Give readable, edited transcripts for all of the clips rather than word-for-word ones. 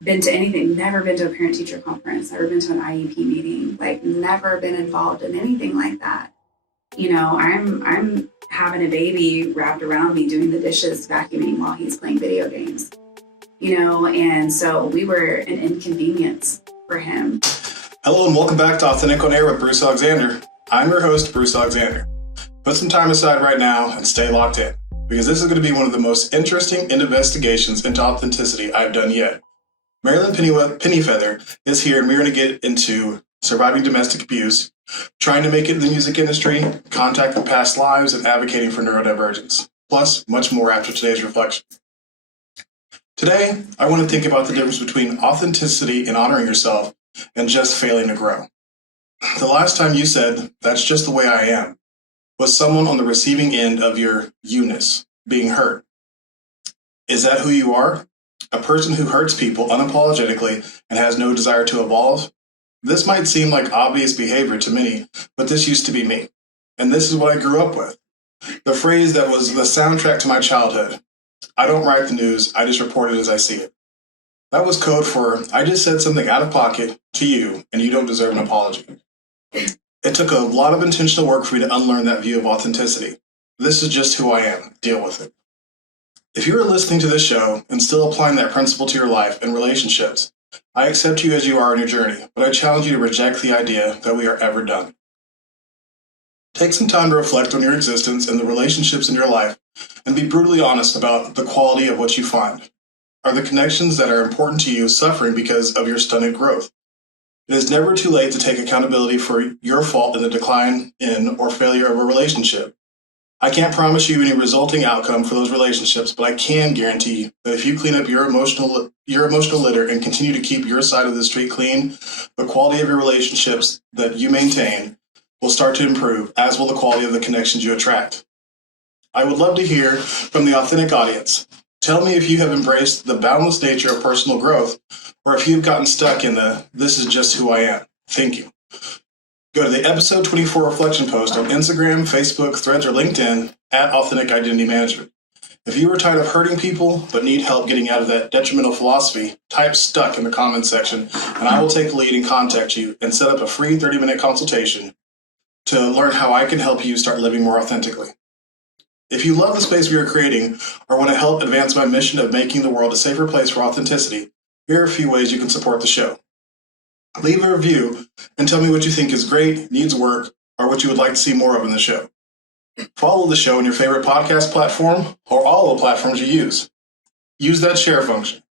been to anything, never been to a parent-teacher conference, never been to an IEP meeting, like never been involved in anything like that. I'm having a baby wrapped around me doing the dishes, vacuuming while he's playing video games, and so we were an inconvenience for him. Hello and welcome back to Authentic on Air with Bruce Alexander. I'm your host, Bruce Alexander. Put some time aside right now and stay locked in, because this is going to be one of the most interesting investigations into authenticity I've done yet. Maralen Pennyfeather is here, and we're going to get into surviving domestic abuse, trying to make it in the music industry, contact with past lives, and advocating for neurodivergence, plus much more after today's reflection. Today, I want to think about the difference between authenticity and honoring yourself and just failing to grow. The last time you said, "That's just the way I am," was someone on the receiving end of your you-ness being hurt. Is that who you are? A person who hurts people unapologetically and has no desire to evolve? This might seem like obvious behavior to many, but this used to be me. And this is what I grew up with. The phrase that was the soundtrack to my childhood: "I don't write the news, I just report it as I see it." That was code for, I just said something out of pocket to you, and you don't deserve an apology. It took a lot of intentional work for me to unlearn that view of authenticity. This is just who I am. Deal with it. If you are listening to this show and still applying that principle to your life and relationships, I accept you as you are in your journey, but I challenge you to reject the idea that we are ever done. Take some time to reflect on your existence and the relationships in your life, and be brutally honest about the quality of what you find. Are the connections that are important to you suffering because of your stunted growth? It is never too late to take accountability for your fault in the decline in or failure of a relationship. I can't promise you any resulting outcome for those relationships, but I can guarantee that if you clean up your emotional litter and continue to keep your side of the street clean, the quality of your relationships that you maintain will start to improve, as will the quality of the connections you attract. I would love to hear from the authentic audience. Tell me if you have embraced the boundless nature of personal growth, or if you've gotten stuck in the "this is just who I am" thinking. Go to the episode 24 reflection post on Instagram, Facebook, Threads, or LinkedIn at Authentic Identity Management. If you are tired of hurting people but need help getting out of that detrimental philosophy, type "stuck" in the comments section, and I will take the lead and contact you and set up a free 30-minute consultation to learn how I can help you start living more authentically. If you love the space we are creating or want to help advance my mission of making the world a safer place for authenticity, here are a few ways you can support the show. Leave a review and tell me what you think is great, needs work, or what you would like to see more of in the show. Follow the show on your favorite podcast platform or all the platforms you use. Use that share function.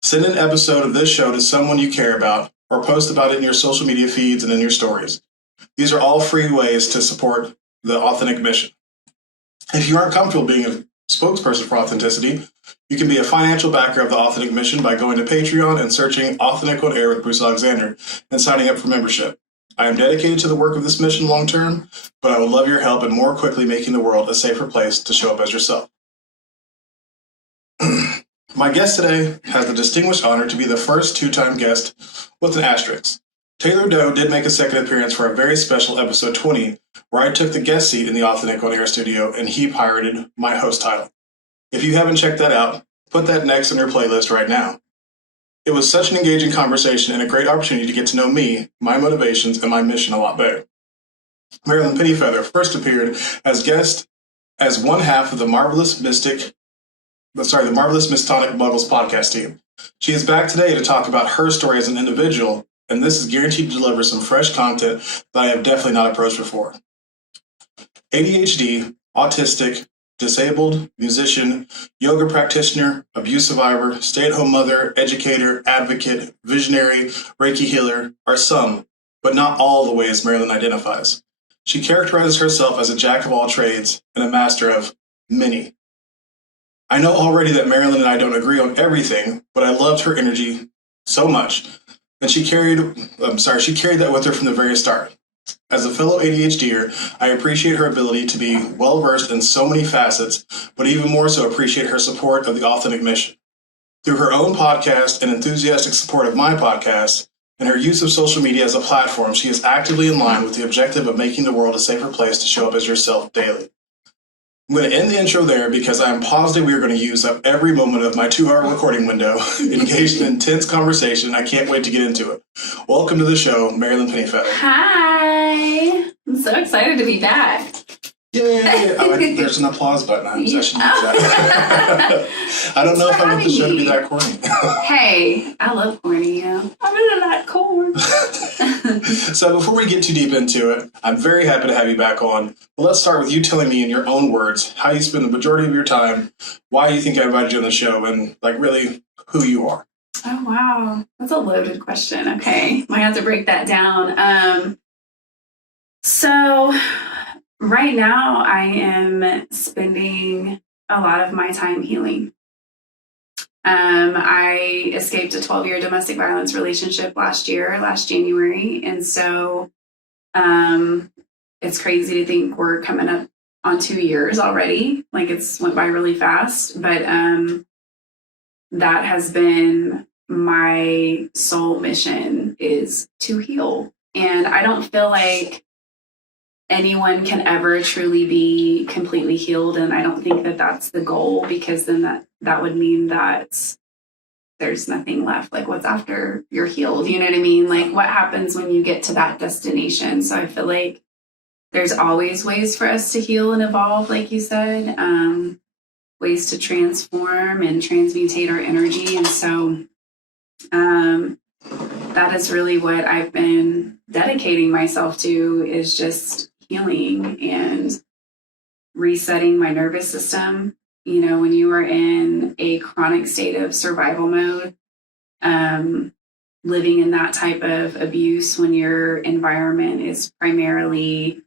Send an episode of this show to someone you care about, or post about it in your social media feeds and in your stories. These are all free ways to support the authentic mission. If you aren't comfortable being a spokesperson for authenticity, you can be a financial backer of the Authentic Mission by going to Patreon and searching Authentic on Air with Bruce Alexander and signing up for membership. I am dedicated to the work of this mission long term, but I would love your help in more quickly making the world a safer place to show up as yourself. My guest today has the distinguished honor to be the first two-time guest with an asterisk. Taylor Doe did make a second appearance for a very special episode 20, where I took the guest seat in the Authentic on Air studio and he pirated my host title. If you haven't checked that out, put that next on your playlist right now. It was such an engaging conversation and a great opportunity to get to know me, my motivations, and my mission a lot better. Maralen Pennyfeather first appeared as guest as one half of the Marvelous Mistonic Muggles podcast team. She is back today to talk about her story as an individual, and this is guaranteed to deliver some fresh content that I have definitely not approached before. ADHD, autistic, disabled, musician, yoga practitioner, abuse survivor, stay-at-home mother, educator, advocate, visionary, Reiki healer are some, but not all the ways Maralen identifies. She characterizes herself as a jack of all trades and a master of many. I know already that Maralen and I don't agree on everything, but I loved her energy so much, and she carried that with her from the very start. As a fellow ADHDer, I appreciate her ability to be well-versed in so many facets, but even more so appreciate her support of the Authentic Mission. Through her own podcast and enthusiastic support of my podcast, and her use of social media as a platform, she is actively in line with the objective of making the world a safer place to show up as yourself daily. I'm going to end the intro there because I'm positive we are going to use up every moment of my 2-hour recording window engaged in intense conversation. I can't wait to get into it. Welcome to the show, Maralen Pennyfeather. Hi. I'm so excited to be back. Yay! There's an applause button. I should use that. I don't know if I want the show to be that corny. Hey, I love corny, I really like corn. So before we get too deep into it, I'm very happy to have you back on. Well, let's start with you telling me in your own words how you spend the majority of your time, why you think I invited you on the show, and like really who you are. Oh, wow. That's a loaded question. Okay. Might have to break that down. So right now I am spending a lot of my time healing. I escaped a 12-year domestic violence relationship last January. And so it's crazy to think we're coming up on 2 years already. Like it's went by really fast. But that has been my sole mission, is to heal. And I don't feel like anyone can ever truly be completely healed. And I don't think that that's the goal, because then that would mean that there's nothing left. Like, what's after you're healed? You know what I mean? Like, what happens when you get to that destination? So I feel like there's always ways for us to heal and evolve, like you said, ways to transform and transmutate our energy. And so that is really what I've been dedicating myself to, is just healing and resetting my nervous system. You know, when you are in a chronic state of survival mode, living in that type of abuse, when your environment is primarily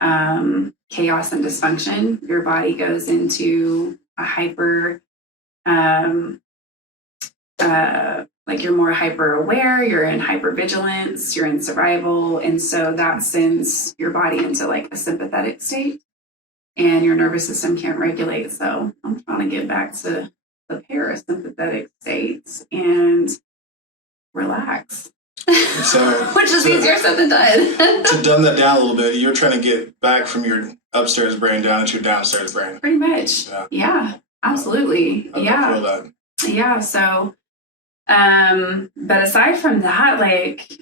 chaos and dysfunction, your body goes into a hyper, like you're more hyper aware, you're in hypervigilance, you're in survival. And so that sends your body into like a sympathetic state, and your nervous system can't regulate. So I'm trying to get back to the parasympathetic states and relax. So, which is easier said than done. To dumb that down a little bit, you're trying to get back from your upstairs brain down into your downstairs brain. Pretty much. Yeah, absolutely. I feel that. Yeah. So, but aside from that, like,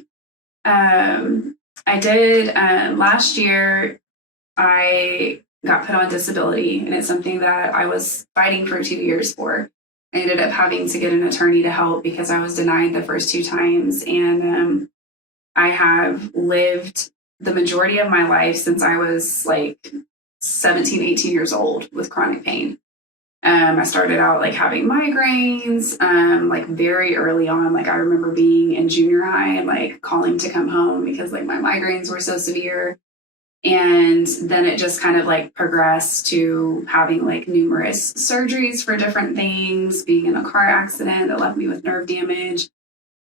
I did, last year, I got put on disability, and it's something that I was fighting for 2 years for. I ended up having to get an attorney to help because I was denied the first 2 times. And I have lived the majority of my life since I was like 17, 18 years old with chronic pain. I started out like having migraines, like very early on. Like I remember being in junior high and like calling to come home because like my migraines were so severe. And then it just kind of like progressed to having like numerous surgeries for different things, being in a car accident that left me with nerve damage.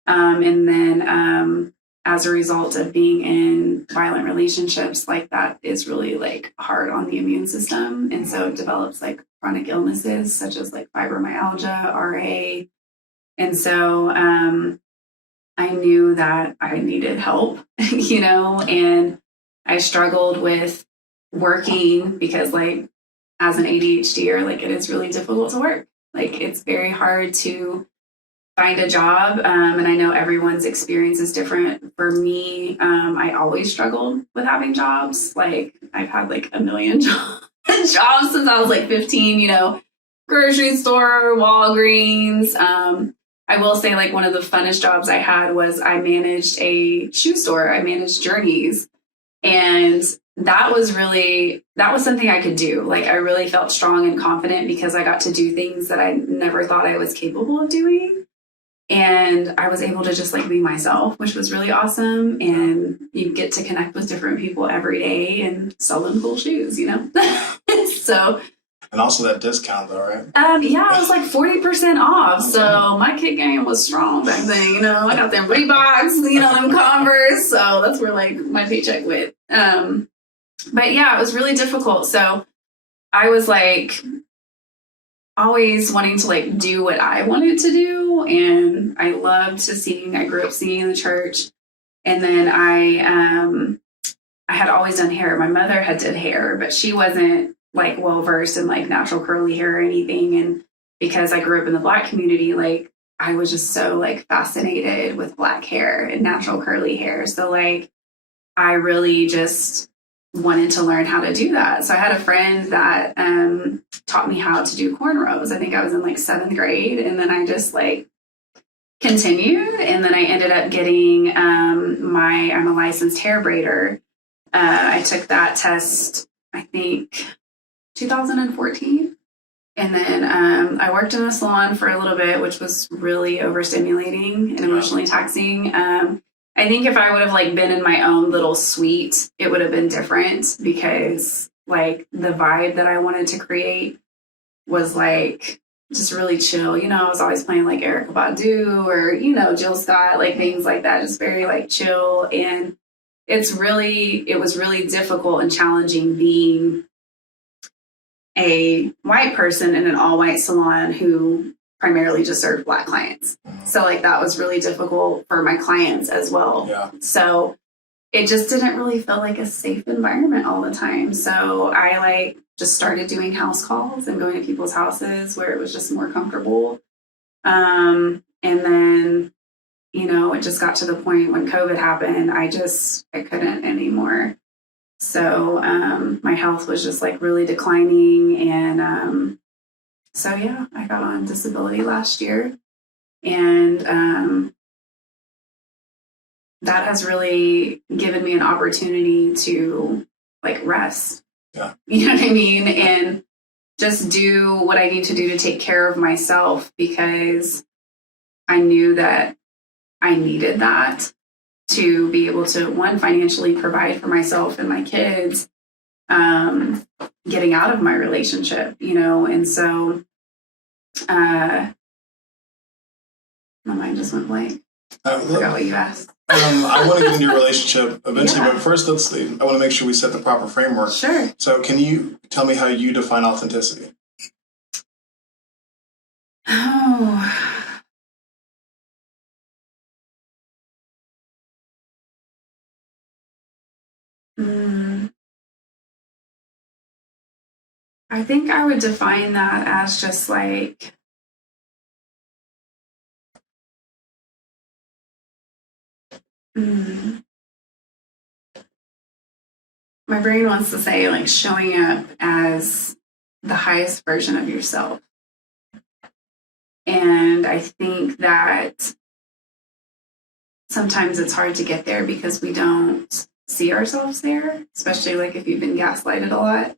And then as a result of being in violent relationships, like that is really like hard on the immune system. And so it develops like chronic illnesses such as like fibromyalgia, RA. And so I knew that I needed help, you know, and I struggled with working because like as an ADHDer, like it is really difficult to work. Like it's very hard to find a job. And I know everyone's experience is different. For me, I always struggled with having jobs. Like I've had like a million jobs since I was like 15, you know, grocery store, Walgreens. I will say like one of the funnest jobs I had was I managed a shoe store. I managed Journeys. And that was something I could do. Like I really felt strong and confident because I got to do things that I never thought I was capable of doing. And I was able to just like be myself, which was really awesome. And you get to connect with different people every day and sell them cool shoes, you know? So. And also that discount though, right? Yeah, it was like 40% off. So my kid game was strong back then, you know. I got them Reeboks, you know, them Converse. So that's where like my paycheck went. But yeah, it was really difficult. So I was like always wanting to like do what I wanted to do. And I loved to sing. I grew up singing in the church. And then I had always done hair. My mother had did hair, but she wasn't like well versed in like natural curly hair or anything. And because I grew up in the Black community, like I was just so like fascinated with Black hair and natural curly hair. So like I really just wanted to learn how to do that. So I had a friend that taught me how to do cornrows. I think I was in like 7th grade, and then I just like continued, and then I ended up getting I'm a licensed hair braider. I took that test, I think 2014. And then I worked in a salon for a little bit, which was really overstimulating and emotionally taxing. I think if I would have like been in my own little suite, it would have been different, because like the vibe that I wanted to create was like just really chill. You know, I was always playing like Erykah Badu or, you know, Jill Scott, like things like that, just very like chill. And it was really difficult and challenging being a white person in an all-white salon who primarily just served Black clients. So like that was really difficult for my clients as well. Yeah. So it just didn't really feel like a safe environment all the time. So I like just started doing house calls and going to people's houses where it was just more comfortable. And then, you know, it just got to the point when COVID happened, I couldn't anymore. So my health was just like really declining. And so, yeah, I got on disability last year. And that has really given me an opportunity to like rest. Yeah. You know what I mean? And just do what I need to do to take care of myself, because I knew that I needed that to be able to, one, financially provide for myself and my kids, getting out of my relationship, you know. And so my mind just went blank. I forgot what you asked. I want to get into your relationship eventually, Yeah. but first I want to make sure we set the proper framework. Sure. So can you tell me how you define authenticity? Oh. I think I would define that as just like my brain wants to say like showing up as the highest version of yourself. And I think that sometimes it's hard to get there because we don't see ourselves there, especially like if you've been gaslighted a lot.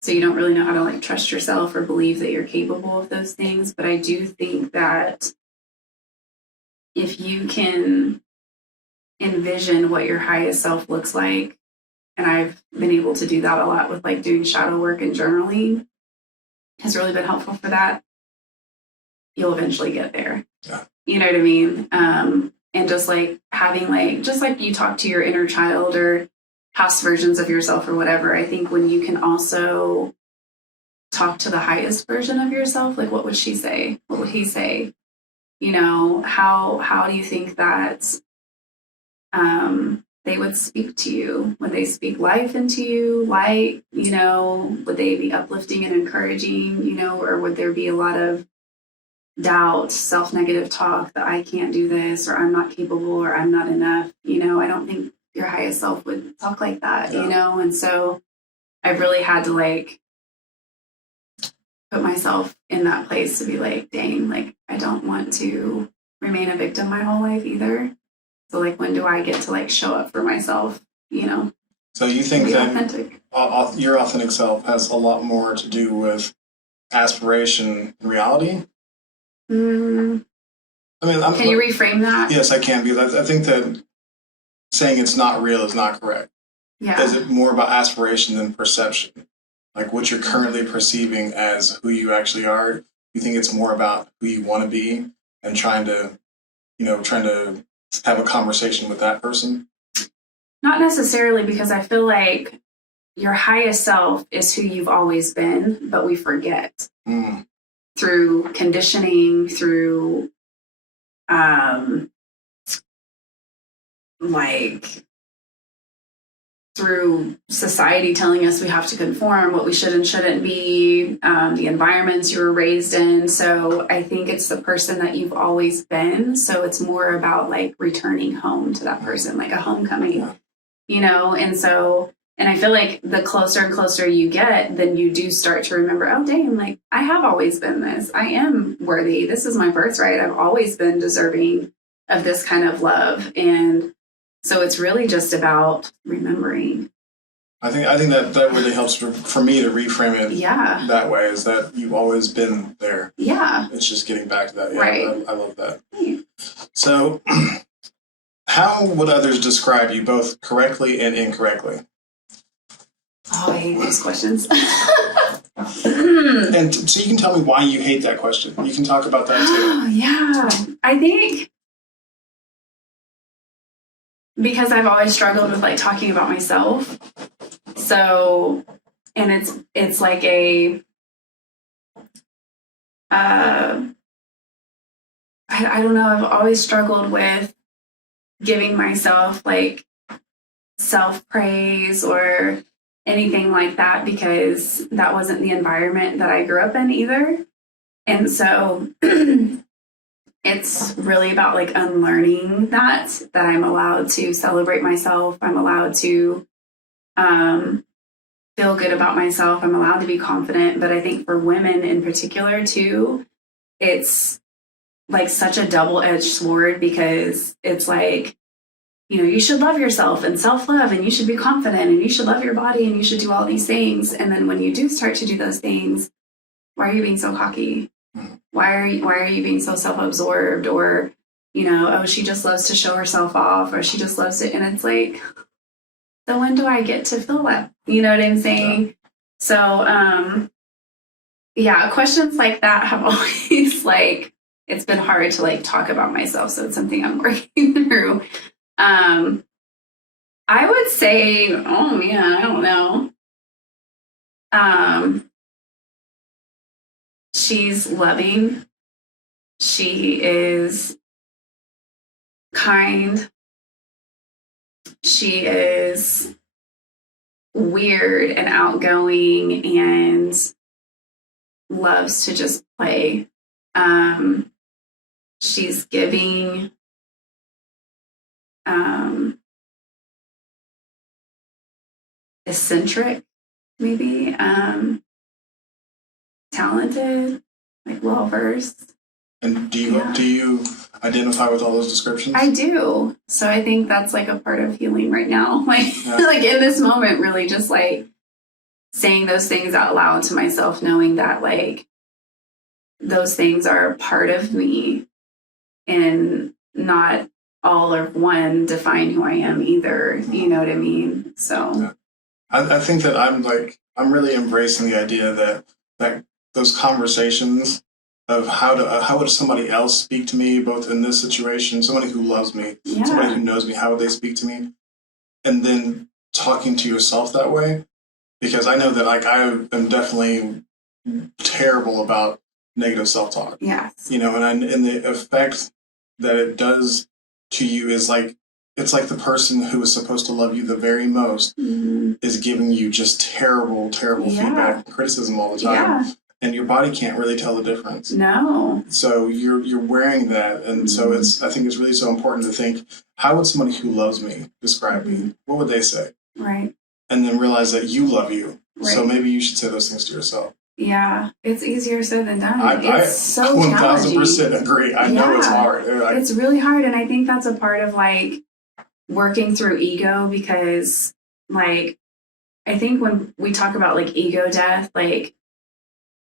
So you don't really know how to like trust yourself or believe that you're capable of those things. But I do think that if you can envision what your highest self looks like, and I've been able to do that a lot with like doing shadow work and journaling, has really been helpful for that, you'll eventually get there. Yeah. You know what I mean? And just like having like, just like you talk to your inner child or past versions of yourself or whatever, I think when you can also talk to the highest version of yourself, like what would she say? What would he say? You know, how do you think that they would speak to you? Would they speak life into you? Light, you know, would they be uplifting and encouraging, you know, or would there be a lot of doubt, self-negative talk that I can't do this, or I'm not capable, or I'm not enough? You know, I don't think your highest self would talk like that, you know? And so I've really had to like put myself in that place to be like, dang, like I don't want to remain a victim my whole life either. So like, when do I get to like show up for myself, you know? So you think that authentic. Your authentic self has a lot more to do with aspiration and reality? I mean, can you reframe that? Yes, I can, because I think that saying it's not real is not correct. Yeah. Is it more about aspiration than perception? Like what you're currently perceiving as who you actually are? You think it's more about who you want to be and trying to have a conversation with that person? Not necessarily, because I feel like your highest self is who you've always been, but we forget through conditioning, through like through society telling us we have to conform, what we should and shouldn't be, the environments you were raised in. So I think it's the person that you've always been. So it's more about like returning home to that person, like a homecoming, you know? And I feel like the closer and closer you get, then you do start to remember, oh, dang, like I have always been this. I am worthy. This is my birthright. I've always been deserving of this kind of love. And so it's really just about remembering. I think that really helps for me to reframe it that way, is that you've always been there. Yeah. It's just getting back to that. Yeah, right. I love that. So how would others describe you, both correctly and incorrectly? Oh, I hate those questions. And so you can tell me why you hate that question. You can talk about that too. Yeah. I think because I've always struggled with like talking about myself. So, and it's like I don't know, I've always struggled with giving myself like self-praise or anything like that, because that wasn't the environment that I grew up in either. And so it's really about like unlearning that I'm allowed to celebrate myself. I'm allowed to feel good about myself. I'm allowed to be confident. But I think for women in particular too, it's like such a double-edged sword, because it's like, you know, you should love yourself and self-love, and you should be confident, and you should love your body, and you should do all these things. And then when you do start to do those things, why are you being so cocky? Why are you being so self-absorbed? Or, you know, oh, she just loves to show herself off, or she just loves it. And it's like, so when do I get to feel that? You know what I'm saying? Yeah. So, yeah, questions like that have always like, it's been hard to like talk about myself. So it's something I'm working through. I would say, oh man, I don't know. She's loving. She is kind. She is weird and outgoing and loves to just play. She's giving. Eccentric, maybe, talented, like well-versed. And do you identify with all those descriptions? I do. So I think that's like a part of healing right now. Like, like in this moment, really just like saying those things out loud to myself, knowing that like those things are a part of me and not all or one define who I am either. You know what I mean? So. Yeah. I think that I'm really embracing the idea that those conversations of how would somebody else speak to me, both in this situation, somebody who loves me, somebody who knows me, how would they speak to me? And then talking to yourself that way, because I know that like I am definitely terrible about negative self-talk. Yes. You know, and the effect that it does to you is like, it's like the person who is supposed to love you the very most is giving you just terrible feedback and criticism all the time. Yeah. And your body can't really tell the difference. No. So you're wearing that. And so I think it's really so important to think, how would somebody who loves me describe me? What would they say? Right. And then realize that you love you. Right. So maybe you should say those things to yourself. Yeah, it's easier said than done. It's so 1000% agree. I know it's hard. It's really hard. And I think that's a part of like working through ego, because like I think when we talk about like ego death, like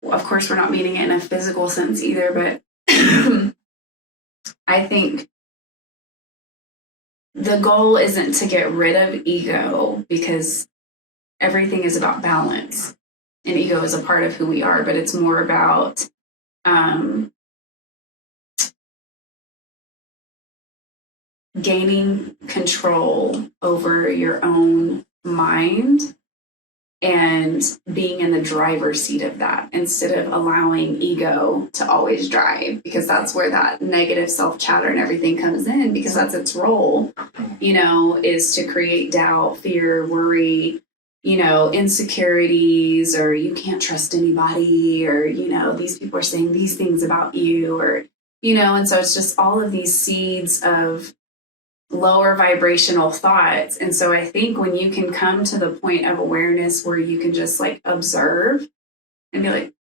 of course we're not meaning it in a physical sense either, but I think the goal isn't to get rid of ego, because everything is about balance and ego is a part of who we are, but it's more about gaining control over your own mind and being in the driver's seat of that instead of allowing ego to always drive, because that's where that negative self-chatter and everything comes in, because that's its role, is to create doubt, fear, worry, insecurities, or you can't trust anybody, or, these people are saying these things about you, or, and so it's just all of these seeds of lower vibrational thoughts. And so I think when you can come to the point of awareness where you can just like observe and be like,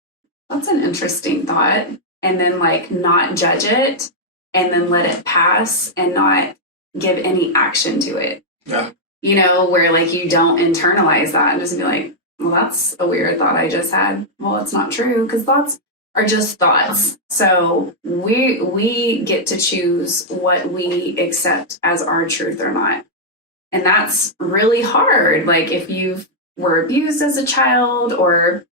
that's an interesting thought, and then like not judge it and then let it pass and not give any action to it. Yeah. Where like you don't internalize that and just be like, well, that's a weird thought I just had. Well, it's not true, because thoughts are just thoughts. So we get to choose what we accept as our truth or not. And that's really hard. Like if you were abused as a child, or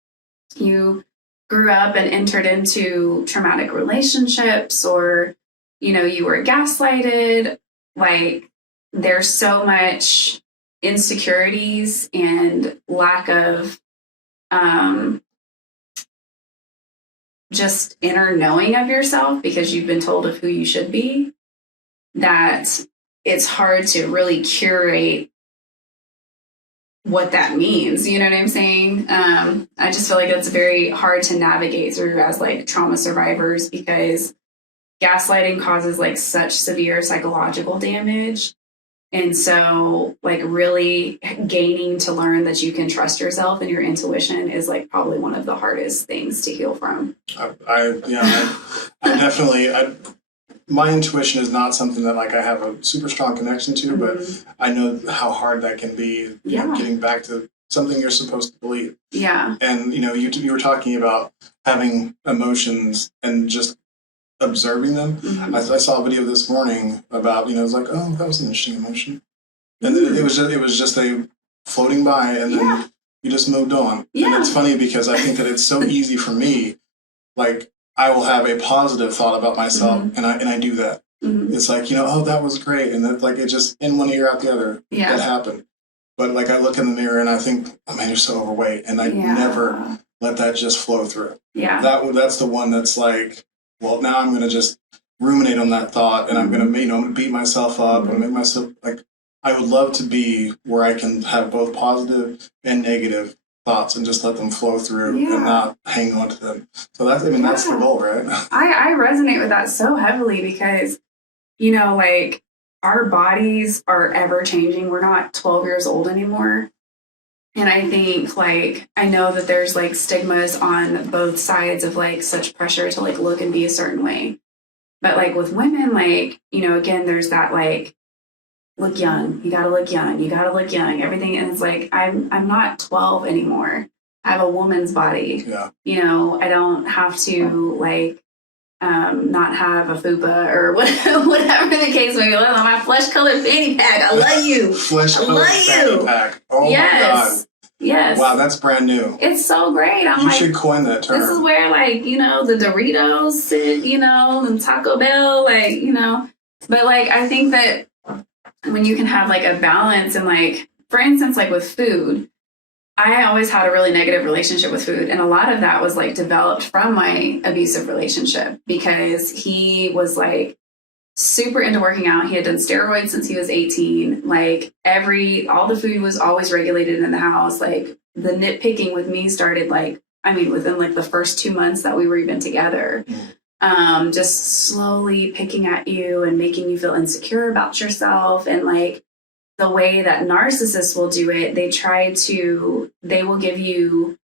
you grew up and entered into traumatic relationships, or, you were gaslighted, like there's so much insecurities and lack of just inner knowing of yourself, because you've been told of who you should be, that it's hard to really curate what that means. You know what I'm saying? I just feel like it's very hard to navigate through as like trauma survivors, because gaslighting causes like such severe psychological damage. And so like really gaining to learn that you can trust yourself and your intuition is like probably one of the hardest things to heal from. I definitely, my intuition is not something that like I have a super strong connection to, but I know how hard that can be, getting back to something you're supposed to believe. Yeah. And, you were talking about having emotions and just observing them. I saw a video this morning about, it was like, oh, that was an interesting emotion. And it was just a floating by, and then you just moved on. And it's funny because I think that it's so easy for me. Like I will have a positive thought about myself, and I do that. It's like, oh, that was great. And then like it just in one ear out the other, it happened. But like I look in the mirror and I think, oh man, you're so overweight. And I never let that just flow through. Yeah. That's the one that's like, well, now I'm going to just ruminate on that thought, and I'm going to, I'm going to beat myself up and make myself like, I would love to be where I can have both positive and negative thoughts and just let them flow through and not hang on to them. So that's the goal, right? I resonate with that so heavily because, like our bodies are ever changing. We're not 12 years old anymore. And I think like, I know that there's like stigmas on both sides of like such pressure to like look and be a certain way. But like with women, like, again, there's that like, look young, you gotta look young, everything. And it's like, I'm not 12 anymore. I have a woman's body. Yeah. I don't have to like, not have a fupa or whatever the case may be. My flesh colored fanny pack. I love you. Flesh colored fanny pack. Oh my God. Yes. Wow, that's brand new. It's so great. You should coin that term. This is where like, the Doritos sit, and Taco Bell, like, But like I think that when you can have like a balance and like, for instance, like with food, I always had a really negative relationship with food. And a lot of that was like developed from my abusive relationship, because he was like super into working out. He had done steroids since he was 18. Like all the food was always regulated in the house. Like the nitpicking with me started like, within like the first 2 months that we were even together, just slowly picking at you and making you feel insecure about yourself. And like, the way that narcissists will do it, they will give you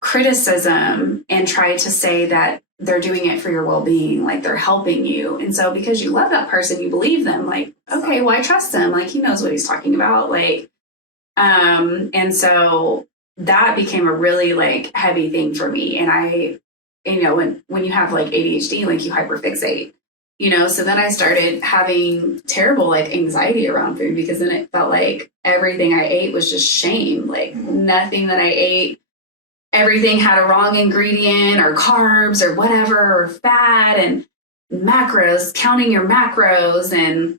criticism and try to say that they're doing it for your well-being, like they're helping you. And so because you love that person, you believe them, like, okay, well, I trust him. Like he knows what he's talking about. Like, and so that became a really like heavy thing for me. And I, when you have like ADHD, like you hyperfixate. So then I started having terrible like anxiety around food, because then it felt like everything I ate was just shame. Like nothing that I ate, everything had a wrong ingredient or carbs or whatever, or fat and macros, counting your macros, and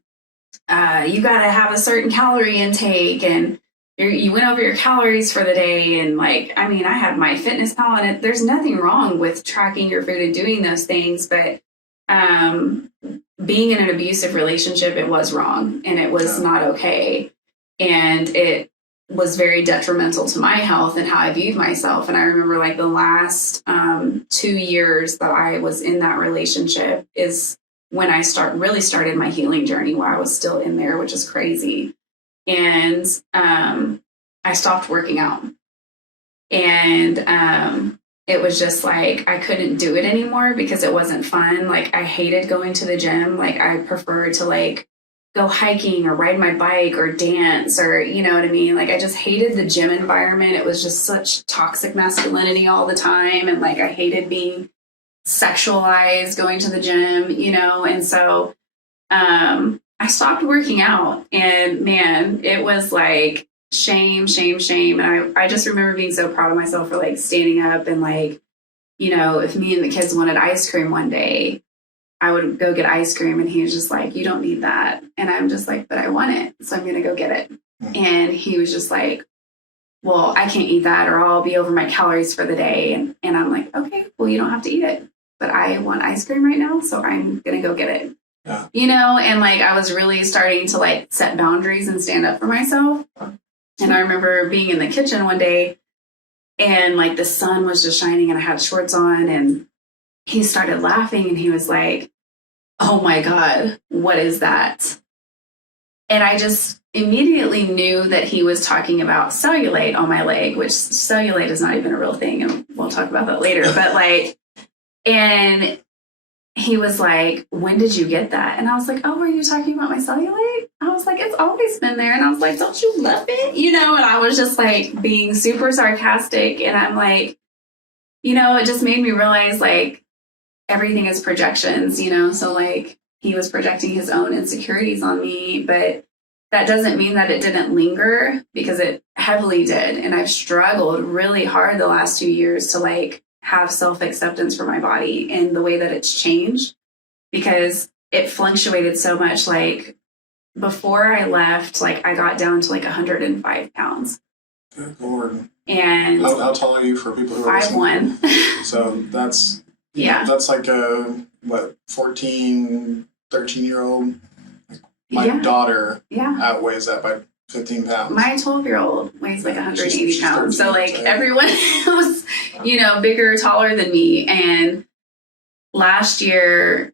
you got to have a certain calorie intake. And you went over your calories for the day. And like, I mean, I had my fitness pal, and there's nothing wrong with tracking your food and doing those things. But being in an abusive relationship, it was wrong and it was not okay. And it was very detrimental to my health and how I viewed myself. And I remember like the last 2 years that I was in that relationship is when I really started my healing journey, where I was still in there, which is crazy. And I stopped working out. And it was just like I couldn't do it anymore because it wasn't fun. Like I hated going to the gym. Like I preferred to like go hiking or ride my bike or dance, or you know what I mean? Like I just hated the gym environment. It was just such toxic masculinity all the time. And like I hated being sexualized going to the gym, you know? And so I stopped working out, and man, it was like shame. And I just remember being so proud of myself for like standing up and like, you know, if me and the kids wanted ice cream one day, I would go get ice cream, and he was just like, you don't need that. And I'm just like, but I want it, so I'm going to go get it. And he was just like, well, I can't eat that or I'll be over my calories for the day. And I'm like, okay, well, you don't have to eat it, but I want ice cream right now, so I'm going to go get it. Yeah. You know, and like I was really starting to like set boundaries and stand up for myself. And I remember being in the kitchen one day, and like the sun was just shining and I had shorts on, and he started laughing and he was like, oh my God, what is that? And I just immediately knew that he was talking about cellulite on my leg, which cellulite is not even a real thing. And we'll talk about that later. But like, and he was like, when did you get that? And I was like, oh, are you talking about my cellulite? I was like, it's always been there. And I was like, don't you love it? You know, and I was just like being super sarcastic. And I'm like, you know, it just made me realize like everything is projections, you know? So like he was projecting his own insecurities on me, but that doesn't mean that it didn't linger, because it heavily did. And I've struggled really hard the last 2 years to like have self-acceptance for my body and the way that it's changed, because it fluctuated so much. Like before I left, like I got down to like 105 pounds. Good Lord. And how tall are you for people who are 5'1"? So that's, yeah, that's like a, 14, 13-year-old. My daughter outweighs that by 15 pounds. My 12-year-old weighs like 180 pounds. So like everyone was, you know, bigger, taller than me. And last year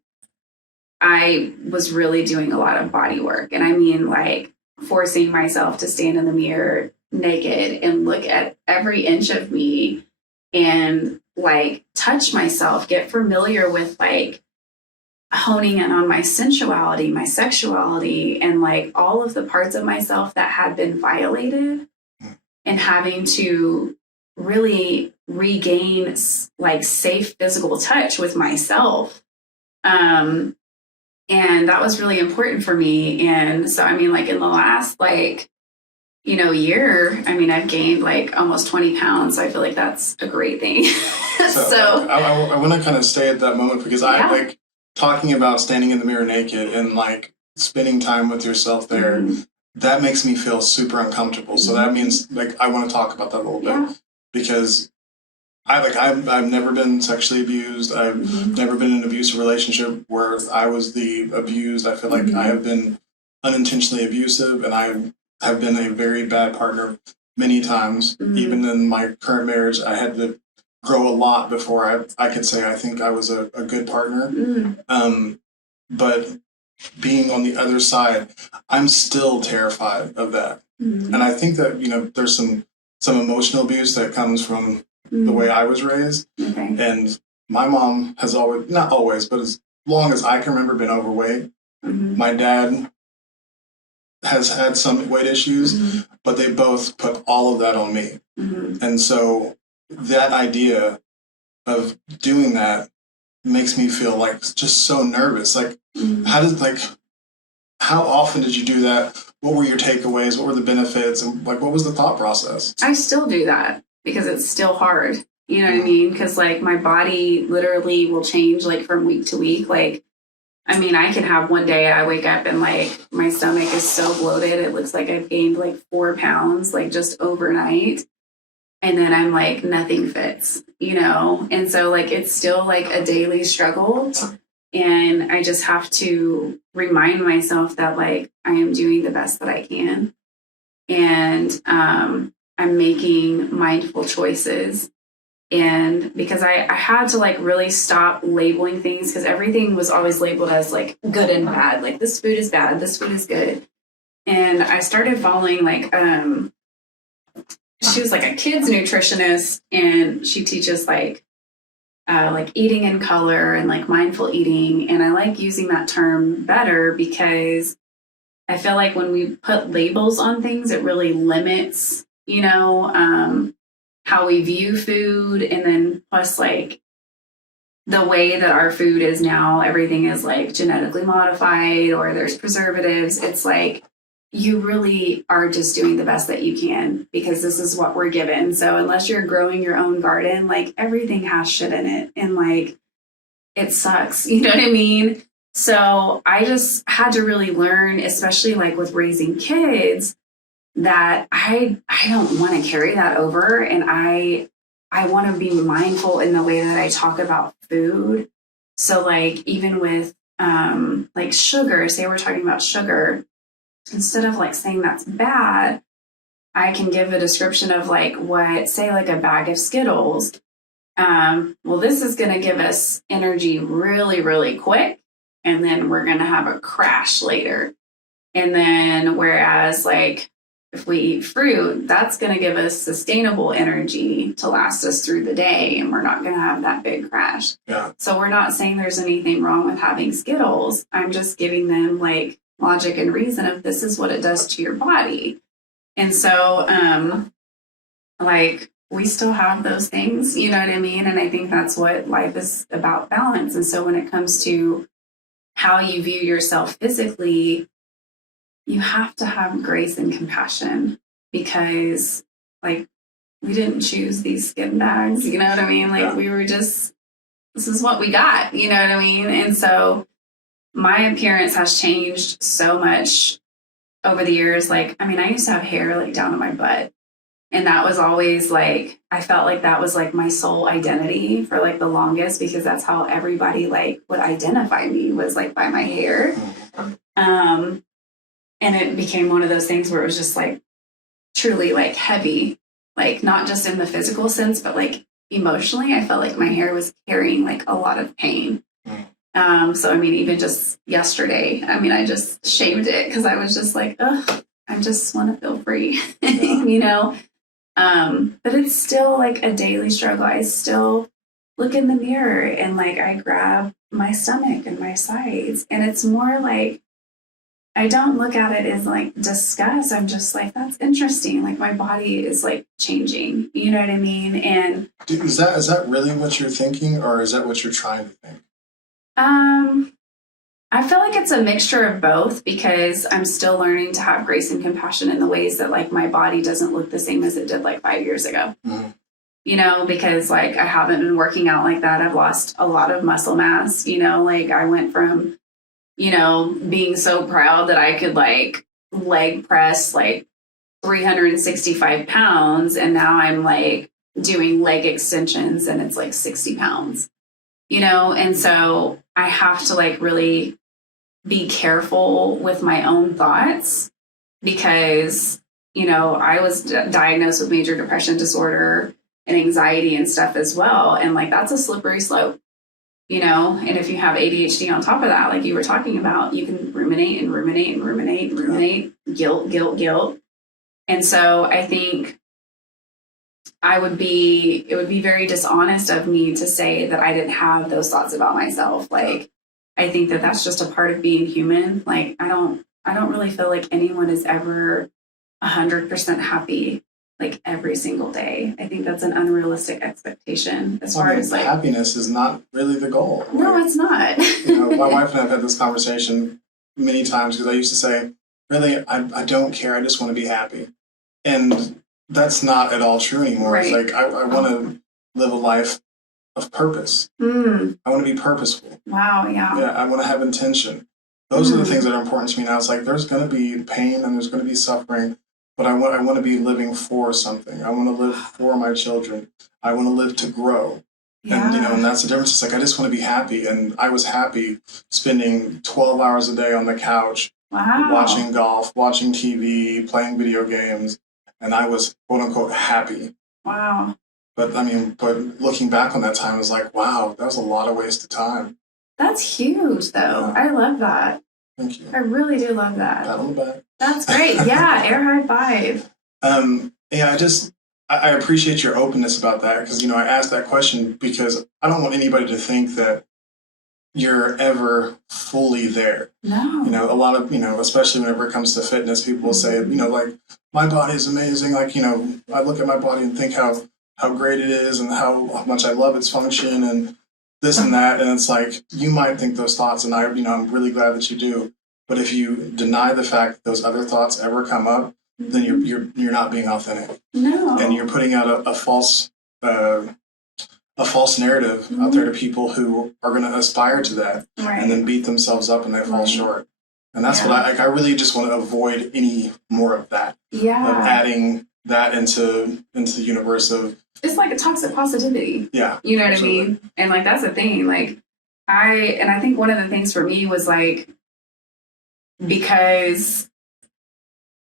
I was really doing a lot of body work. And I mean like forcing myself to stand in the mirror naked and look at every inch of me and like touch myself, get familiar with like honing in on my sensuality, my sexuality, and like all of the parts of myself that had been violated, and having to really regain like safe physical touch with myself. And that was really important for me. And so, I mean, like in the last like, you know, year, I mean, I've gained like almost 20 pounds. So I feel like that's a great thing. So I want to kind of stay at that moment, because I like talking about standing in the mirror naked and like spending time with yourself there. That makes me feel super uncomfortable. So that means like I want to talk about that a little bit, because I've never been sexually abused. I've never been in an abusive relationship where I was the abused. I feel like I have been unintentionally abusive, and I have been a very bad partner many times. Even in my current marriage, I had to grow a lot before I could say I think I was a good partner. But being on the other side, I'm still terrified of that. And I think that, you know, there's some emotional abuse that comes from the way I was raised. And my mom has always, not always, but as long as I can remember, been overweight. My dad has had some weight issues, but they both put all of that on me. And so that idea of doing that makes me feel like just so nervous. Like, how often did you do that? What were your takeaways? What were the benefits? And like, what was the thought process? I still do that because it's still hard. You know what I mean? Because like my body literally will change like from week to week. Like I mean, I can have one day I wake up and like my stomach is so bloated. It looks like I've gained like 4 pounds, like just overnight. And then I'm like, nothing fits, And so like, it's still like a daily struggle. And I just have to remind myself that like, I am doing the best that I can. And I'm making mindful choices. And because I had to like really stop labeling things, because everything was always labeled as like good and bad. Like this food is bad, this food is good. And I started following like, she was like a kids nutritionist, and she teaches like eating in color and like mindful eating. And I like using that term better because I feel like when we put labels on things, it really limits, how we view food. And then plus like the way that our food is now, everything is like genetically modified or there's preservatives. It's like, you really are just doing the best that you can because this is what we're given. So unless you're growing your own garden, like everything has shit in it and like it sucks. You know what I mean? So I just had to really learn, especially like with raising kids, that I don't want to carry that over. And I want to be mindful in the way that I talk about food. So like even with like sugar, say we're talking about sugar, instead of like saying that's bad, I can give a description of like what, say like a bag of Skittles. Well, this is going to give us energy really, really quick. And then we're going to have a crash later. And then whereas like if we eat fruit, that's going to give us sustainable energy to last us through the day. And we're not going to have that big crash. Yeah. So we're not saying there's anything wrong with having Skittles. I'm just giving them like logic and reason of this is what it does to your body. And so like we still have those things, you know what I mean? And I think that's what life is about, balance. And so when it comes to how you view yourself physically, you have to have grace and compassion because like we didn't choose these skin bags, you know what I mean? Like we were just, this is what we got, you know what I mean? And so my appearance has changed so much over the years. Like, I mean, I used to have hair like down to my butt. And that was always like, I felt like that was like my sole identity for like the longest, because that's how everybody like would identify me, was like by my hair. And it became one of those things where it was just like truly like heavy, like not just in the physical sense, but like emotionally, I felt like my hair was carrying like a lot of pain. So, I mean, even just yesterday, I mean, I just shaved it because I was just like, ugh, I just want to feel free, but it's still like a daily struggle. I still look in the mirror and like I grab my stomach and my sides, and it's more like, I don't look at it as like disgust. I'm just like, that's interesting. Like my body is like changing, you know what I mean? And is that really what you're thinking, or is that what you're trying to think? I feel like it's a mixture of both, because I'm still learning to have grace and compassion in the ways that like my body doesn't look the same as it did like 5 years ago, because like I haven't been working out like that. I've lost a lot of muscle mass, like I went from, being so proud that I could like leg press like 365 pounds. And now I'm like doing leg extensions and it's like 60 pounds, and so I have to like really be careful with my own thoughts, because, I was diagnosed with major depression disorder and anxiety and stuff as well. And like, that's a slippery slope, and if you have ADHD on top of that, like you were talking about, you can ruminate and ruminate and ruminate and ruminate, guilt. And so I think it would be very dishonest of me to say that I didn't have those thoughts about myself. Like, I think that that's just a part of being human. Like, I don't really feel like anyone is ever 100% happy, like every single day. I think that's an unrealistic expectation as far as like happiness is not really the goal. No, it's not. My wife and I have had this conversation many times, because I used to say, really, I don't care. I just want to be happy. And that's not at all true anymore. Right. It's like, I want to live a life purpose. Mm. I want to be purposeful. Wow, yeah. Yeah, I want to have intention. Those are the things that are important to me now. It's like there's going to be pain and there's going to be suffering, but I want to be living for something. I want to live for my children. I want to live to grow. Yeah. And, and that's the difference. It's like, I just want to be happy. And I was happy spending 12 hours a day on the couch, watching golf, watching TV, playing video games. And I was, quote unquote, happy. Wow. But looking back on that time, I was like, wow, that was a lot of wasted time. That's huge, though. Yeah. I love that. Thank you. I really do love that. Pat on the back. That's great. Yeah, air high five. Yeah, I appreciate your openness about that because, I asked that question because I don't want anybody to think that you're ever fully there. No. A lot of, especially whenever it comes to fitness, people will say, like, my body is amazing. Like, I look at my body and think how great it is and how much I love its function and this and that. And it's like, you might think those thoughts, and I'm really glad that you do. But if you deny the fact that those other thoughts ever come up, then you're not being authentic. No. And you're putting out a false narrative out there to people who are going to aspire to that and then beat themselves up when they fall short. And that's what I really just want to avoid any more of that. Yeah. Of adding that into the universe of. It's like a toxic positivity. Yeah. You know what I mean? And like, that's the thing. Like I think one of the things for me was like, because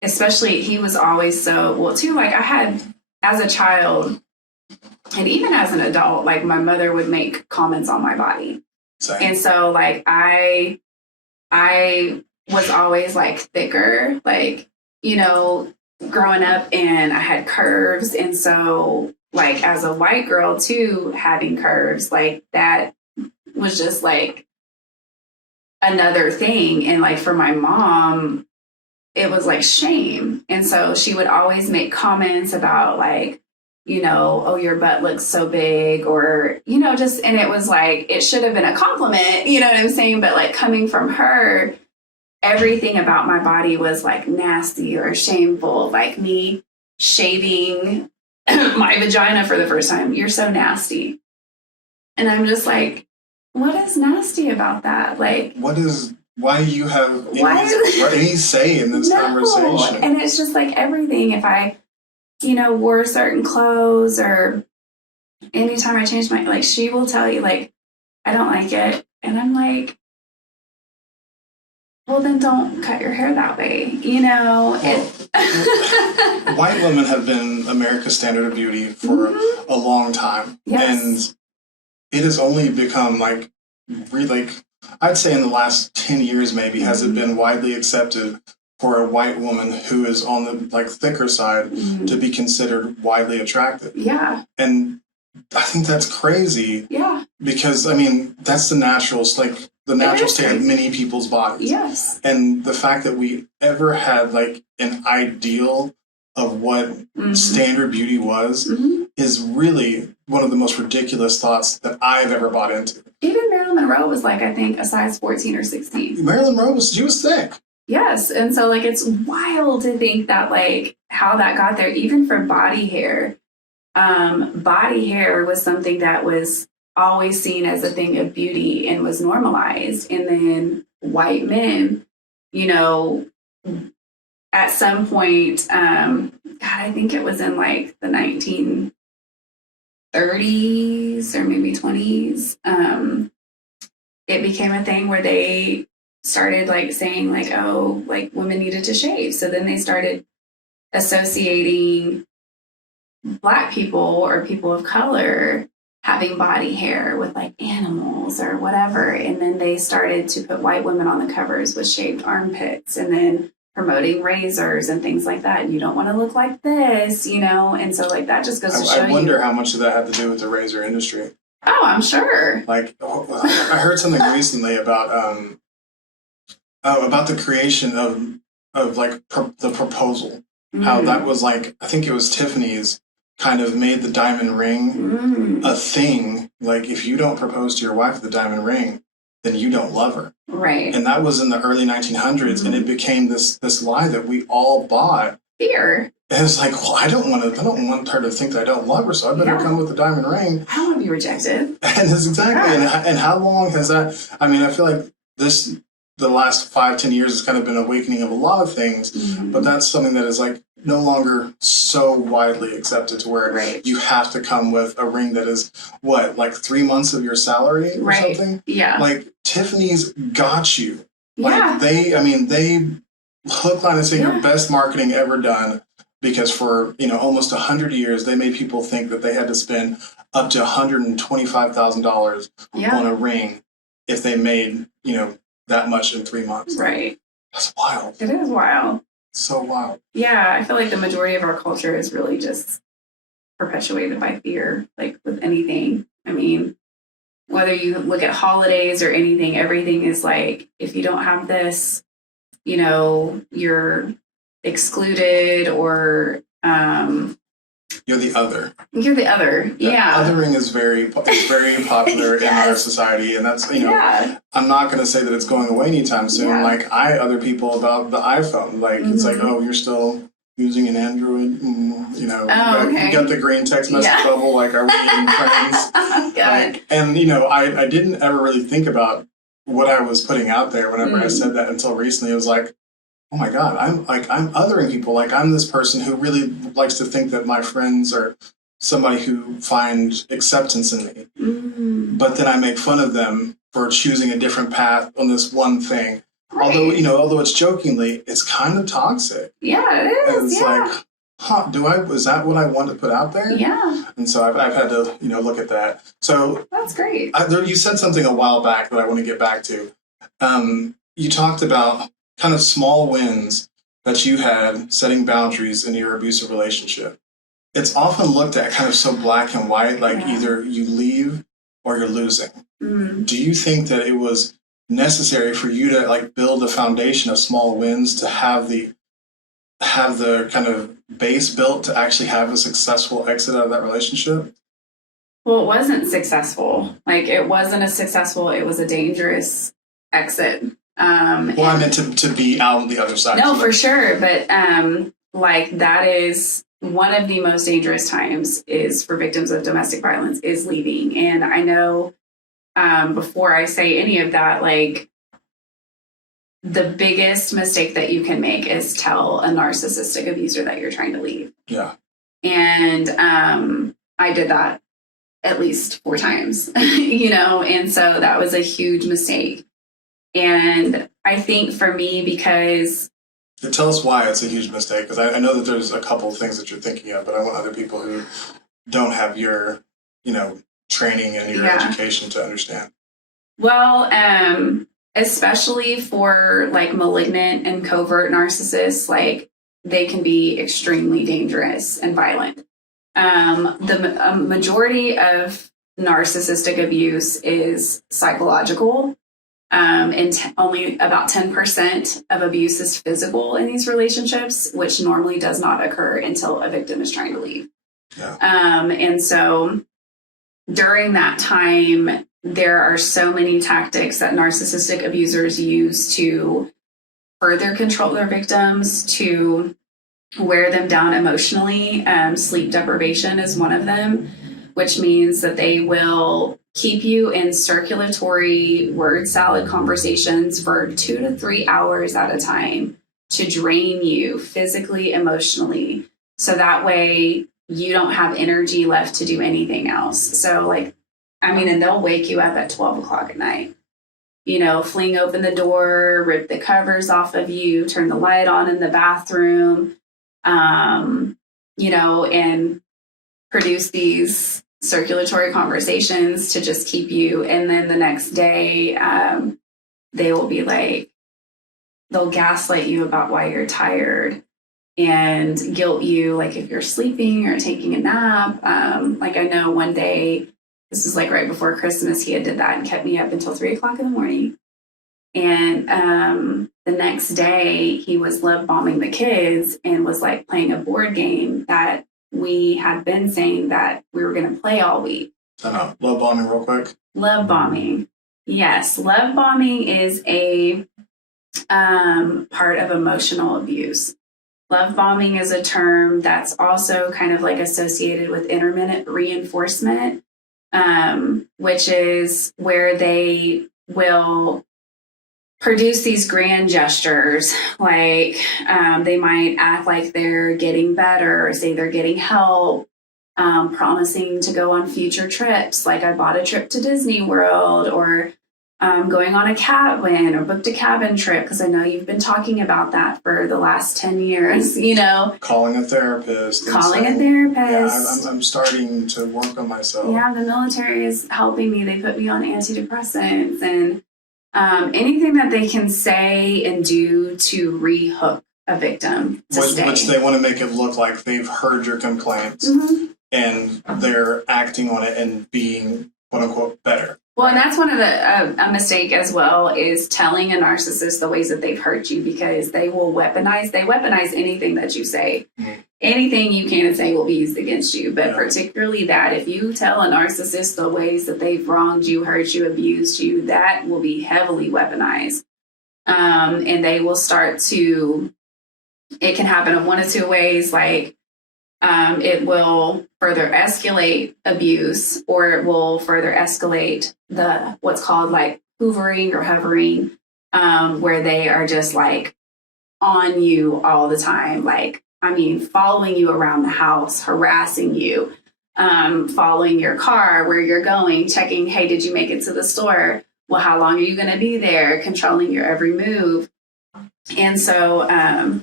especially he was always too, like I had as a child and even as an adult, like my mother would make comments on my body. Same. And so like I was always like thicker, like, growing up, and I had curves. And so like as a white girl too, having curves, like that was just like another thing. And like for my mom, it was like shame. And so she would always make comments about like, oh, your butt looks so big, or, and it was like, it should have been a compliment, you know what I'm saying? But like coming from her, everything about my body was like nasty or shameful, like me shaving my vagina for the first time. You're so nasty. And I'm just like, what is nasty about that? Like, why do you have any say in this conversation? And it's just like everything. If I, wore certain clothes, or anytime I changed like, she will tell you, like, I don't like it. And I'm like, well, then don't cut your hair that way. White women have been America's standard of beauty for a long time. Yes. And it has only become like, really, I'd say in the last 10 years, maybe, has it been widely accepted for a white woman who is on the thicker side to be considered widely attractive. Yeah. And I think that's crazy. Yeah. Because, that's the natural state of many people's bodies. Yes. And the fact that we ever had like an ideal of what standard beauty was is really one of the most ridiculous thoughts that I've ever bought into. Even Marilyn Monroe was like, I think, a size 14 or 16. Marilyn Monroe she was thick. Yes. And so like, it's wild to think that like how that got there, even for body hair. Body hair was something that was always seen as a thing of beauty and was normalized. And then white men, at some point, I think it was in like the 1930s or maybe 20s, it became a thing where they started like saying like, oh, like women needed to shave. So then they started associating Black people or people of color having body hair with like animals or whatever. And then they started to put white women on the covers with shaved armpits, and then promoting razors and things like that. And you don't want to look like this, And so like that just goes to show you. I wonder how much of that had to do with the razor industry. Oh, I'm sure. Like, I heard something recently about the creation of like the proposal. How that was like, I think it was Tiffany's kind of made the diamond ring a thing. Like, if you don't propose to your wife with the diamond ring, then you don't love her. Right. And that was in the early 1900s, and it became this lie that we all bought. Fear. And it's like, well, I don't want her to think that I don't love her, so I better come with a diamond ring. I don't want to be rejected. And that's exactly, and how long has that, I mean, I feel like the last 5-10 years has kind of been an awakening of a lot of things, but that's something that is like no longer so widely accepted to where you have to come with a ring that is what, like 3 months of your salary or something? Yeah. Like Tiffany's got you. Like they hook, line, and sinker, best marketing ever done, because for, almost 100 years, they made people think that they had to spend up to $125,000 on a ring if they made, that much in 3 months. Right. That's wild. It is wild. So wild. Yeah, I feel like the majority of our culture is really just perpetuated by fear, like with anything. I mean, whether you look at holidays or anything, everything is like, if you don't have this, you're excluded, or you're the other. You're the other. Othering is very popular in our society, and that's I'm not going to say that it's going away anytime soon. Like I other people about the iPhone, like it's like, oh, you're still using an Android, you got the green text message bubble. Like, are we even friends? And I didn't ever really think about what I was putting out there whenever I said that until recently. It was like, oh my God, I'm othering people. Like I'm this person who really likes to think that my friends are somebody who find acceptance in me. But then I make fun of them for choosing a different path on this one thing. Right. Although it's jokingly, it's kind of toxic. Yeah, it is. And it's like, is that what I want to put out there? Yeah. And so I've had to, look at that. So that's great. You said something a while back that I want to get back to. You talked about kind of small wins that you had setting boundaries in your abusive relationship. It's often looked at kind of so black and white, like either you leave or you're losing. Do you think that it was necessary for you to like build a foundation of small wins to have the kind of base built to actually have a successful exit out of that relationship? Well, it wasn't successful. Like it wasn't it was a dangerous exit. Well, I meant to be out on the other side. No, for sure. But that is one of the most dangerous times is for victims of domestic violence is leaving. And I know before I say any of that, like the biggest mistake that you can make is tell a narcissistic abuser that you're trying to leave. Yeah. And I did that at least 4 times, and so that was a huge mistake. And I think for me, because... Tell us why it's a huge mistake, because I know that there's a couple of things that you're thinking of, but I want other people who don't have your, training and your education to understand. Well, especially for like malignant and covert narcissists, like they can be extremely dangerous and violent. The majority of narcissistic abuse is psychological. And only about 10% of abuse is physical in these relationships, which normally does not occur until a victim is trying to leave. Yeah. And so during that time, there are so many tactics that narcissistic abusers use to further control their victims, to wear them down emotionally. Sleep deprivation is one of them, which means that they will keep you in circulatory word salad conversations for 2 to 3 hours at a time to drain you physically, emotionally. So that way you don't have energy left to do anything else. So and they'll wake you up at 12 o'clock at night, fling open the door, rip the covers off of you, turn the light on in the bathroom, and produce these circulatory conversations to just keep you. And then the next day, they will be like, they'll gaslight you about why you're tired and guilt you, like if you're sleeping or taking a nap. I know one day, this is like right before Christmas, he did that and kept me up until 3 o'clock in the morning. And the next day he was love bombing the kids and was like playing a board game that we had been saying that we were going to play all week. Love bombing real quick. Love bombing. Yes. Love bombing is a part of emotional abuse. Love bombing is a term that's also kind of like associated with intermittent reinforcement, which is where they will produce these grand gestures, like they might act like they're getting better, or say they're getting help, promising to go on future trips, like I bought a trip to Disney World, or going on a cabin, or booked a cabin trip, because I know you've been talking about that for the last 10 years, you know. Calling a therapist. Yeah, I'm starting to work on myself. Yeah, the military is helping me. They put me on antidepressants, and anything that they can say and do to rehook a victim to stay. Which they want to make it look like they've heard your complaints and they're acting on it and being, quote unquote, better. Well, and that's one of the, a mistake as well, is telling a narcissist the ways that they've hurt you, because they will weaponize anything that you say. Anything you can say will be used against you, but particularly that, if you tell a narcissist the ways that they've wronged you, hurt you, abused you, that will be heavily weaponized. And they will start to, it can happen in one of two ways, like it will further escalate abuse, or it will further escalate the what's called like hoovering or hovering, where they are just like on you all the time. Like, I mean, following you around the house, harassing you, following your car, where you're going, checking, hey, did you make it to the store? Well, how long are you going to be there? Controlling your every move. And so, I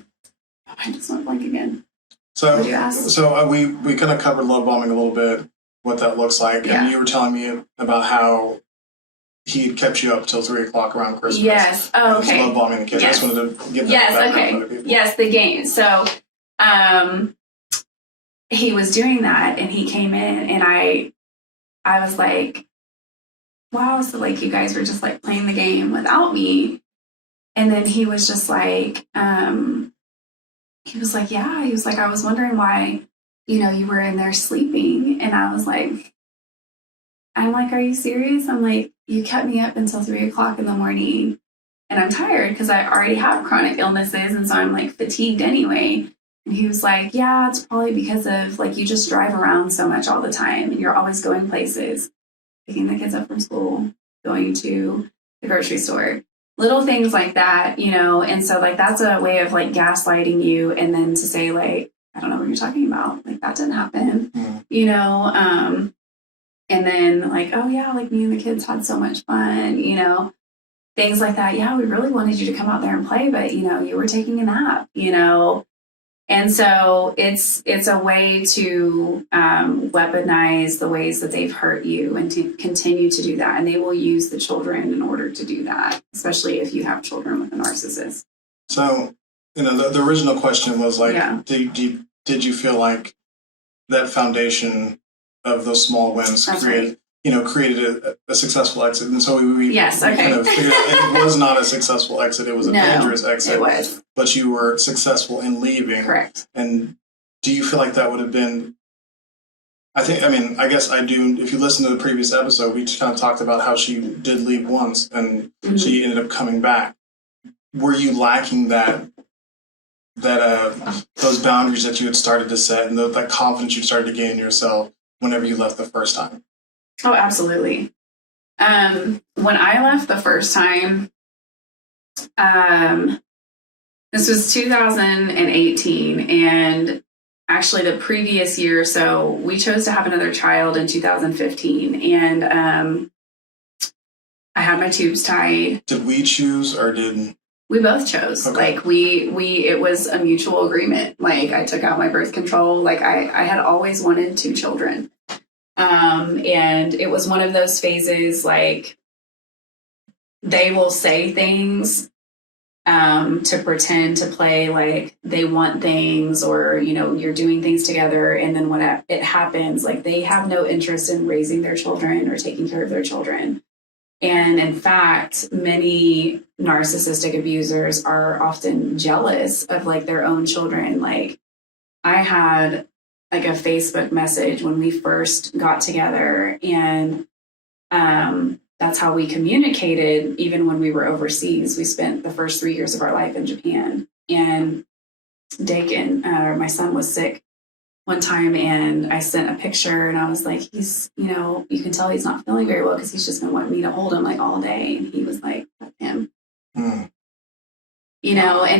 just went blank again. So we kind of covered love bombing a little bit, what that looks like. Yeah. And you were telling me about how he kept you up till 3 o'clock around Christmas. Yes. Oh, okay. Love bombing the kids. Yes. I just wanted to give that background to other people. Yes, the game. So he was doing that, and he came in, and I was like, wow, so like you guys were just like playing the game without me. And then he was just like, he was like, yeah, he was like, I was wondering why, you know, you were in there sleeping. And I was like, I'm like, are you serious? I'm like, you kept me up until 3 o'clock in the morning, and I'm tired because I already have chronic illnesses. And so I'm like fatigued anyway. And he was like, yeah, it's probably because of like, you just drive around so much all the time, and you're always going places, picking the kids up from school, going to the grocery store, little things like that, you know. And so like, that's a way of like gaslighting you. And then to say like, I don't know what you're talking about. Like, that didn't happen, you know? And then like, oh yeah, like me and the kids had so much fun, you know, things like that. Yeah, we really wanted you to come out there and play, but you know, you were taking a nap, you know? And so it's a way to weaponize the ways that they've hurt you, and to continue to do that. And they will use the children in order to do that, especially if you have children with a narcissist. So, you know, the original question was like, did you feel like that foundation of those small wins created a successful exit? And so we kind of figured it was not a successful exit. It was a dangerous exit. It was. But you were successful in leaving. Correct. And do you feel like that would have been, I guess I do. If you listen to the previous episode, we kind of talked about how she did leave once and she ended up coming back. Were you lacking that those boundaries that you had started to set, and that confidence you started to gain in yourself whenever you left the first time? Oh, absolutely. When I left the first time, this was 2018, and actually the previous year, so we chose to have another child in 2015, and I had my tubes tied. Did we choose, or did... We both chose. Okay. Like it was a mutual agreement. Like, I took out my birth control. Like I had always wanted 2 children. And it was one of those phases, like, they will say things to pretend to play like they want things, or, you know, you're doing things together. And then when it happens, like, they have no interest in raising their children or taking care of their children. And in fact, many narcissistic abusers are often jealous of like their own children. Like, I had like a Facebook message when we first got together, and that's how we communicated even when we were overseas. We spent the first 3 years of our life in Japan, and Dakin, my son was sick one time, and I sent a picture, and I was like, he's, you can tell he's not feeling very well because he's just been wanting me to hold him like all day. And he was like, that's him. And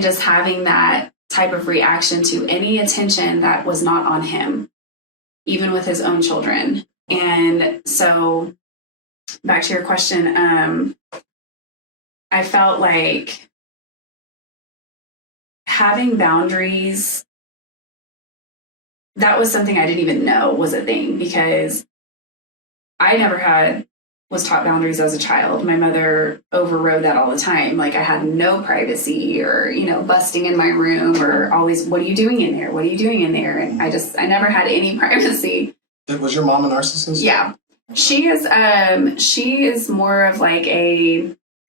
just having that type of reaction to any attention that was not on him, even with his own children. And so back to your question, I felt like having boundaries, that was something I didn't even know was a thing, because I never was taught boundaries as a child. My mother overrode that all the time. Like, I had no privacy, or, busting in my room, or always, what are you doing in there? What are you doing in there? And I never had any privacy. Was your mom a narcissist? Yeah. She is more of like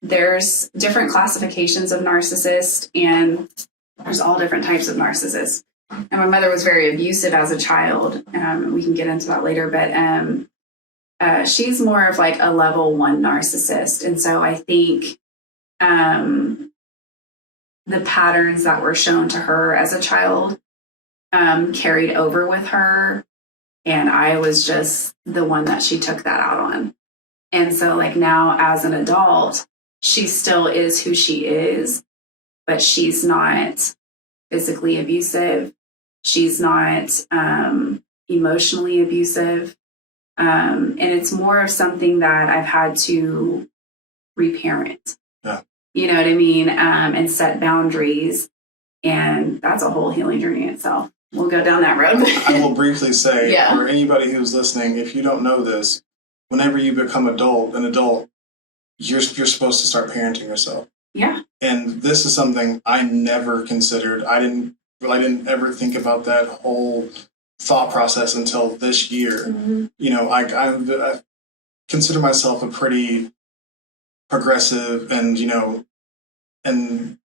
there's different classifications of narcissist, and there's all different types of narcissists. And my mother was very abusive as a child. We can get into that later, but she's more of like a level 1 narcissist. And so I think the patterns that were shown to her as a child carried over with her. And I was just the one that she took that out on. And so like now as an adult, she still is who she is, but she's not physically abusive. She's not emotionally abusive. And it's more of something that I've had to reparent. Yeah. You know what I mean? And set boundaries. And that's a whole healing journey itself. We'll go down that road. I will briefly say, Yeah. For anybody who's listening, if you don't know this, whenever you become an adult, you're supposed to start parenting yourself. Yeah. And this is something I never considered. I didn't ever think about that whole thought process until this year. Mm-hmm. I consider myself a pretty progressive and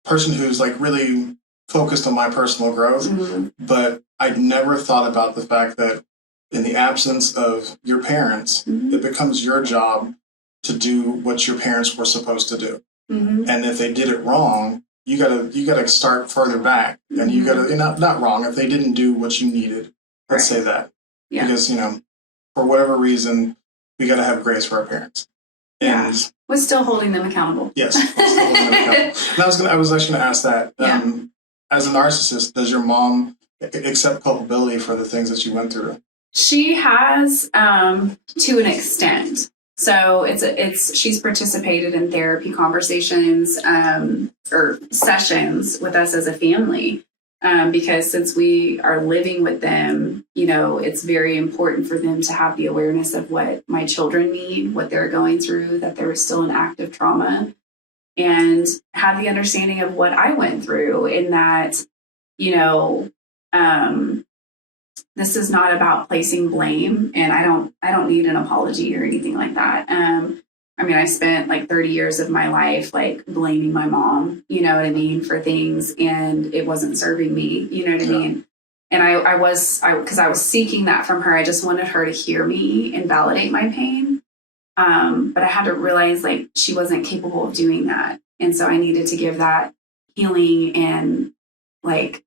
person who's like really focused on my personal growth. Mm-hmm. But I never thought about the fact that in the absence of your parents, mm-hmm. it becomes your job to do what your parents were supposed to do. Mm-hmm. And if they did it wrong, you gotta start further back, mm-hmm. and you gotta, not wrong, if they didn't do what you needed, let's say that. Yeah. Because, for whatever reason, we gotta have grace for our parents. And yeah. We're still holding them accountable. Yes. We're still holding them accountable. And I was actually gonna ask that. Yeah. As a narcissist, does your mom accept culpability for the things that you went through? She has, to an extent. So she's participated in therapy conversations or sessions with us as a family, because since we are living with them, it's very important for them to have the awareness of what my children need, what they're going through, that there was still an active trauma, and have the understanding of what I went through, in that, this is not about placing blame, and I don't need an apology or anything like that. I spent like 30 years of my life like blaming my mom, for things, and it wasn't serving me, And because I was seeking that from her. I just wanted her to hear me and validate my pain. But I had to realize like she wasn't capable of doing that. And so I needed to give that healing and like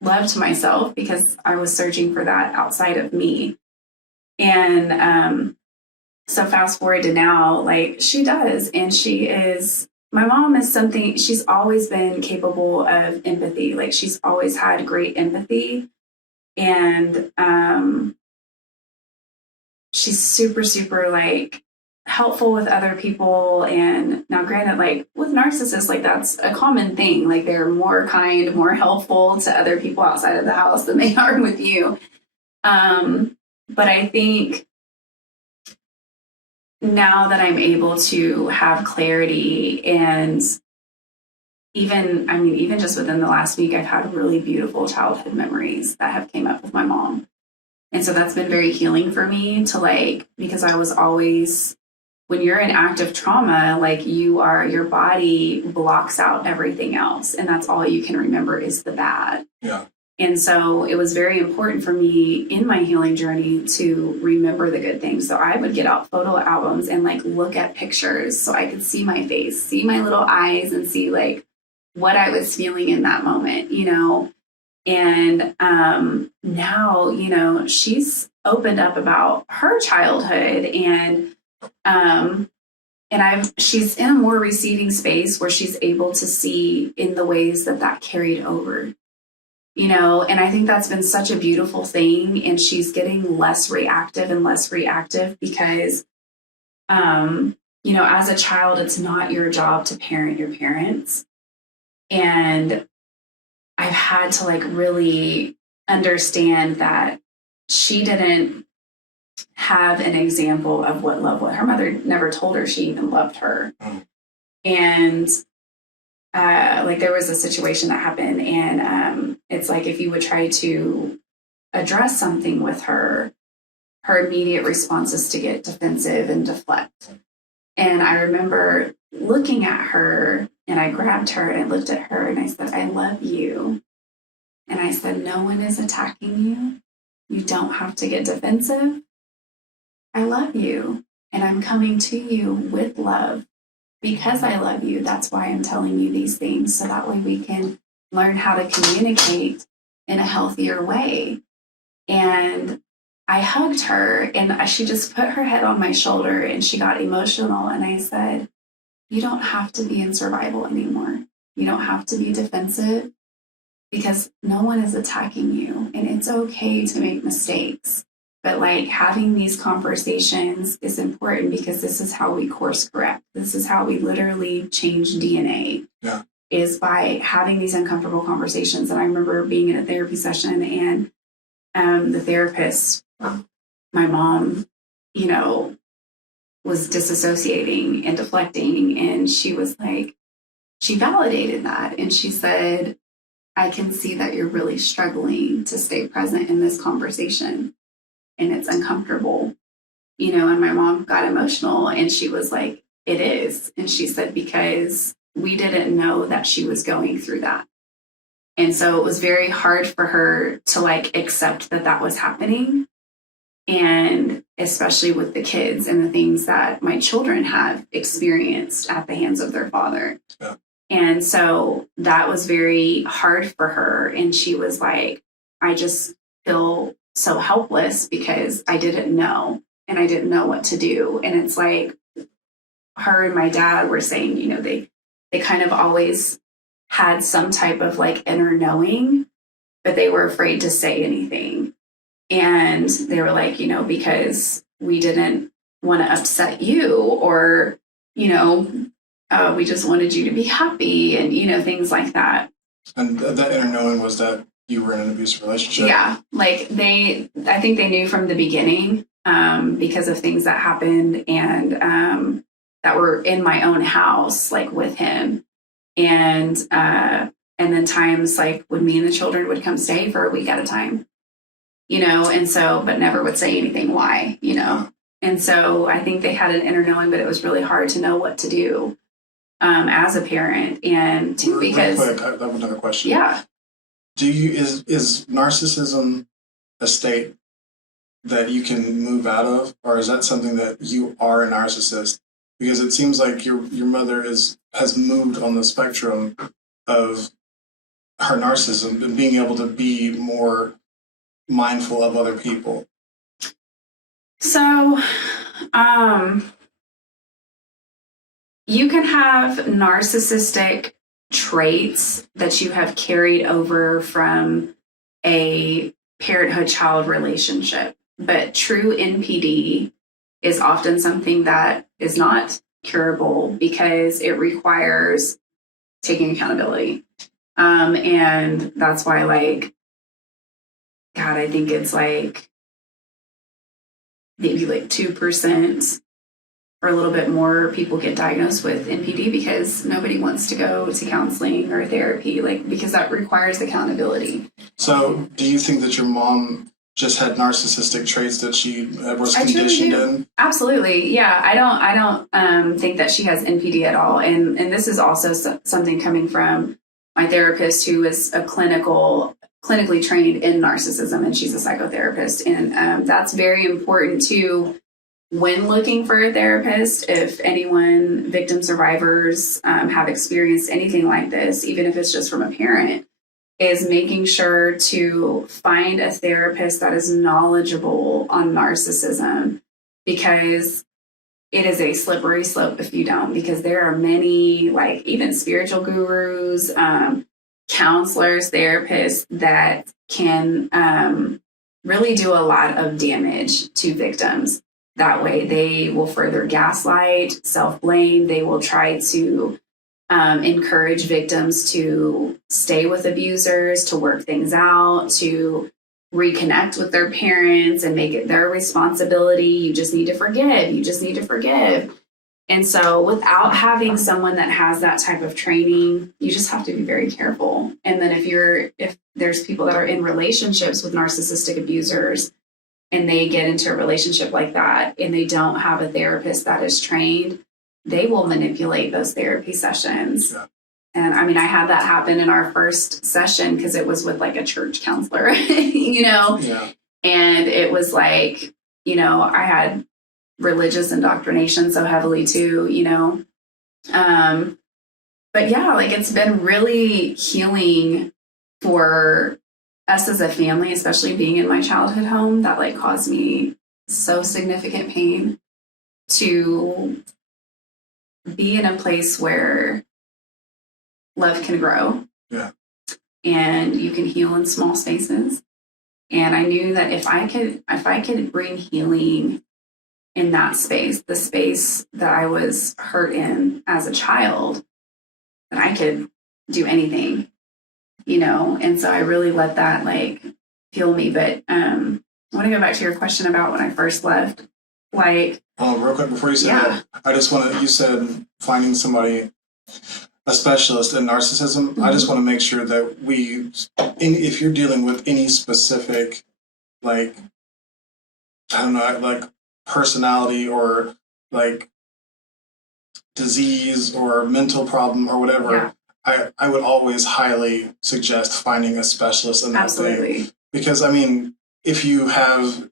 love to myself, because I was searching for that outside of me. And so fast forward to now, like she does. And my mom is she's always been capable of empathy. Like she's always had great empathy. And she's super, super like helpful with other people. And now granted, like with narcissists, like that's a common thing. Like they're more kind, more helpful to other people outside of the house than they are with you. But I think now that I'm able to have clarity, and even just within the last week, I've had really beautiful childhood memories that have came up with my mom. And so that's been very healing for me because I was always, when you're in active trauma, like your body blocks out everything else. And that's all you can remember is the bad. Yeah. And so it was very important for me in my healing journey to remember the good things. So I would get out photo albums and like look at pictures so I could see my face, see my little eyes, and see like what I was feeling in that moment, And now, you know, she's opened up about her childhood, and she's in a more receiving space where she's able to see in the ways that that carried over, you know, and I think that's been such a beautiful thing. And she's getting less reactive and less reactive because, you know, as a child, it's not your job to parent your parents. And I've had to like really understand that she didn't have an example of what love was. Her mother never told her she even loved her. And like there was a situation that happened, and it's like if you would try to address something with her, her immediate response is to get defensive and deflect. And I remember looking at her, and I grabbed her and I looked at her and I said, I love you. And I said, no one is attacking you. You don't have to get defensive. I love you, and I'm coming to you with love because I love you. That's why I'm telling you these things, so that way we can learn how to communicate in a healthier way. And I hugged her, and she just put her head on my shoulder, and she got emotional. And I said, you don't have to be in survival anymore. You don't have to be defensive, because no one is attacking you, and it's okay to make mistakes. But like having these conversations is important, because this is how we course correct. This is how we literally change DNA. Yeah. Is by having these uncomfortable conversations. And I remember being in a therapy session, and the therapist, my mom, you know, was disassociating and deflecting. And she was like, she validated that. And she said, I can see that you're really struggling to stay present in this conversation, and it's uncomfortable, you know. And my mom got emotional, and she was like, it is. And she said, because we didn't know that she was going through that. And so it was very hard for her to like accept that that was happening. And especially with the kids and the things that my children have experienced at the hands of their father. Yeah. And so that was very hard for her. And she was like, I just feel so helpless because I didn't know, and I didn't know what to do. And it's like her and my dad were saying, you know, they kind of always had some type of like inner knowing, but they were afraid to say anything. And they were like, you know, because we didn't want to upset you, or, you know, we just wanted you to be happy, and, you know, things like that. And that inner knowing was that you were in an abusive relationship? Yeah. Like I think they knew from the beginning, because of things that happened, and that were in my own house, like with him. And then times like when me and the children would come stay for a week at a time, you know, and so, but never would say anything why, you know. And so I think they had an inner knowing, but it was really hard to know what to do as a parent. And too, because real quick, I have another question. Yeah. Is narcissism a state that you can move out of, or is that something that you are a narcissist? Because it seems like your mother has moved on the spectrum of her narcissism and being able to be more mindful of other people. So, you can have narcissistic traits that you have carried over from a parenthood-child relationship, but true NPD is often something that is not curable because it requires taking accountability. And that's why, like, God, I think it's like maybe like 2% or a little bit more people get diagnosed with NPD because nobody wants to go to counseling or therapy, like, because that requires accountability. So do you think that your mom just had narcissistic traits that she was conditioned in? Absolutely. Yeah. I don't think that she has NPD at all. And this is also something coming from my therapist, who is a clinically trained in narcissism, and she's a psychotherapist. And that's very important too when looking for a therapist. If anyone, victim survivors, have experienced anything like this, even if it's just from a parent, is making sure to find a therapist that is knowledgeable on narcissism, because it is a slippery slope if you don't, because there are many, like even spiritual gurus, counselors, therapists that can really do a lot of damage to victims. That way they will further gaslight, self-blame. They will try to encourage victims to stay with abusers, to work things out, to reconnect with their parents and make it their responsibility. You just need to forgive. You just need to forgive. And so without having someone that has that type of training, you just have to be very careful. And then if there's people that are in relationships with narcissistic abusers and they get into a relationship like that and they don't have a therapist that is trained, they will manipulate those therapy sessions. Yeah. And I mean, I had that happen in our first session because it was with like a church counselor, Yeah. And it was like, I had religious indoctrination so heavily too, But yeah, like it's been really healing for us as a family, especially being in my childhood home that like caused me so significant pain, to be in a place where love can grow. Yeah. And you can heal in small spaces. And I knew that if I could bring healing in that space, the space that I was hurt in as a child, that I could do anything, And so I really let that like heal me. But I want to go back to your question about when I first left. Like, real quick before you say that, I just want to. You said finding somebody, a specialist in narcissism. Mm-hmm. I just want to make sure that if you're dealing with any specific, like, I don't know, like personality or like disease or mental problem or whatever, I would always highly suggest finding a specialist in that thing. Because, I mean, if you have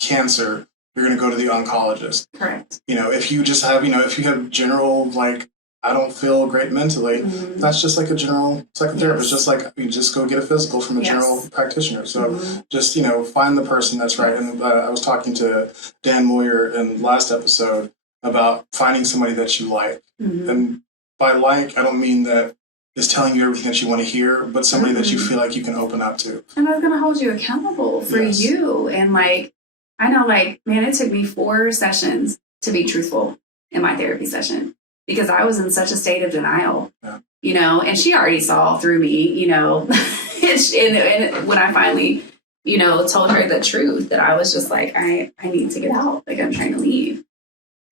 cancer, you're going to go to the oncologist. Correct. If you just have, if you have general, like, I don't feel great mentally, that's just like a general psychotherapist. Just like you just go get a physical from a general practitioner. So just, find the person that's right. And I was talking to Dan Moyer in last episode about finding somebody that you like. And by like, I don't mean that is telling you everything that you want to hear, but somebody that you feel like you can open up to. And I was going to hold you accountable for you. And like, I know, like, man, it took me 4 sessions to be truthful in my therapy session because I was in such a state of denial, and she already saw through me, and when I finally, told her the truth, that I was just like, I need to get out. Like, I'm trying to leave.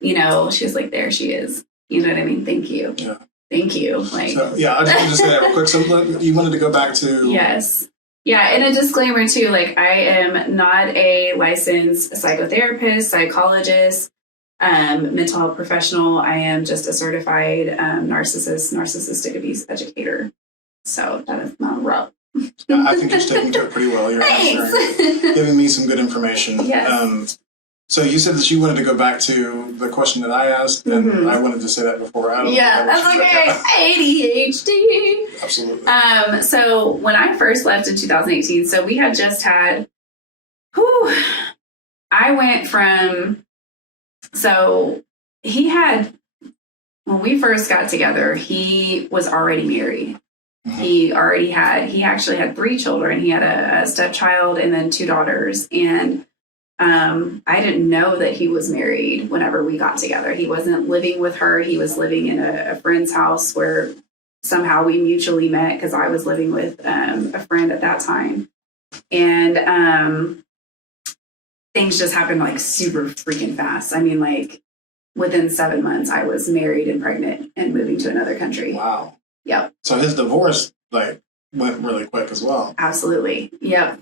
She was like, there she is. You know what I mean? Thank you. Yeah. Thank you. Like, so, I just wanted to say that real quick. So you wanted to go back to... Yes. Yeah, and a disclaimer too, like I am not a licensed psychotherapist, psychologist, mental health professional. I am just a certified narcissistic abuse educator. So that is my role. Yeah, I think you're sticking to it pretty well. You're answering, giving me some good information. Yes. So you said that you wanted to go back to the question that I asked, and I wanted to say that before. That's okay. ADHD. Absolutely. So when I first left in 2018, so we had just had, I went from, so he had, when we first got together, he was already married. He actually had 3 children. He had a stepchild and then 2 daughters. And I didn't know that he was married whenever we got together. He wasn't living with her. He was living in a friend's house where somehow we mutually met because I was living with a friend at that time. And things just happened like super freaking fast. I mean, like within 7 months, I was married and pregnant and moving to another country. Wow. Yep. So his divorce went really quick as well. Absolutely. Yep.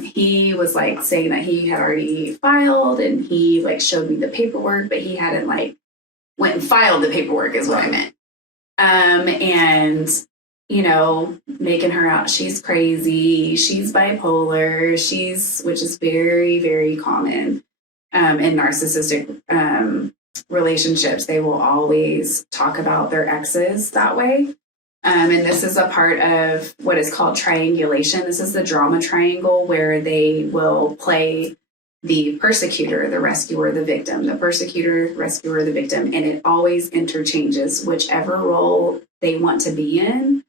He was like saying that he had already filed and he like showed me the paperwork, but he hadn't like went and filed the paperwork is what I meant. And, making her out, she's crazy, she's bipolar, which is very, very common in narcissistic relationships. They will always talk about their exes that way. And this is a part of what is called triangulation. This is the drama triangle where they will play the persecutor, the rescuer, the victim, the persecutor, rescuer, the victim, and it always interchanges whichever role they want to be in,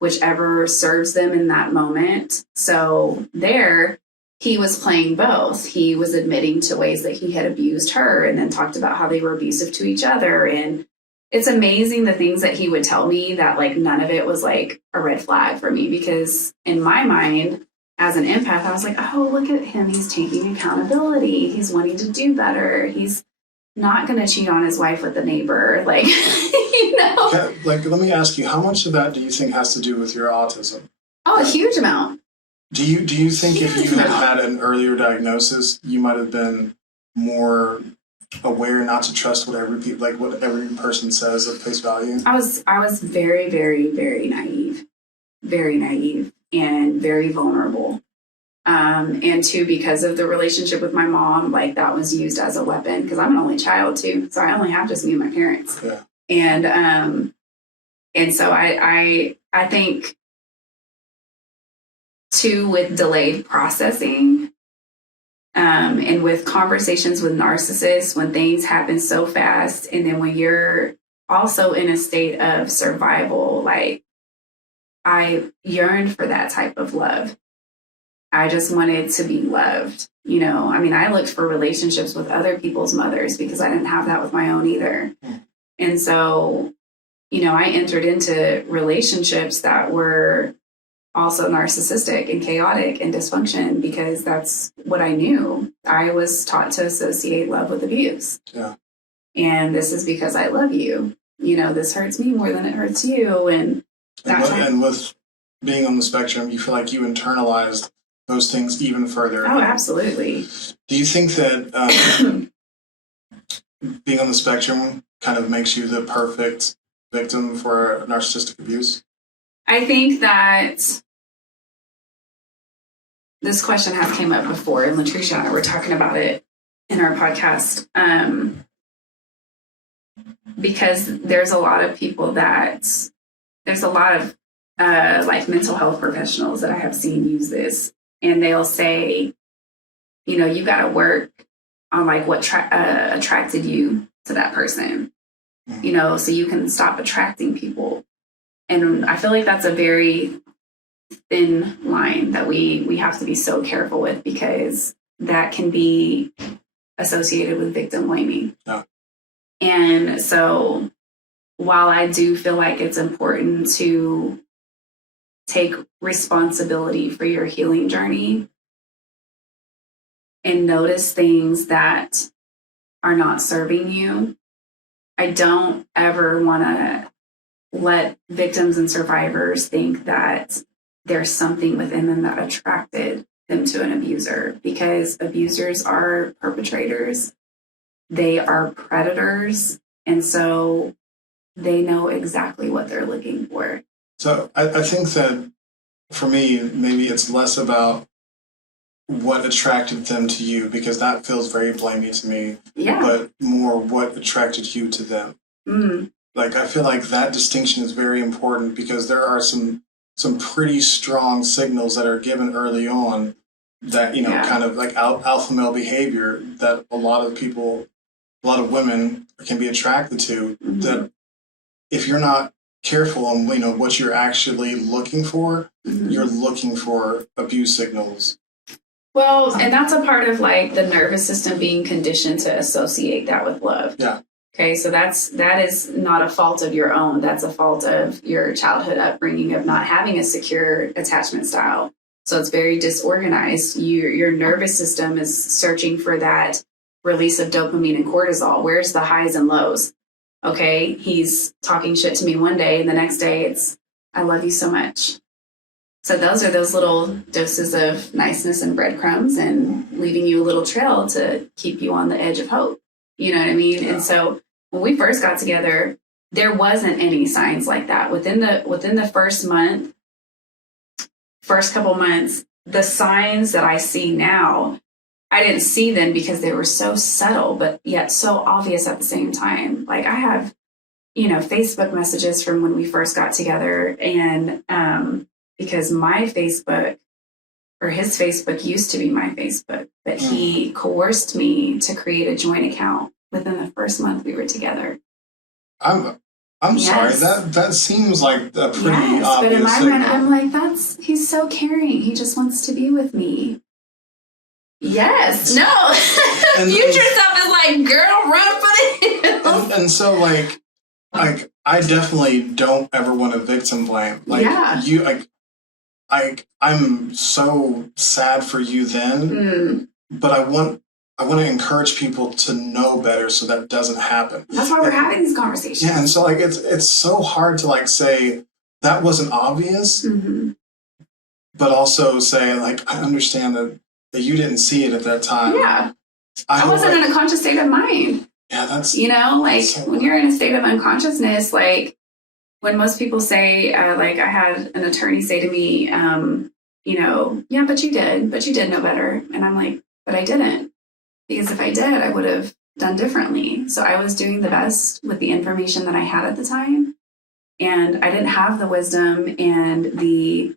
whichever serves them in that moment. So there, he was playing both. He was admitting to ways that he had abused her and then talked about how they were abusive to each other. And it's amazing the things that he would tell me that like none of it was like a red flag for me, because in my mind, as an empath, I was like, oh, look at him. He's taking accountability. He's wanting to do better. He's not going to cheat on his wife with the neighbor. Like, Okay, like, let me ask you, how much of that do you think has to do with your autism? Oh, a huge amount. Do you think if you had an earlier diagnosis, you might have been more aware not to trust what every person says at face value? I was very, very, very naive and very vulnerable. And two, because of the relationship with my mom, like that was used as a weapon, because I'm an only child too. So I only have just me and my parents. Yeah. And so I think too, with delayed processing, and with conversations with narcissists, when things happen so fast, and then when you're also in a state of survival, like I yearned for that type of love. I just wanted to be loved. I mean, I looked for relationships with other people's mothers because I didn't have that with my own either. And so, I entered into relationships that were also narcissistic and chaotic and dysfunction because that's what I knew. I was taught to associate love with abuse. Yeah. And this is because I love you. This hurts me more than it hurts you. And with being on the spectrum, you feel like you internalized those things even further. Oh, absolutely. Do you think that being on the spectrum kind of makes you the perfect victim for narcissistic abuse? I think that this question has came up before, and Latricia and I were talking about it in our podcast, because there's a lot of people there's a lot of like mental health professionals that I have seen use this, and they'll say, you got to work on like what attracted you to that person, so you can stop attracting people. And I feel like that's a very thin line that we have to be so careful with, because that can be associated with victim blaming. Yeah. And so while I do feel like it's important to take responsibility for your healing journey and notice things that are not serving you, I don't ever want to let victims and survivors think that there's something within them that attracted them to an abuser, because abusers are perpetrators. They are predators. And so they know exactly what they're looking for. So I think that for me, maybe it's less about what attracted them to you, because that feels very blamey to me. Yeah. But more what attracted you to them. Mm. Like, I feel like that distinction is very important, because there are some pretty strong signals that are given early on that, kind of like alpha male behavior that a lot of women can be attracted to, Mm-hmm. that if you're not careful on, what you're actually looking for, Mm-hmm. you're looking for abuse signals. Well, and that's a part of like the nervous system being conditioned to associate that with love. Yeah. Okay, so that is not a fault of your own. That's a fault of your childhood upbringing of not having a secure attachment style. So it's very disorganized. Your nervous system is searching for that release of dopamine and cortisol. Where's the highs and lows? Okay, he's talking shit to me one day, and the next day it's, I love you so much. So those are those little doses of niceness and breadcrumbs and leaving you a little trail to keep you on the edge of hope. You know what I mean? Yeah. And so when we first got together, there wasn't any signs like that. Within the first couple months, the signs that I see now, I didn't see them because they were so subtle, but yet so obvious at the same time. Like I have Facebook messages from when we first got together. And because my Facebook or his Facebook used to be my Facebook, but he coerced me to create a joint account within the first month we were together. I'm sorry, that seems like a pretty obvious but in my signal. mind, I'm like, he's so caring. He just wants to be with me. Yes. No. Future stuff is like, girl, run for the hills. And so like I definitely don't ever want to victim blame. Like I'm so sad for you then, but I want to encourage people to know better so that doesn't happen. That's why we're having these conversations. Yeah, and so like it's so hard to like say that wasn't obvious, but also say like I understand that you didn't see it at that time. Yeah, I wasn't in a conscious state of mind. Yeah, that's when you're in a state of unconsciousness, like when most people say, like I had an attorney say to me, yeah, but you did know better, and I'm like, but I didn't. Because if I did, I would have done differently. So I was doing the best with the information that I had at the time. And I didn't have the wisdom and the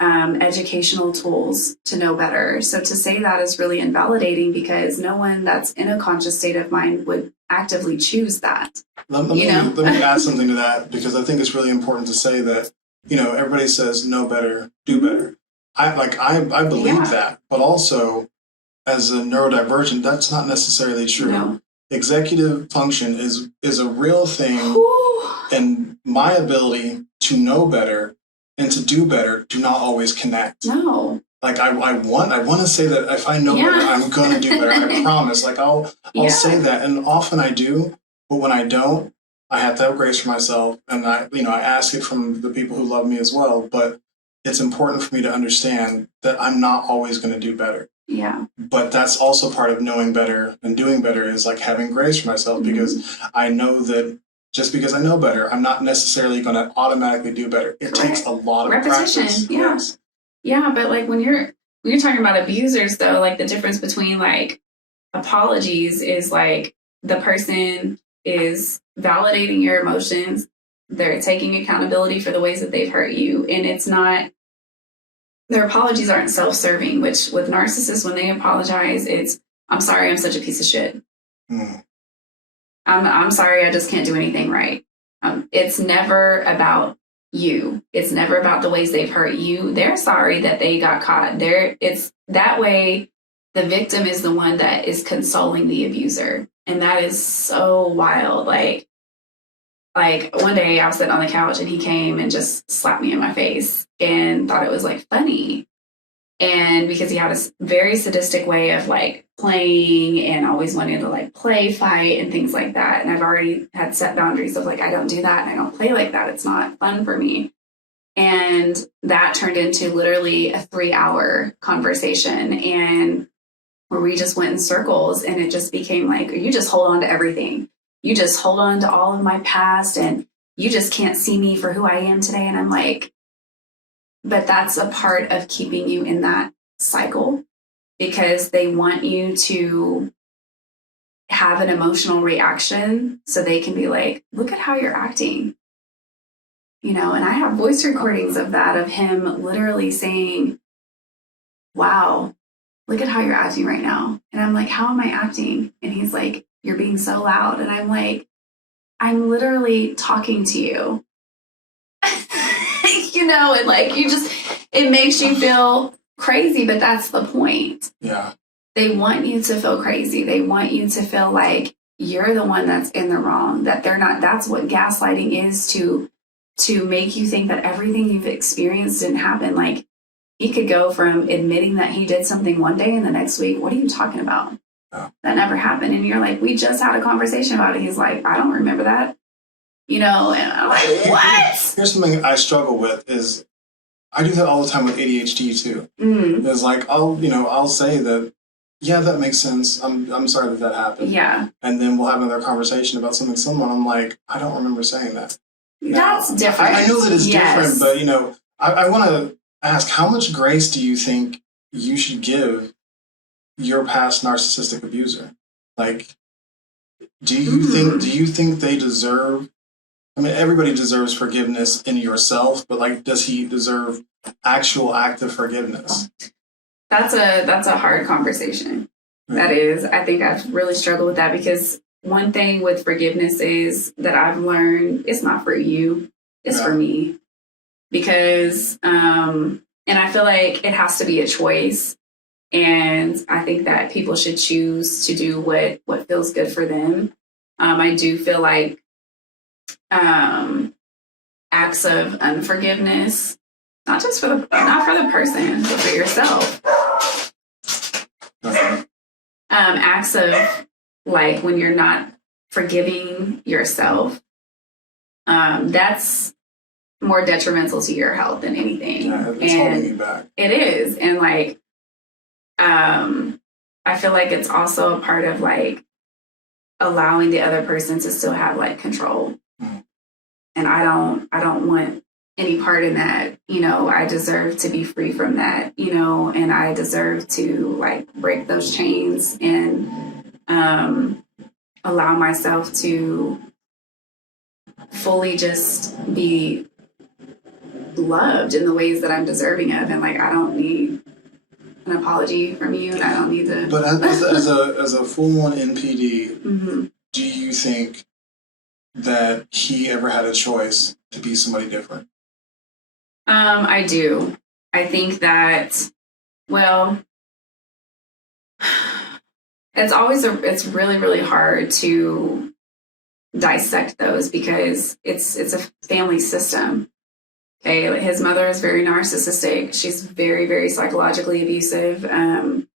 educational tools to know better. So to say that is really invalidating because no one that's in a conscious state of mind would actively choose that. Let me add something to that because I think it's really important to say that, everybody says know better, do better. I believe that, but also as a neurodivergent, that's not necessarily true. No. Executive function is a real thing, and my ability to know better and to do better do not always connect. No. Like I want to say that if I know better, I'm going to do better. I promise. Like I'll say that, and often I do, but when I don't, I have to have grace for myself, and I ask it from the people who love me as well. But it's important for me to understand that I'm not always going to do better. Yeah. But that's also part of knowing better and doing better is like having grace for myself because I know that just because I know better, I'm not necessarily going to automatically do better. It takes a lot of repetition. Practice. Yeah. Yes. Yeah, but like when you're talking about abusers though, like the difference between like apologies is like the person is validating your emotions. They're taking accountability for the ways that they've hurt you. And it's not, their apologies aren't self-serving, which with narcissists, when they apologize, it's, I'm sorry, I'm such a piece of shit. I'm sorry, I just can't do anything right. It's never about you. It's never about the ways they've hurt you. They're sorry that they got caught. It's that way the victim is the one that is consoling the abuser. And that is so wild. Like one day I was sitting on the couch and he came and just slapped me in my face and thought it was like funny. And because he had a very sadistic way of like playing and always wanting to like play, fight and things like that. And I've already had set boundaries of like, I don't do that and I don't play like that. It's not fun for me. And that turned into literally a 3-hour conversation and where we just went in circles and it just became like, you just hold on to everything. You just hold on to all of my past and you just can't see me for who I am today. And I'm like, but that's a part of keeping you in that cycle because they want you to have an emotional reaction so they can be like, look at how you're acting. And I have voice recordings of that, of him literally saying, wow, look at how you're acting right now. And I'm like, how am I acting? And he's like, you're being so loud. And I'm like, I'm literally talking to you. And like, it makes you feel crazy, but that's the point. Yeah. They want you to feel crazy. They want you to feel like you're the one that's in the wrong, that they're not. That's what gaslighting is, to make you think that everything you've experienced didn't happen. Like he could go from admitting that he did something one day and the next week, what are you talking about? Oh. That never happened. And you're like, we just had a conversation about it. He's like, I don't remember that. And I'm like, what? Here's something I struggle with is I do that all the time with ADHD too. It's like, I'll say that, yeah, that makes sense. I'm sorry that happened. Yeah. And then we'll have another conversation about something similar. I'm like, I don't remember saying that. That's different. I know that it's different, but I want to ask, how much grace do you think you should give your past narcissistic abuser? Like, do you think they deserve I mean, everybody deserves forgiveness in yourself, but like, does he deserve actual active forgiveness? That's a hard conversation. That is, I think I've really struggled with that, because one thing with forgiveness is that I've learned it's not for you, it's for me. Because, and I feel like it has to be a choice. And I think that people should choose to do what feels good for them. I do feel like acts of unforgiveness, not for the person, but for yourself. Acts of, like, when you're not forgiving yourself, that's more detrimental to your health than anything. Yeah, it's holding you back. It is. And like, I feel like it's also a part of like allowing the other person to still have like control. And I don't want any part in that. You know, I deserve to be free from that, you know, and I deserve to like break those chains and allow myself to fully just be loved in the ways that I'm deserving of. And like, I don't need an apology from you, and I don't need to. But as a full-on NPD, do you think that he ever had a choice to be somebody different? I do. I think that, well, it's really, really hard to dissect those, because it's a family system. Okay, his mother is very narcissistic. She's very, very psychologically abusive, and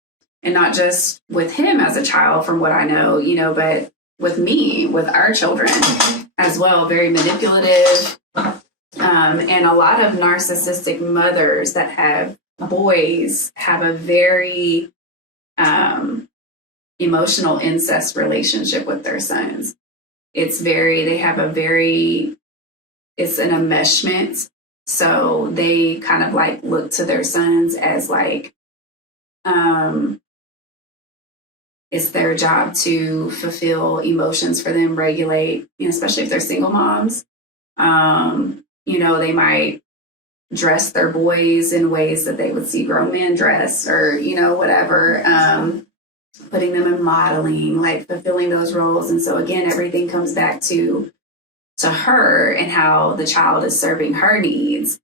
not just with him as a child, from what I know, you know, but with me, with our children as well. Very manipulative, and a lot of narcissistic mothers that have boys have a very emotional incest relationship with their sons. It's an enmeshment. So they kind of like look to their sons as like, it's their job to fulfill emotions for them, regulate, you know, especially if they're single moms. You know, they might dress their boys in ways that they would see grown men dress, or, you know, whatever, putting them in modeling, like fulfilling those roles. And so again, everything comes back to her and how the child is serving her needs.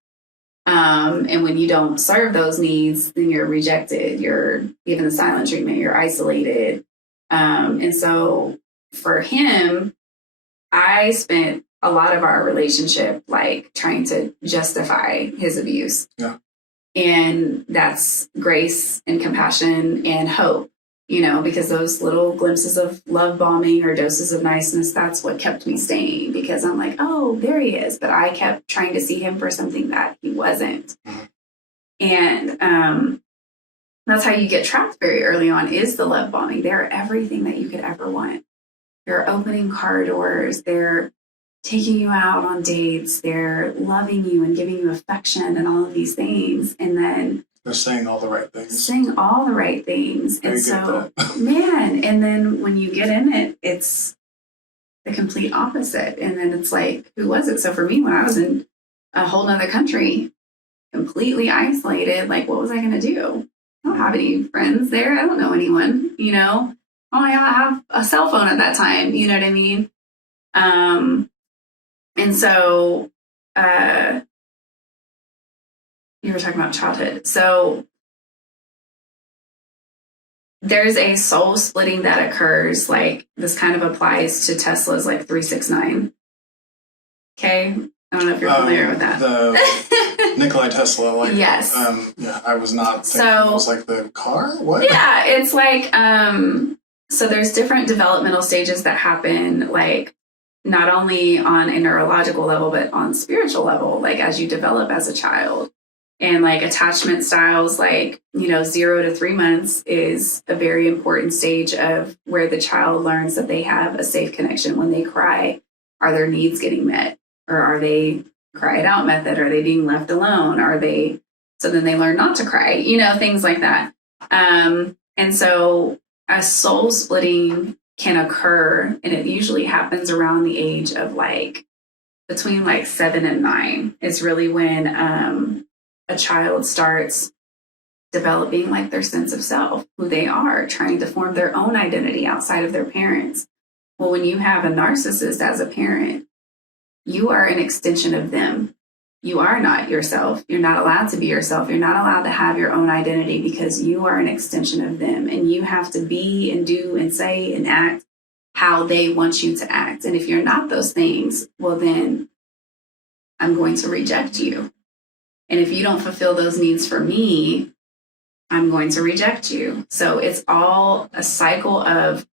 And when you don't serve those needs, then you're rejected, you're given the silent treatment, you're isolated. And so for him, I spent a lot of our relationship like trying to justify his abuse. Yeah. And that's grace and compassion and hope. You know, because those little glimpses of love bombing or doses of niceness, that's what kept me staying, because I'm like, oh, there he is. But I kept trying to see him for something that he wasn't. And that's how you get trapped very early on, is the love bombing. They're everything that you could ever want. They're opening car doors. They're taking you out on dates. They're loving you and giving you affection and all of these things. And then they're saying all the right things. And so, man, and then when you get in it, it's the complete opposite. And then it's like, who was it? So for me, when I was in a whole nother country, completely isolated, like, what was I going to do? I don't have any friends there. I don't know anyone, you know? Oh, I have a cell phone at that time. You know what I mean? And so, you were talking about childhood. So there's a soul splitting that occurs. Like, this kind of applies to Tesla's like 369. Okay. I don't know if you're familiar with that. The Nikola Tesla, like, yes. Yeah, I was not thinking it was like the car. What? Yeah, it's like, so there's different developmental stages that happen, like not only on a neurological level, but on spiritual level, like as you develop as a child. And like attachment styles, like, you know, 0 to 3 months is a very important stage of where the child learns that they have a safe connection. When they cry, are their needs getting met? Or are they cry it out method? Are they being left alone? So then they learn not to cry, you know, things like that. And so a soul splitting can occur, and it usually happens around the age of like between like 7 and 9 is really when a child starts developing like their sense of self, who they are, trying to form their own identity outside of their parents. Well, when you have a narcissist as a parent, you are an extension of them. You are not yourself. You're not allowed to be yourself. You're not allowed to have your own identity because you are an extension of them. And you have to be and do and say and act how they want you to act. And if you're not those things, well, then I'm going to reject you. And if you don't fulfill those needs for me, I'm going to reject you. So it's all a cycle of,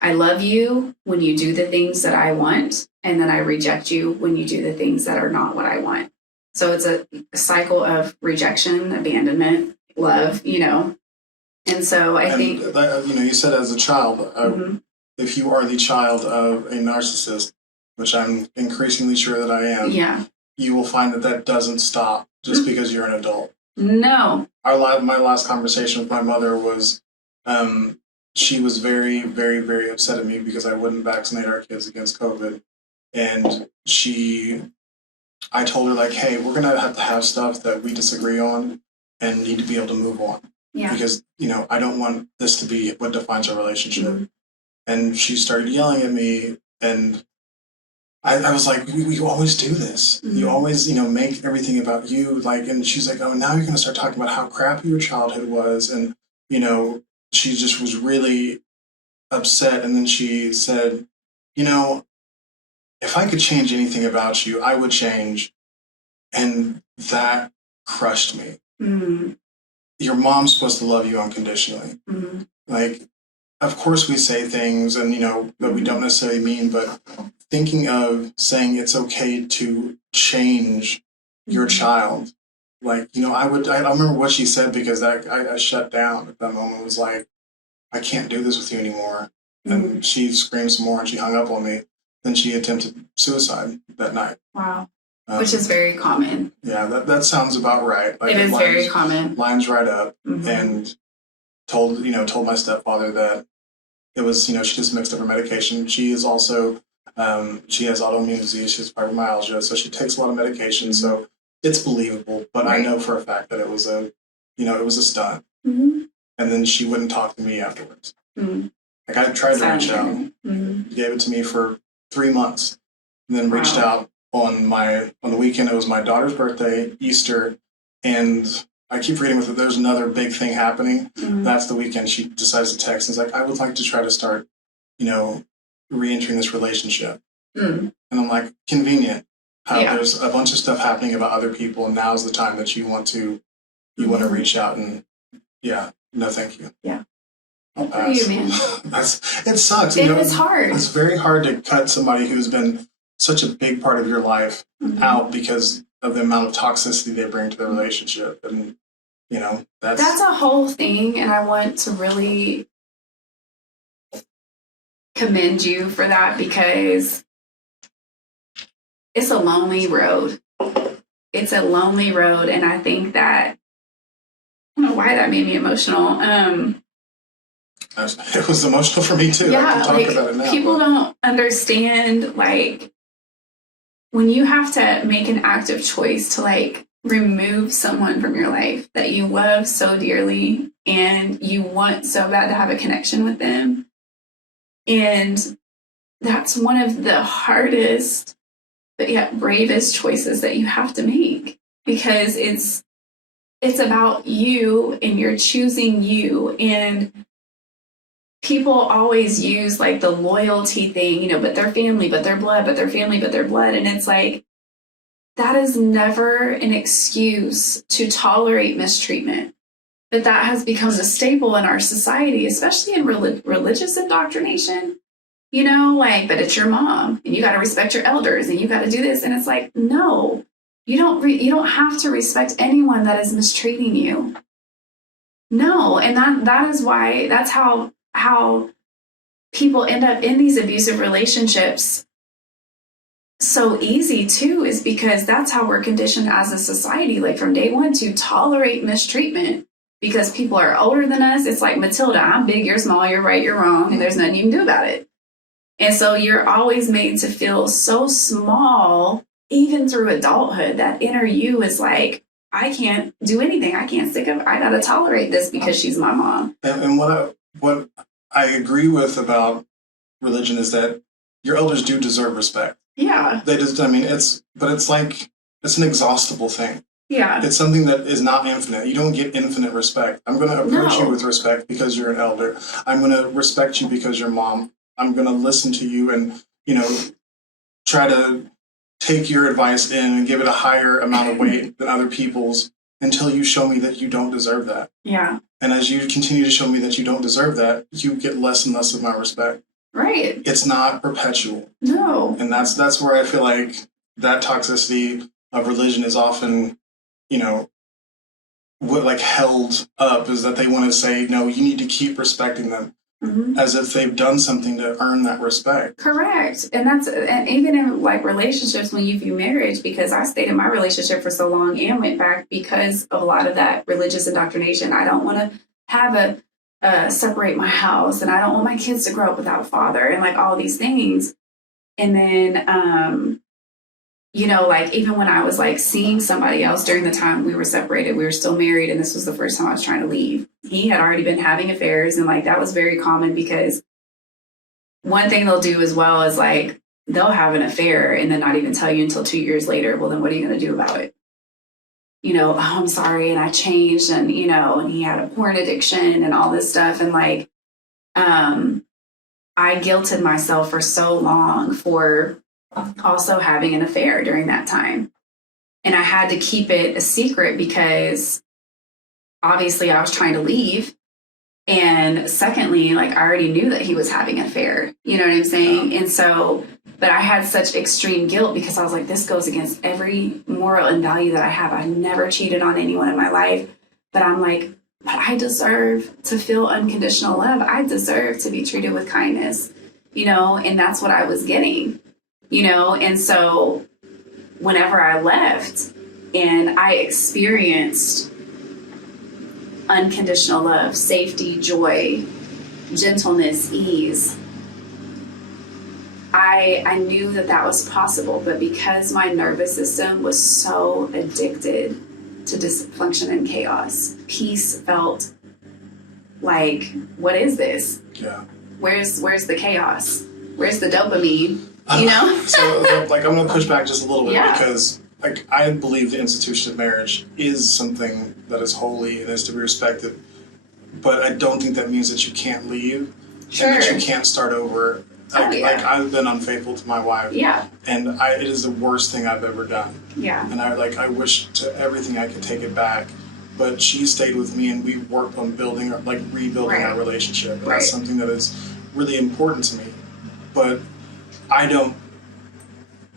I love you when you do the things that I want, and then I reject you when you do the things that are not what I want. So it's a cycle of rejection, abandonment, love, And so I think... you said as a child, if you are the child of a narcissist, which I'm increasingly sure that I am, you will find that doesn't stop just because you're an adult. No. My last conversation with my mother was, she was very, very, very upset at me because I wouldn't vaccinate our kids against COVID. And I told her, like, hey, we're going to have stuff that we disagree on and need to be able to move on. Yeah. Because, I don't want this to be what defines our relationship. Mm-hmm. And she started yelling at me, and I was like, you always do this. Mm-hmm. You always, make everything about you. Like, and she's like, oh, now you're going to start talking about how crappy your childhood was. And, she just was really upset. And then she said, if I could change anything about you, I would change. And that crushed me. Mm-hmm. Your mom's supposed to love you unconditionally. Mm-hmm. Like, of course we say things and, that we don't necessarily mean, but thinking of saying it's okay to change your child. Like, I remember what she said because I shut down at that moment. It was like, I can't do this with you anymore. And she screamed some more and she hung up on me. Then she attempted suicide that night. Wow. Which is very common. Yeah, that sounds about right. Like, it is very common. Lines right up. Mm-hmm. And told my stepfather that it was, she just mixed up her medication. She is also, she has autoimmune disease. She has fibromyalgia. So she takes a lot of medication. Mm-hmm. So it's believable. But right. I know for a fact that it was a stunt. Mm-hmm. And then she wouldn't talk to me afterwards. Mm-hmm. Like, I tried to reach out. Mm-hmm. He gave it to me for 3 months. And then reached out on the weekend. It was my daughter's birthday, Easter. And I keep reading with it. There's another big thing happening. Mm-hmm. That's the weekend she decides to text. And it's like, I would like to try to start, re-entering this relationship. Mm-hmm. And I'm like, convenient. There's a bunch of stuff happening about other people. And now's the time that you want to reach out and, no, thank you. Yeah. Good for you, man. It sucks. It is hard. It's very hard to cut somebody who's been such a big part of your life out because of the amount of toxicity they bring to the relationship. And, that's a whole thing. And I want to really commend you for that because it's a lonely road. It's a lonely road. And I think that, I don't know why that made me emotional. It was emotional for me too. Yeah, I can talk about it now. People don't understand, like, when you have to make an active choice to, remove someone from your life that you love so dearly and you want so bad to have a connection with them. And that's one of the hardest, but yet bravest choices that you have to make because it's about you and you're choosing you. And people always use the loyalty thing, but their family, but their blood, but their family, but their blood. And it's like, that is never an excuse to tolerate mistreatment. But that has become a staple in our society, especially in religious indoctrination, but it's your mom and you got to respect your elders and you got to do this. And it's like, no, you don't have to respect anyone that is mistreating you. No. And that is why that's how people end up in these abusive relationships so easy too, is because that's how we're conditioned as a society, from day one, to tolerate mistreatment because people are older than us. It's like, Matilda, I'm big, you're small, you're right, you're wrong, and there's nothing you can do about it. And so you're always made to feel so small, even through adulthood. That inner you is like, I can't do anything. I can't stick up. I got to tolerate this because she's my mom. And what I agree with about religion is that your elders do deserve respect. Yeah. They just, it's like, it's an exhaustible thing. Yeah. It's something that is not infinite. You don't get infinite respect. I'm going to approach you with respect because you're an elder. I'm going to respect you because you're mom. I'm going to listen to you and, try to take your advice in and give it a higher amount of weight than other people's until you show me that you don't deserve that. Yeah. And as you continue to show me that you don't deserve that, you get less and less of my respect. Right. It's not perpetual. No. And that's where I feel like that toxicity of religion is often, what like held up is that they want to say, no, you need to keep respecting them. Mm-hmm. As if they've done something to earn that respect. Correct. And even in like relationships, when you view marriage, because I stayed in my relationship for so long and went back because of a lot of that religious indoctrination. I don't want to have separate my house, and I don't want my kids to grow up without a father, and like all these things. And then, like even when I was like seeing somebody else during the time we were separated, we were still married, and this was the first time I was trying to leave. He had already been having affairs, and like that was very common because one thing they'll do as well is like they'll have an affair and then not even tell you until 2 years later. Well, then what are you going to do about it? Oh, I'm sorry, and I changed, and and he had a porn addiction and all this stuff, and like I guilted myself for so long for also having an affair during that time. And I had to keep it a secret because obviously I was trying to leave. And secondly, like I already knew that he was having an affair. You know what I'm saying? Yeah. And so, but I had such extreme guilt because I was like, this goes against every moral and value that I have. I've never cheated on anyone in my life. But I'm like, but I deserve to feel unconditional love. I deserve to be treated with kindness, and that's what I was getting. And so whenever I left and I experienced unconditional love, safety, joy, gentleness, ease, I knew that was possible. But because my nervous system was so addicted to dysfunction and chaos, peace felt like, what is this? Yeah. Where's the chaos? Where's the dopamine? So like I'm going to push back just a little bit because like I believe the institution of marriage is something that is holy and is to be respected, but I don't think that means that you can't leave and that you can't start over. Like I've been unfaithful to my wife, and it is the worst thing I've ever done. Yeah, and I wish to everything I could take it back, but she stayed with me, and we worked on rebuilding our relationship. And that's something that is really important to me, but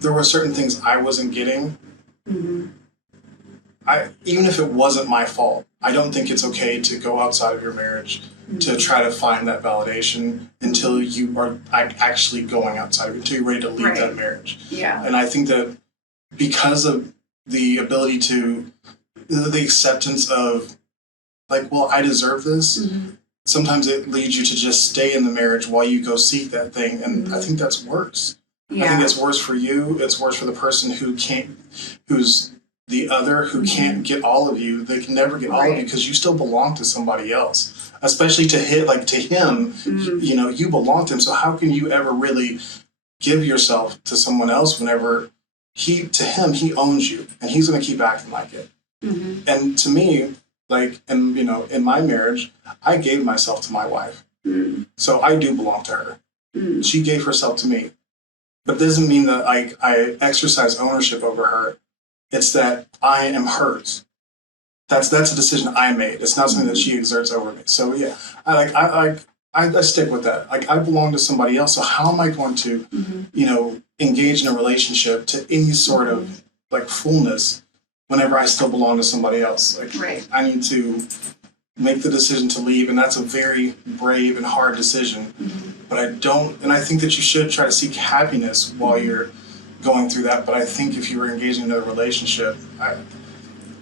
there were certain things I wasn't getting. Mm-hmm. Even if it wasn't my fault, I don't think it's okay to go outside of your marriage to try to find that validation until you are actually going outside of it, until you're ready to leave that marriage. Yeah. And I think that because of the ability to, the acceptance of like, well, I deserve this, sometimes it leads you to just stay in the marriage while you go seek that thing. And I think that's worse. Yeah. I think it's worse for you. It's worse for the person who's the other, who can't get all of you. They can never get all of you because you still belong to somebody else, especially to him, you belong to him. So how can you ever really give yourself to someone else whenever he owns you and he's going to keep acting like it. Mm-hmm. And to me, like, and in my marriage, I gave myself to my wife. Mm. So I do belong to her. Mm. She gave herself to me. But it doesn't mean that I exercise ownership over her. It's that I am hers. That's a decision I made. It's not something that she exerts over me. So yeah, I stick with that. Like, I belong to somebody else. So how am I going to, engage in a relationship to any sort of like fullness whenever I still belong to somebody else? Like, I need to make the decision to leave, and that's a very brave and hard decision. Mm-hmm. But I think that you should try to seek happiness while you're going through that. But I think if you were engaging in a relationship,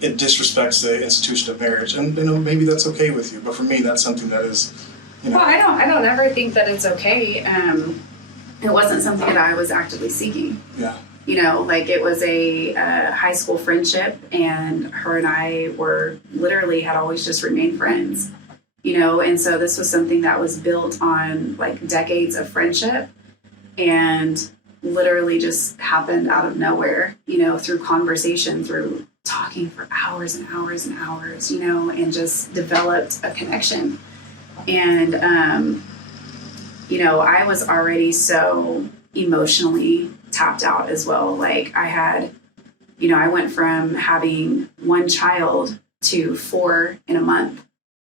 it disrespects the institution of marriage, and maybe that's okay with you. But for me, that's something that is, Well, I don't ever think that it's okay. it wasn't something that I was actively seeking. Yeah. You know, like it was a high school friendship, and her and I were literally had always just remained friends, you know, and so this was something that was built on like decades of friendship and literally just happened out of nowhere, you know, through conversation, through talking for hours and hours and hours, you know, and just developed a connection. And, you know, I was already so emotionally tapped out as well. Like I had, you know, I went from having one child to 4 in a month.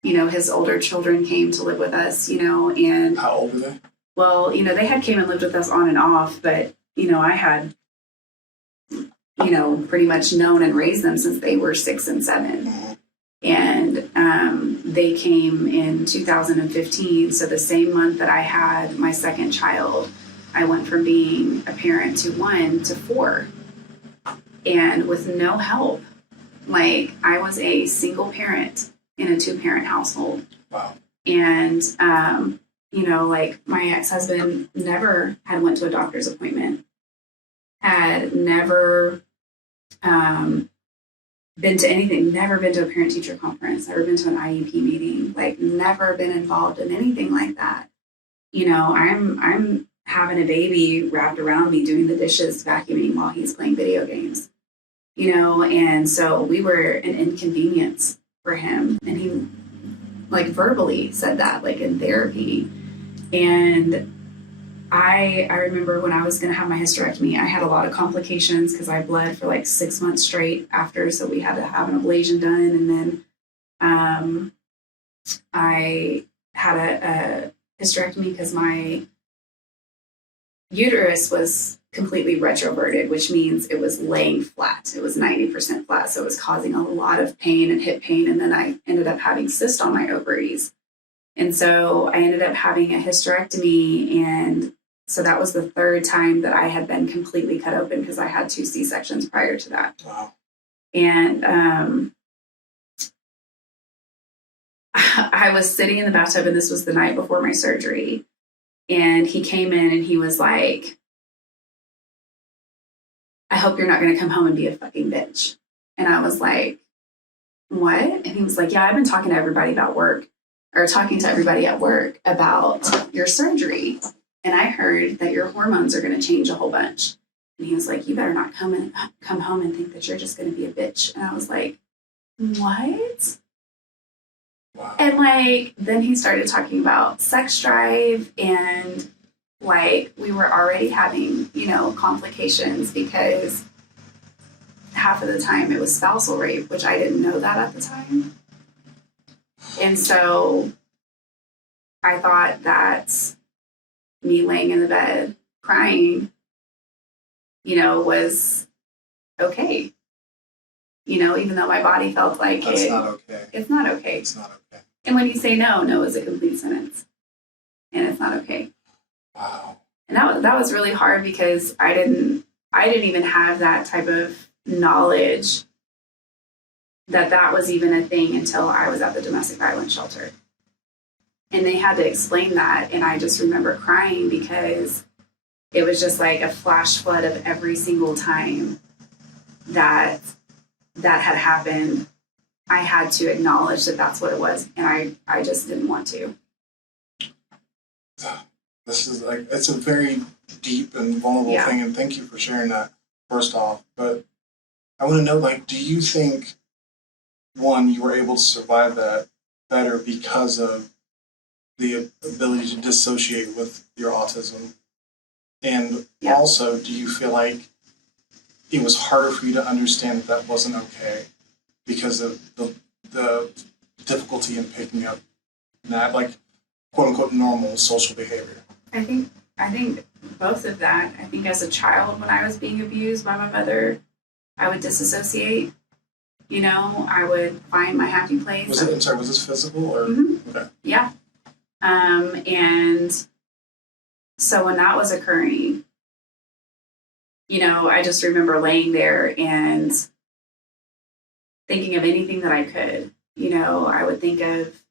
You know, his older children came to live with us, you know, and how old were they? Well, you know, they had came and lived with us on and off, but, you know, I had, you know, pretty much known and raised them since they were 6 and 7. And they came in 2015. So the same month that I had my second child, I went from being a parent to 1 to 4. And with no help. Like I was a single parent in a 2-parent household. Wow. And, you know, like my ex-husband never had went to a doctor's appointment, had never been to anything, never been to a parent-teacher conference, never been to an IEP meeting, like never been involved in anything like that. You know, I'm having a baby wrapped around me doing the dishes, vacuuming while he's playing video games, you know, and so we were an inconvenience for him. And he like verbally said that, like in therapy. And I remember when I was going to have my hysterectomy, I had a lot of complications because I bled for like 6 months straight after. So we had to have an ablation done. And then I had a hysterectomy because my uterus was completely retroverted, which means it was laying flat. It was 90% flat. So it was causing a lot of pain and hip pain. And then I ended up having cysts on my ovaries. And so I ended up having a hysterectomy. And so that was the 3rd time that I had been completely cut open because I had 2 C-sections prior to that. Wow. And I was sitting in the bathtub, and this was the night before my surgery. And he came in and he was like, I hope you're not going to come home and be a fucking bitch. And I was like, what? And he was like, yeah, I've been talking to everybody about work, or talking to everybody at work about your surgery. And I heard that your hormones are going to change a whole bunch. And he was like, you better not come home and think that you're just going to be a bitch. And I was like, what? Wow. And like, then he started talking about sex drive, and like we were already having, you know, complications because half of the time it was spousal rape, which I didn't know that at the time. And so I thought that me laying in the bed crying, you know, was okay. You know, even though my body felt like That's not okay. It's not okay. It's not okay. And when you say no, no is a complete sentence. And it's not okay. Wow. And that was really hard because I didn't even have that type of knowledge that was even a thing until I was at the domestic violence shelter. And they had to explain that. And I just remember crying because it was just like a flash flood of every single time that had happened. I had to acknowledge that that's what it was. And I just didn't want to. This is like, it's a very deep and vulnerable thing. And thank you for sharing that first off. But I want to know, like, do you think, one, you were able to survive that better because of the ability to dissociate with your autism? And also, do you feel like it was harder for you to understand that wasn't okay because of the difficulty in picking up that, like, quote unquote, normal social behavior? I think both of that. I think as a child, when I was being abused by my mother, I would disassociate. You know, I would find my happy place. Was this physical or? Mm-hmm. Okay. Yeah. And so when that was occurring, you know, I just remember laying there and thinking of anything that I could. You know, I would think of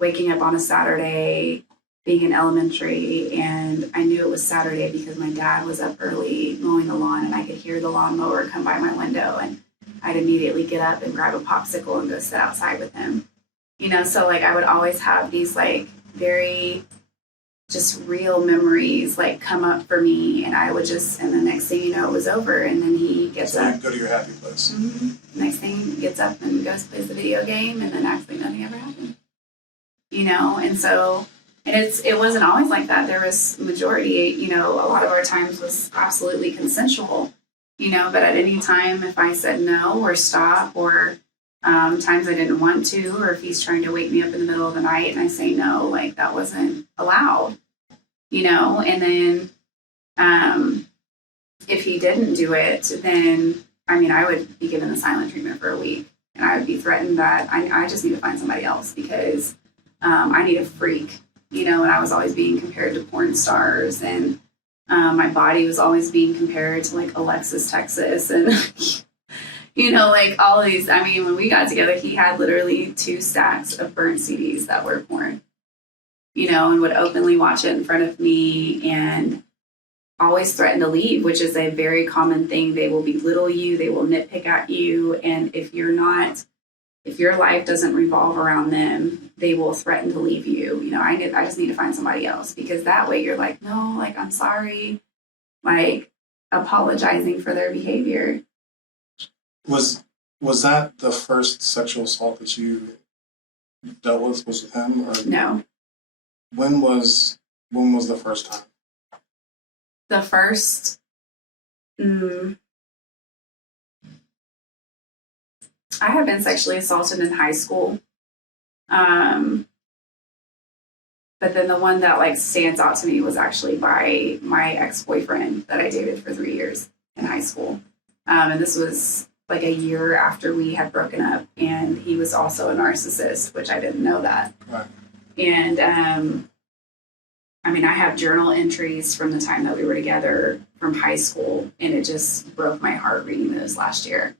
waking up on a Saturday being in elementary, and I knew it was Saturday because my dad was up early mowing the lawn, and I could hear the lawnmower come by my window, and I'd immediately get up and grab a popsicle and go sit outside with him. So like I would always have these like very just real memories like come up for me, and I would just, and the next thing you know, it was over, and then he gets up. Go to your happy place. Mm-hmm. Next thing, he gets up and goes plays the video game, and then actually nothing ever happened. And so, and it wasn't always like that. There was majority, a lot of our times was absolutely consensual, but at any time, if I said no or stop, or times I didn't want to, or if he's trying to wake me up in the middle of the night and I say no, like that wasn't allowed, and then if he didn't do it, then, I would be given the silent treatment for a week, and I would be threatened that I just need to find somebody else because I need a freak, and I was always being compared to porn stars, and my body was always being compared to like Alexis Texas, and like all of these. When we got together, he had literally 2 stacks of burnt CDs that were porn, and would openly watch it in front of me, and always threaten to leave, which is a very common thing. They will belittle you, they will nitpick at you, and if your life doesn't revolve around them, they will threaten to leave you. I just need to find somebody else, because that way you're like, no, like, I'm sorry, like apologizing for their behavior. Was that the first sexual assault that you dealt with, was with him? Or No. When was the first time? The first, I have been sexually assaulted in high school. But then the one that like stands out to me was actually by my ex-boyfriend that I dated for 3 years in high school. And this was like a year after we had broken up, and he was also a narcissist, which I didn't know that. Right. And, I have journal entries from the time that we were together from high school, and it just broke my heart reading those last year.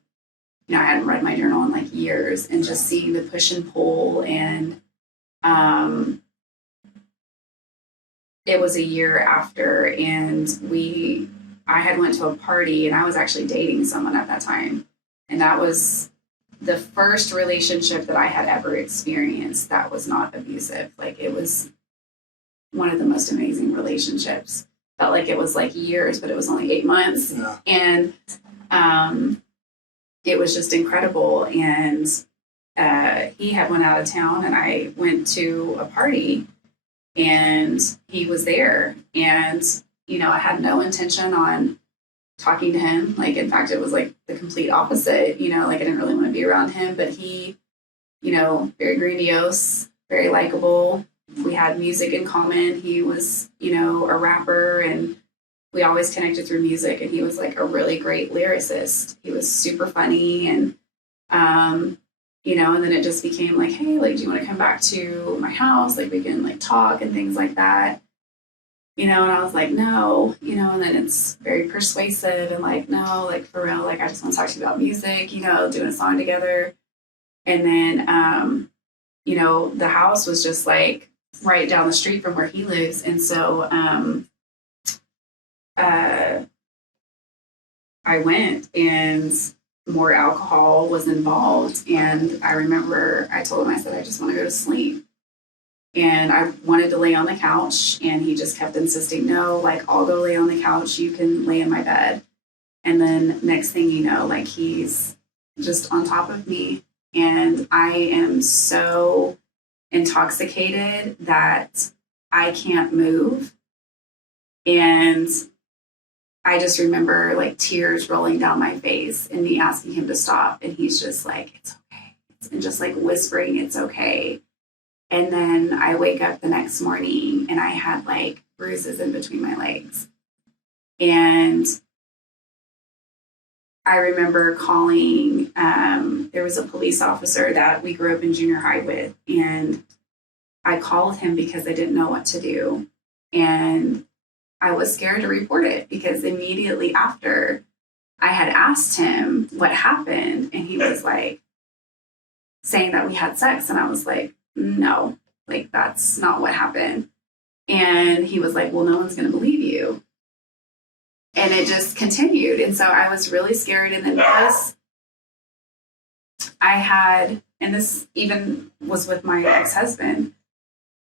I hadn't read my journal in like years, and just seeing the push and pull, and it was a year after, and I had went to a party, and I was actually dating someone at that time, and that was the first relationship that I had ever experienced that was not abusive. Like, it was one of the most amazing relationships. Felt like it was like years, but it was only 8 months. Yeah. And it was just incredible. And he had went out of town, and I went to a party, and he was there. And, I had no intention on talking to him. Like, in fact, it was like the complete opposite, like I didn't really want to be around him, but he, very grandiose, very likable. We had music in common. He was, a rapper, and we always connected through music, and he was like a really great lyricist. He was super funny, and, and then it just became like, hey, like, do you want to come back to my house? Like, we can like talk and things like that, and I was like, no, and then it's very persuasive and like, no, like for real, like, I just want to talk to you about music, doing a song together. And then, the house was just like right down the street from where he lives. And so, I went, and more alcohol was involved. And I remember I told him, I said, I just want to go to sleep. And I wanted to lay on the couch, and he just kept insisting, no, like, I'll go lay on the couch. You can lay in my bed. And then next thing you know, like, he's just on top of me, and I am so intoxicated that I can't move. And I just remember like tears rolling down my face, and me asking him to stop. And he's just like, it's okay. And just like whispering, it's okay. And then I wake up the next morning, and I had like bruises in between my legs. And I remember calling, there was a police officer that we grew up in junior high with, and I called him because I didn't know what to do. And I was scared to report it, because immediately after I had asked him what happened, and he was like saying that we had sex. And I was like, no, like, that's not what happened. And he was like, well, no one's going to believe you. And it just continued. And so I was really scared. And then because I had, and this even was with my ex-husband,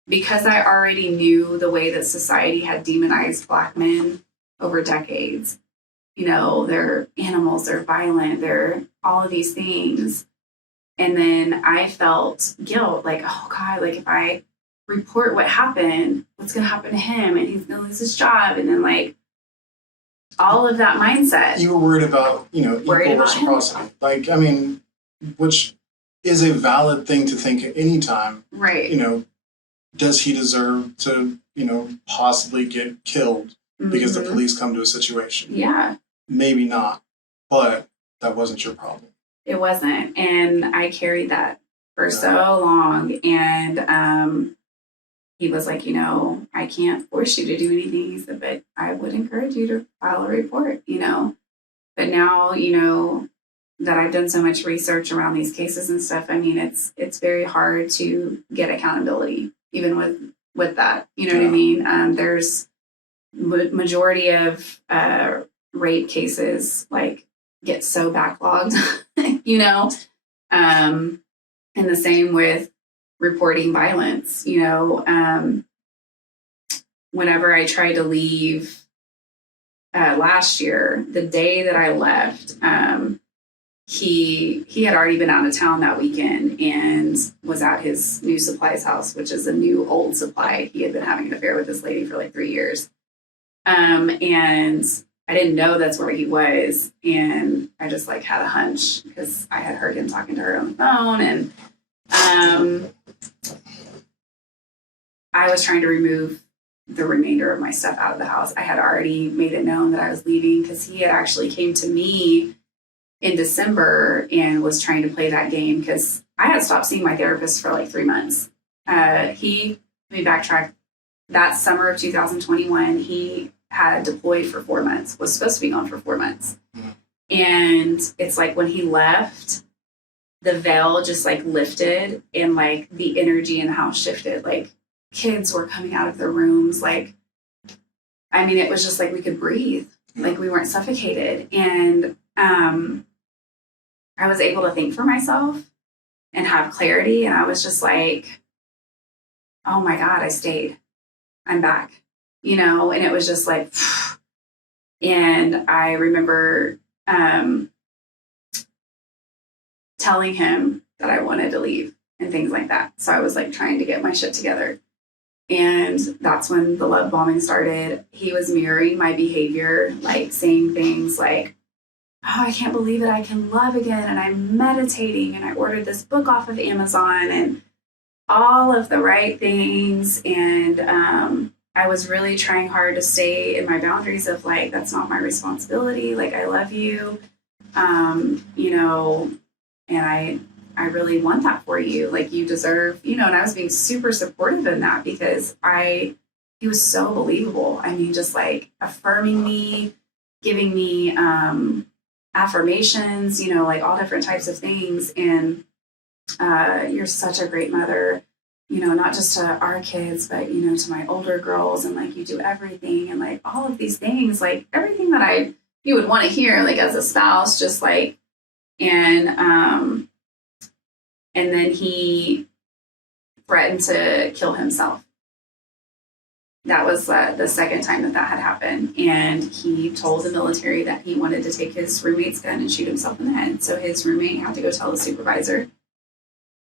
because I already knew the way that society had demonized Black men over decades. You know, they're animals, they're violent, they're all of these things. And then I felt guilt, like, oh God, like if I report what happened, what's going to happen to him? And he's going to lose his job. And then like all of that mindset. You were worried about, equal reciprocity. Like, I mean, which is a valid thing to think at any time. Right. Does he deserve to, possibly get killed because the police come to a situation? Yeah. Maybe not, but that wasn't your problem. It wasn't. And I carried that for so long. And he was like, I can't force you to do anything. He said, but I would encourage you to file a report, But now, that I've done so much research around these cases and stuff, I mean, it's very hard to get accountability, even with that. You know what I mean? There's majority of rape cases like get so backlogged, and the same with reporting violence. Whenever I tried to leave last year, the day that I left, he had already been out of town that weekend and was at his new supplies house, which is a new old supply. He had been having an affair with this lady for like 3 years. And I didn't know that's where he was. And I just like had a hunch because I had heard him talking to her on the phone. And I was trying to remove the remainder of my stuff out of the house. I had already made it known that I was leaving because he had actually came to me in December and was trying to play that game because I had stopped seeing my therapist for like 3 months. Let me backtrack. That summer of 2021, he had deployed for 4 months, was supposed to be gone for 4 months. And it's like when he left, the veil just like lifted and like the energy in the house shifted. Like kids were coming out of their rooms. Like, I mean, it was just like we could breathe, like we weren't suffocated. And I was able to think for myself and have clarity. And I was just like, oh my God, I stayed. I'm back, and it was just like, and I remember telling him that I wanted to leave and things like that. So I was like trying to get my shit together. And that's when the love bombing started. He was mirroring my behavior, like saying things like, oh, I can't believe it. I can love again. And I'm meditating and I ordered this book off of Amazon and all of the right things. And I was really trying hard to stay in my boundaries of like, that's not my responsibility. Like, I love you, and I really want that for you. Like, you deserve, and I was being super supportive in that because he was so believable. I mean, just like affirming me, giving me affirmations, like all different types of things. And you're such a great mother, not just to our kids, but, to my older girls, and like, you do everything and like all of these things, like everything that you would want to hear, like as a spouse, just like, and then he threatened to kill himself. That was the second time that had happened. And he told the military that he wanted to take his roommate's gun and shoot himself in the head. So his roommate had to go tell the supervisor.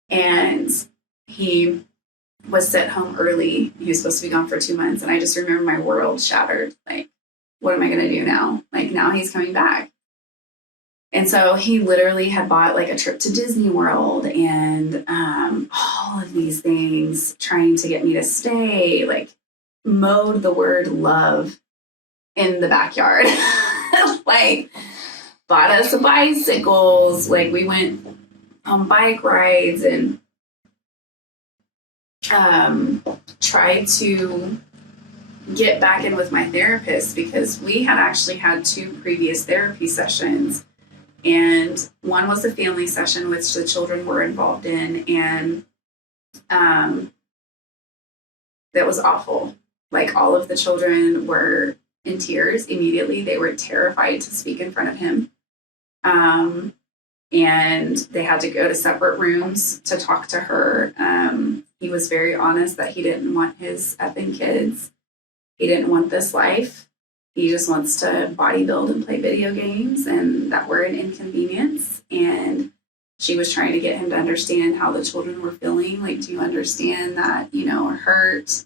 And he was sent home early. He was supposed to be gone for 2 months. And I just remember my world shattered. Like, what am I going to do now? Like, now he's coming back. And so he literally had bought like a trip to Disney World and all of these things trying to get me to stay, like mowed the word love in the backyard. Like, bought us bicycles. Like, we went on bike rides and tried to get back in with my therapist because we had actually had 2 previous therapy sessions. And one was a family session, which the children were involved in. And that was awful. Like, all of the children were in tears immediately. They were terrified to speak in front of him. And they had to go to separate rooms to talk to her. He was very honest that he didn't want his effing kids. He didn't want this life. He just wants to bodybuild and play video games, and that we're an inconvenience. And she was trying to get him to understand how the children were feeling. Like, do you understand that, are hurt?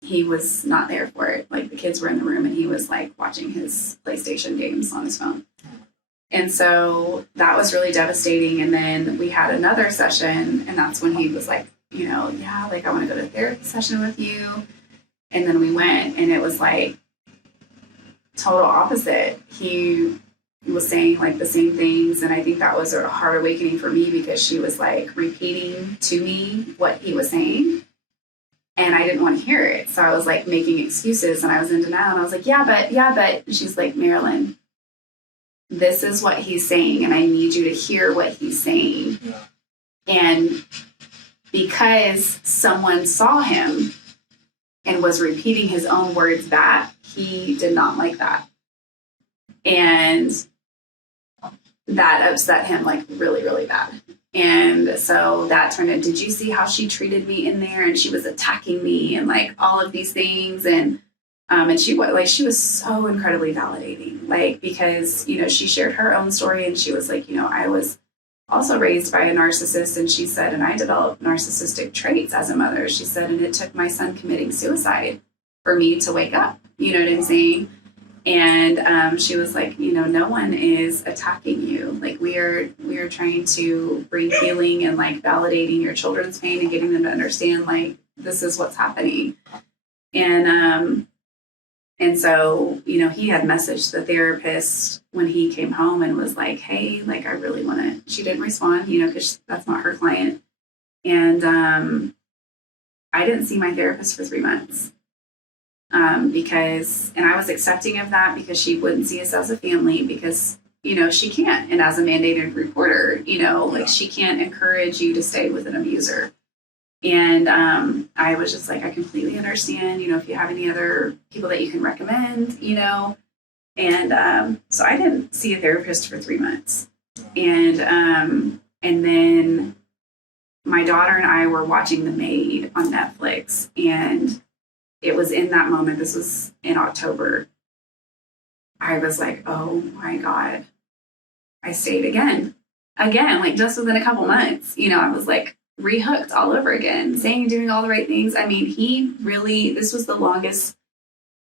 He was not there for it. Like, the kids were in the room and he was like watching his PlayStation games on his phone. And so that was really devastating. And then we had another session, and that's when he was like, yeah, like, I want to go to a therapy session with you. And then we went, and it was like total opposite. He was saying like the same things. And I think that was a hard awakening for me, because she was like repeating to me what he was saying. And I didn't want to hear it. So I was like making excuses, and I was in denial. And I was like, yeah, but. And she's like, Maralen, this is what he's saying, and I need you to hear what he's saying. Yeah. And because someone saw him and was repeating his own words back, he did not like that. And that upset him like really, really bad. And so that turned into, did you see how she treated me in there? And she was attacking me and like all of these things. And she was so incredibly validating, like, because, she shared her own story, and she was like, I was also raised by a narcissist. And she said, and I developed narcissistic traits as a mother. She said, and it took my son committing suicide for me to wake up. You know what I'm saying? And she was like, no one is attacking you. Like, we are trying to bring healing and like validating your children's pain and getting them to understand, like, this is what's happening. And so, he had messaged the therapist when he came home and was like, hey, like, I really want to, she didn't respond, because that's not her client. And I didn't see my therapist for 3 months because I was accepting of that, because she wouldn't see us as a family, because, she can't. And as a mandated reporter, like, she can't encourage you to stay with an abuser. And I was just like, I completely understand, if you have any other people that you can recommend, and so I didn't see a therapist for 3 months. And then my daughter and I were watching The Maid on Netflix, and it was in that moment, this was in October, I was like, oh my God, I stayed again, like just within a couple months, I was like, rehooked all over again, saying and doing all the right things. I mean, this was the longest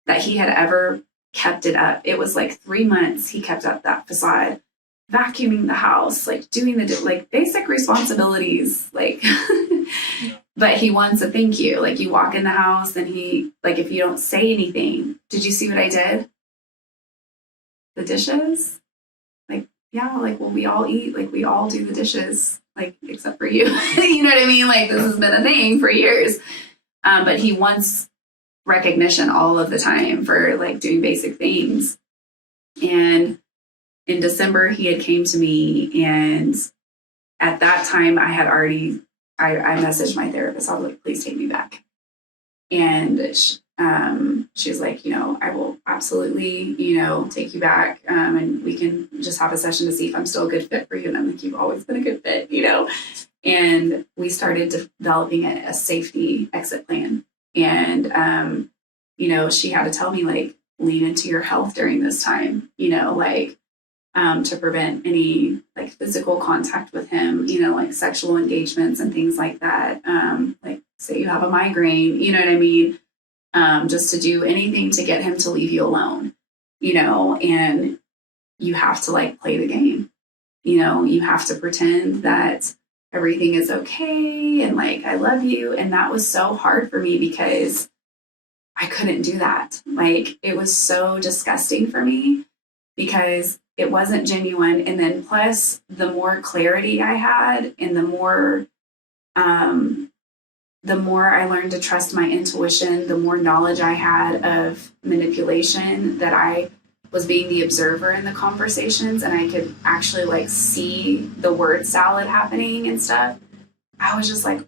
that he had ever kept it up. It was like 3 months he kept up that facade, vacuuming the house, like doing the like basic responsibilities, like, but he wants a thank you. Like, you walk in the house and he, like, if you don't say anything, did you see what I did? The dishes? Like, yeah, like, well, we all eat, like, we all do the dishes. Like, except for you, you know what I mean? Like, this has been a thing for years. But he wants recognition all of the time for like doing basic things. And in December, he had came to me, and at that time I had already, I messaged my therapist. I was like, please take me back. And she was like, I will absolutely, take you back. And we can just have a session to see if I'm still a good fit for you. And I'm like, you've always been a good fit, And we started developing a safety exit plan. And, she had to tell me, like, lean into your health during this time, to prevent any like physical contact with him, like sexual engagements and things like that. Like, say you have a migraine, you know what I mean? Just to do anything to get him to leave you alone, and you have to like play the game, you have to pretend that everything is okay and like, I love you. And that was so hard for me because I couldn't do that. Like, it was so disgusting for me because it wasn't genuine. And then plus the more clarity I had and the more I learned to trust my intuition, the more knowledge I had of manipulation, that I was being the observer in the conversations and I could actually like see the word salad happening and stuff. I was just like,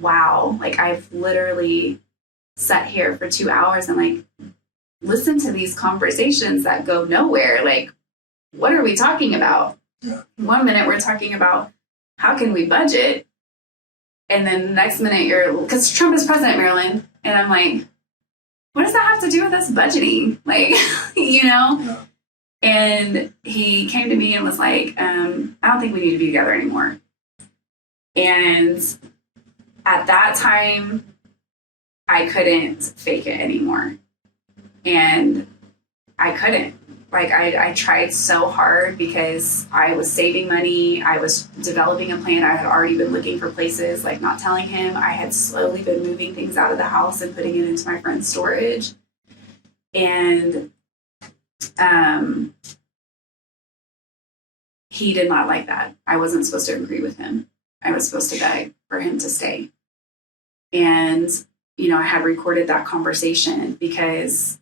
wow, like I've literally sit here for 2 hours and like listen to these conversations that go nowhere. Like, what are we talking about? Yeah. 1 minute we're talking about how can we budget, and then the next minute because Trump is president, Maralen, and I'm like, what does that have to do with us budgeting? Like, Yeah. And he came to me and was like, I don't think we need to be together anymore. And at that time, I couldn't fake it anymore. And I couldn't. Like, I tried so hard because I was saving money. I was developing a plan. I had already been looking for places, like not telling him. I had slowly been moving things out of the house and putting it into my friend's storage. And he did not like that. I wasn't supposed to agree with him. I was supposed to beg for him to stay. And, I had recorded that conversation because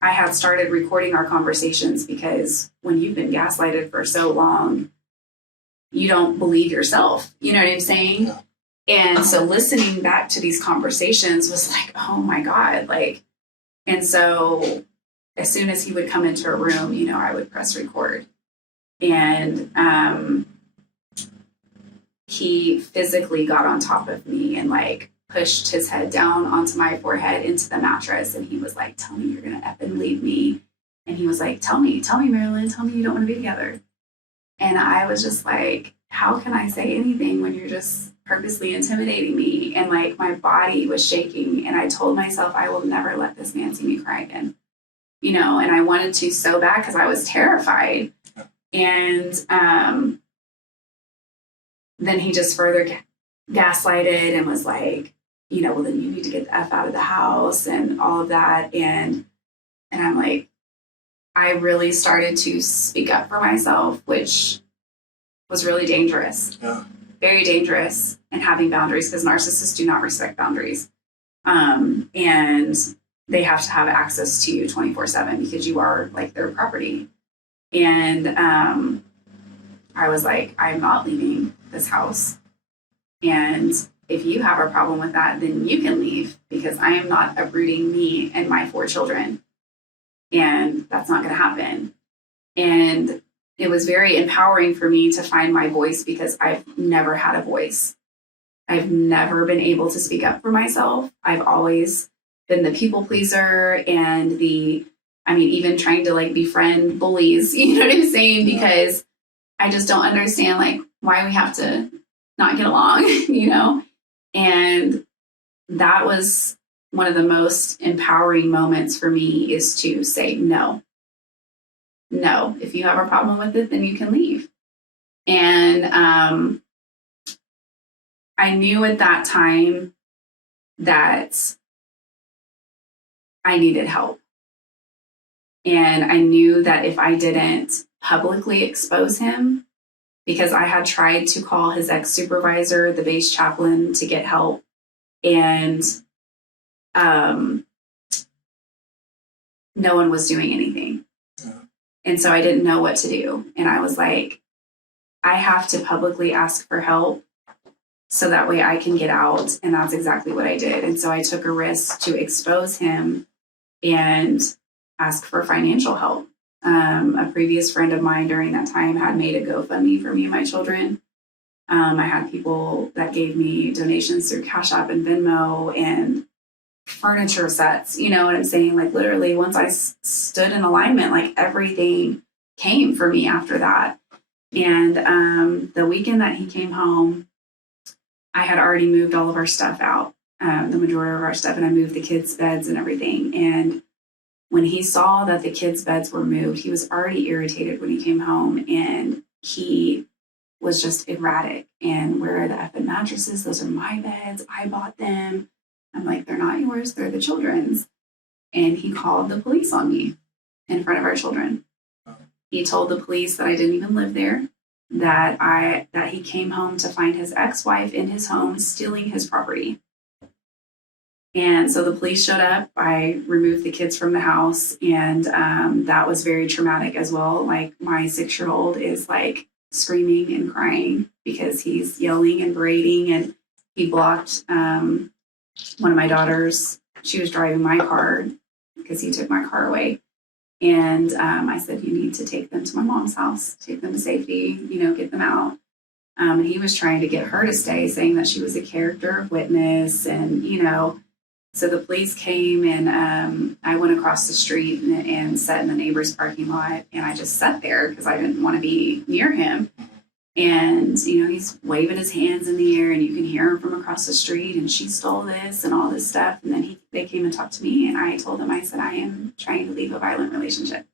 I had started recording our conversations because when you've been gaslighted for so long, you don't believe yourself. You know what I'm saying? Yeah. And so listening back to these conversations was like, oh my God. Like, and so as soon as he would come into a room, I would press record. And he physically got on top of me and like pushed his head down onto my forehead into the mattress. And he was like, tell me you're going to effing leave me. And he was like, tell me, Maralen, tell me you don't want to be together. And I was just like, how can I say anything when you're just purposely intimidating me? And like my body was shaking. And I told myself, I will never let this man see me cry again. And I wanted to so bad because I was terrified. And then he just further gaslighted and was like, well, then you need to get the F out of the house and all of that. And I'm like, I really started to speak up for myself, which was really dangerous. Yeah. Very dangerous, and having boundaries, because narcissists do not respect boundaries. And they have to have access to you 24/7 because you are like their property. And I was like, I'm not leaving this house. And if you have a problem with that, then you can leave, because I am not uprooting me and my 4 children. And that's not going to happen. And it was very empowering for me to find my voice, because I've never had a voice. I've never been able to speak up for myself. I've always been the people pleaser and even trying to like befriend bullies, you know what I'm saying? Because I just don't understand like why we have to not get along, And that was one of the most empowering moments for me, is to say no. No, if you have a problem with it, then you can leave. And I knew at that time that I needed help. And I knew that if I didn't publicly expose him, because I had tried to call his ex-supervisor, the base chaplain, to get help. And no one was doing anything. And so I didn't know what to do. And I was like, I have to publicly ask for help so that way I can get out. And that's exactly what I did. And so I took a risk to expose him and ask for financial help. A previous friend of mine during that time had made a GoFundMe for me and my children. I had people that gave me donations through Cash App and Venmo and furniture sets. You know what I'm saying? Like literally, once I stood in alignment, like everything came for me after that. And the weekend that he came home, I had already moved all of our stuff out, the majority of our stuff, and I moved the kids' beds and everything. And when he saw that the kids' beds were moved, he was already irritated when he came home, and he was just erratic. And where are the effing mattresses? Those are my beds. I bought them. I'm like, they're not yours. They're the children's. And he called the police on me in front of our children. He told the police that I didn't even live there, that he came home to find his ex-wife in his home stealing his property. And so the police showed up. I removed the kids from the house, and that was very traumatic as well. Like my 6-year-old is like screaming and crying because he's yelling and berating, and he blocked one of my daughter's she was driving my car because he took my car away. And I said, you need to take them to my mom's house, take them to safety, get them out. And he was trying to get her to stay, saying that she was a character witness. And, so the police came, and I went across the street and sat in the neighbor's parking lot. And I just sat there because I didn't want to be near him. And, he's waving his hands in the air, and you can hear him from across the street, and she stole this and all this stuff. And then they came and talked to me, and I told him, I said, I am trying to leave a violent relationship.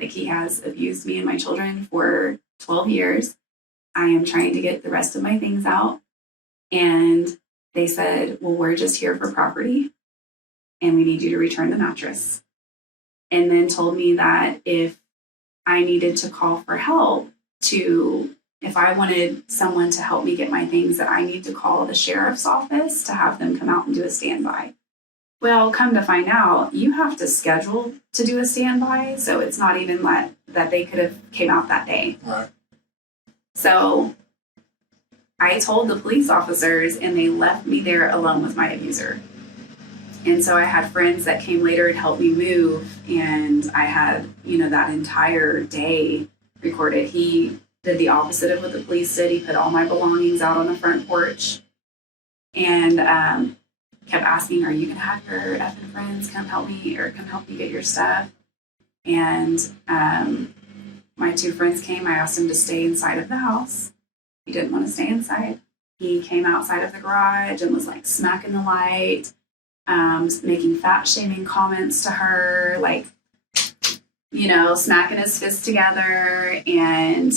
Like, he has abused me and my children for 12 years. I am trying to get the rest of my things out. And they said, well, we're just here for property, and we need you to return the mattress. And then told me that if I needed to call for help if I wanted someone to help me get my things, that I need to call the sheriff's office to have them come out and do a standby. Well, come to find out, you have to schedule to do a standby, so it's not even that they could have came out that day. Right. So I told the police officers, and they left me there alone with my abuser. And so I had friends that came later and helped me move, and I had, that entire day recorded. He did the opposite of what the police did. He put all my belongings out on the front porch and kept asking, are you going to have your effing friends come help me get your stuff? And my two friends came. I asked him to stay inside of the house. He didn't want to stay inside. He came outside of the garage and was like smacking the light, making fat shaming comments to her, like, smacking his fists together. And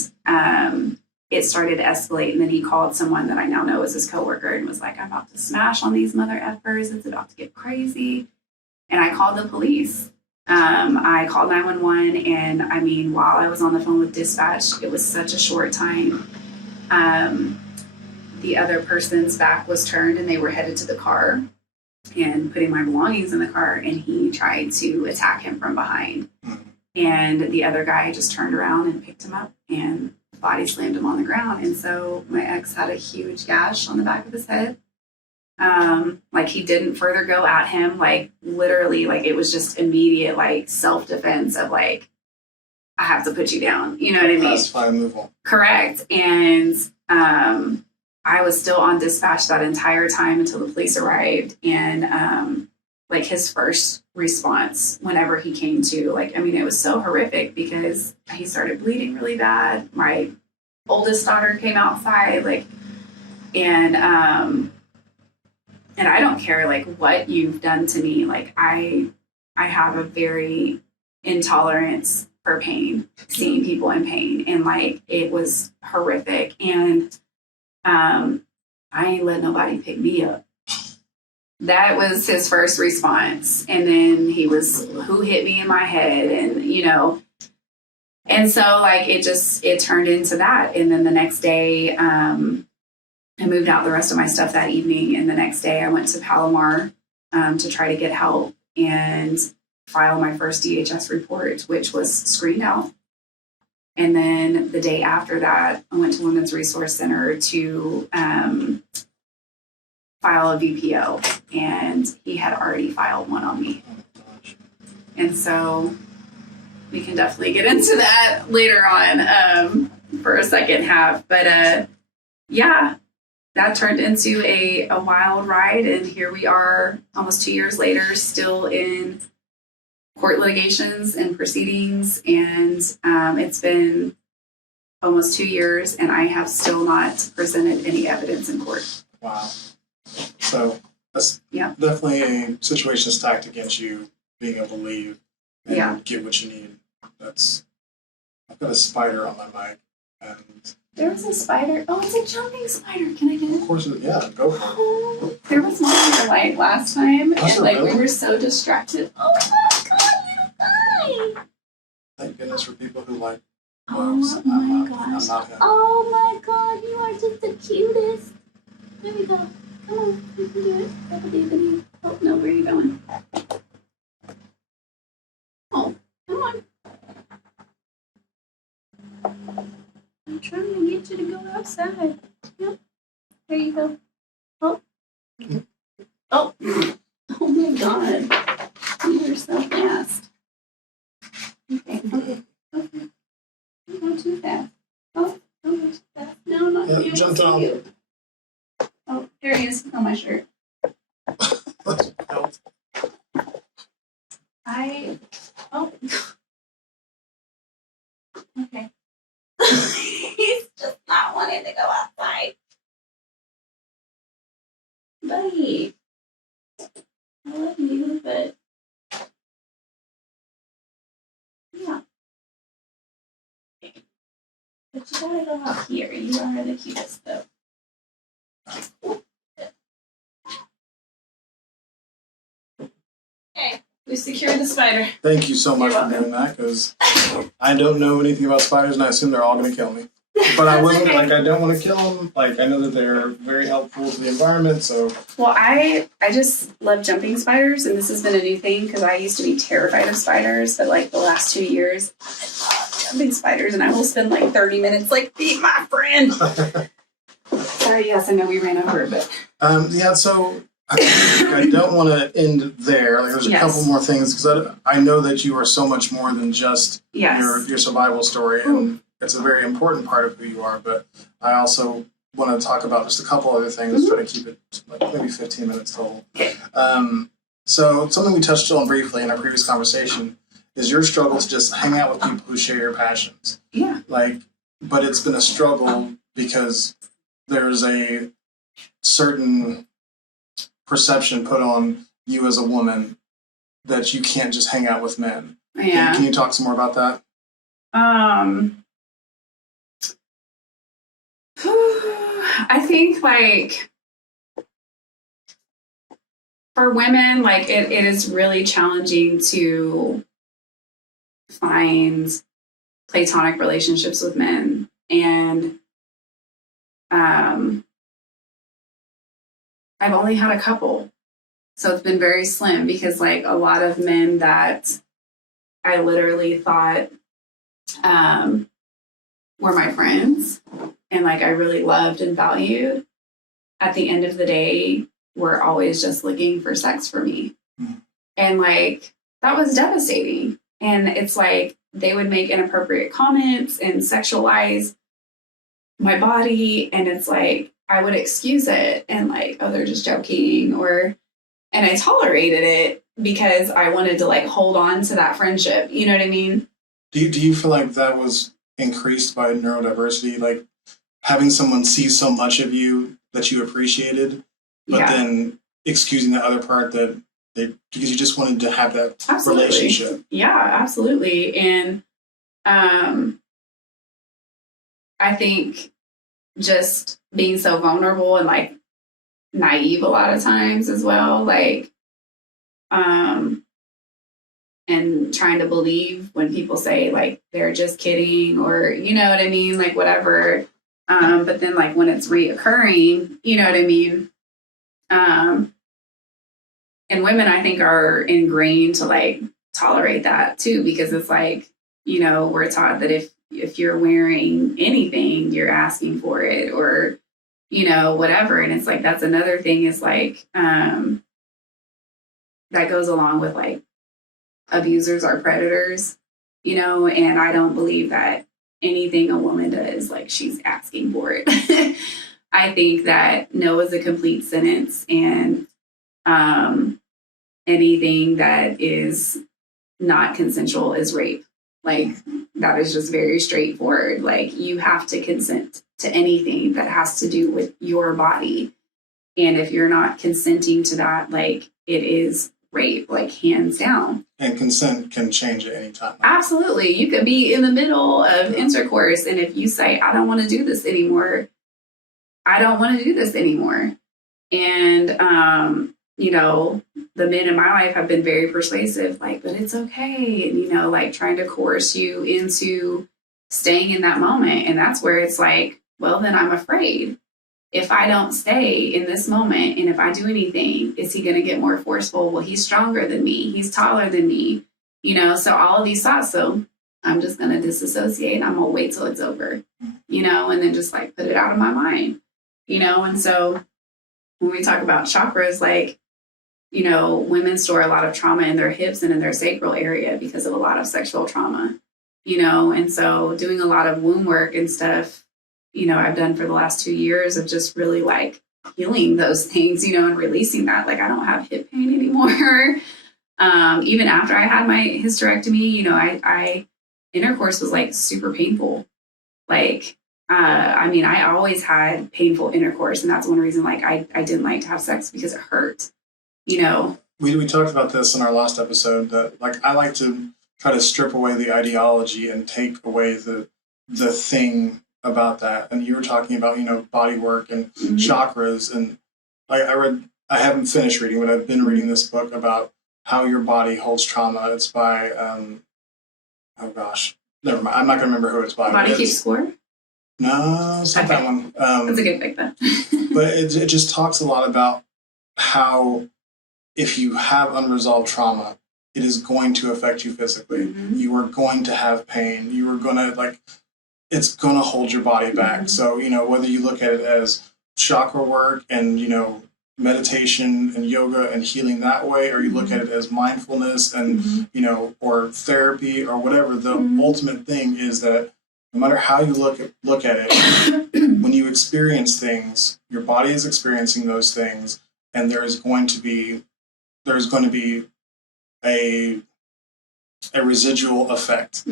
it started to escalate. And then he called someone that I now know is his coworker and was like, I'm about to smash on these mother effers. It's about to get crazy. And I called the police. I called 911. And while I was on the phone with dispatch, it was such a short time. The other person's back was turned, and they were headed to the car and putting my belongings in the car. And he tried to attack him from behind. And the other guy just turned around and picked him up and body slammed him on the ground. And so my ex had a huge gash on the back of his head. He didn't further go at him, literally, it was just immediate, self-defense of I have to put you down. You know what I mean? That's fine, move on. Correct. And I was still on dispatch that entire time until the police arrived. And his first response whenever he came to, it was so horrific because he started bleeding really bad. My oldest daughter came outside, and I don't care what you've done to me. I have a very intolerance for pain, seeing people in pain, and it was horrific. And I ain't let nobody pick me up. That was his first response. And then he was, who hit me in my head? And, and so it turned into that. And then the next day, I moved out the rest of my stuff that evening. And the next day I went to Palomar to try to get help and file my first DHS report, which was screened out. And then the day after that, I went to Women's Resource Center to file a VPO, and he had already filed one on me. And so we can definitely get into that later on for a second half. But yeah, that turned into a wild ride. And here we are almost 2 years later, still in court litigations and proceedings. And it's been almost 2 years, and I have still not presented any evidence in court. Wow. So that's definitely a situation stacked against you being able to leave and get what you need. I've got a spider on my mic, and there was a spider. Oh, it's a jumping spider. Can I get it? Of course, yeah, go for it. There was one on the light last time, and really? we were so distracted. Oh my god, you guys! Thank goodness for people who like Oh bugs. my gosh! Oh my god, you are just the cutest. There we go. Come on, you can do it. Double-dee-ba-dee. Oh no, where are you going? Oh, come on. I'm trying to get you to go outside. Yep. There you go. Oh. Oh. Oh my God. You are so fast. Okay. Don't go too fast. Oh, don't go too fast. No, not Yeah, you. jumped on. You. Oh, there he is on my shirt. Oh. Okay. He's just not wanting to go outside. Buddy. I love you, but yeah. But you gotta go out here. You are the cutest though. Okay, we secured the spider. Thank you so much You're for welcome. doing that, because I don't know anything about spiders, and I assume they're all going to kill me. But I wasn't, Okay. like, I don't want to kill them. Like, I know that they're very helpful to the environment, so. Well, I just love jumping spiders, and this has been a new thing because I used to be terrified of spiders, but like the last 2 years, I love jumping spiders, and I will spend like 30 minutes like, be my friend. Sorry, yes, I know we ran over, but. Yeah, so I don't want to end there. Like, there's a Yes. couple more things, because I know that you are so much more than just Yes. your survival story, and it's a very important part of who you are. But I also want to talk about just a couple other things, try to keep it like maybe 15 minutes total. Okay. So something we touched on briefly in our previous conversation is your struggle to just hang out with people who share your passions. Yeah. Like, but it's been a struggle because there's a certain perception put on you as a woman that you can't just hang out with men. Yeah. Can you talk some more about that? I think like for women, like it is really challenging to find platonic relationships with men. And I've only had a couple. So it's been very slim because like a lot of men that I literally thought were my friends and like I really loved and valued, at the end of the day, were always just looking for sex for me. Mm-hmm. And like that was devastating. And it's like they would make inappropriate comments and sexualize my body. And it's like I would excuse it and like, oh, they're just joking, and I tolerated it because I wanted to like hold on to that friendship. You know what I mean? Do you feel like that was increased by neurodiversity? Like having someone see so much of you that you appreciated, but then excusing the other part that because you just wanted to have that relationship. Yeah, absolutely. And I think just being so vulnerable and like naive a lot of times as well, like and trying to believe when people say like they're just kidding, or you know what I mean, like whatever. But then like when it's reoccurring, you know what I mean. And women, I think, are ingrained to like tolerate that too, because it's like, you know, we're taught that if you're wearing anything, you're asking for it, or, you know, whatever. And it's like, that's another thing is like, that goes along with like abusers are predators, you know, and I don't believe that anything a woman does, like she's asking for it. I think that no is a complete sentence, and anything that is not consensual is rape. Like that is just very straightforward. Like you have to consent to anything that has to do with your body. And if you're not consenting to that, like it is rape, like hands down. And consent can change at any time. Absolutely. You could be in the middle of intercourse, and if you say, I don't want to do this anymore, I don't want to do this anymore. And, you know, the men in my life have been very persuasive, like, but it's okay. And, you know, like trying to coerce you into staying in that moment. And that's where it's like, well, then I'm afraid. If I don't stay in this moment and if I do anything, is he going to get more forceful? Well, he's stronger than me. He's taller than me, you know, so all of these thoughts. So I'm just going to disassociate. I'm going to wait till it's over, you know, and then just like put it out of my mind, you know. And so when we talk about chakras, like women store a lot of trauma in their hips and in their sacral area because of a lot of sexual trauma, and so doing a lot of womb work and stuff, I've done for the last 2 years of just really like healing those things, and releasing that. Like, I don't have hip pain anymore. Even after I had my hysterectomy, I intercourse was like super painful. Like, I always had painful intercourse, and that's one reason like I didn't like to have sex, because it hurt. We talked about this in our last episode, that like I like to try to strip away the ideology and take away the thing about that. And you were talking about, body work and chakras, and I haven't finished reading, but I've been reading this book about how your body holds trauma. It's by oh gosh, never mind. I'm not gonna remember who it's by. Body Keeps Score? No, it's not that one. That's a good pick then. But it just talks a lot about how if you have unresolved trauma, it is going to affect you physically. You are going to have pain. You are going to it's going to hold your body back. So, whether you look at it as chakra work and, meditation and yoga and healing that way, or you look at it as mindfulness and, or therapy or whatever, the ultimate thing is that no matter how you look at it, when you experience things, your body is experiencing those things, and there's going to be a residual effect.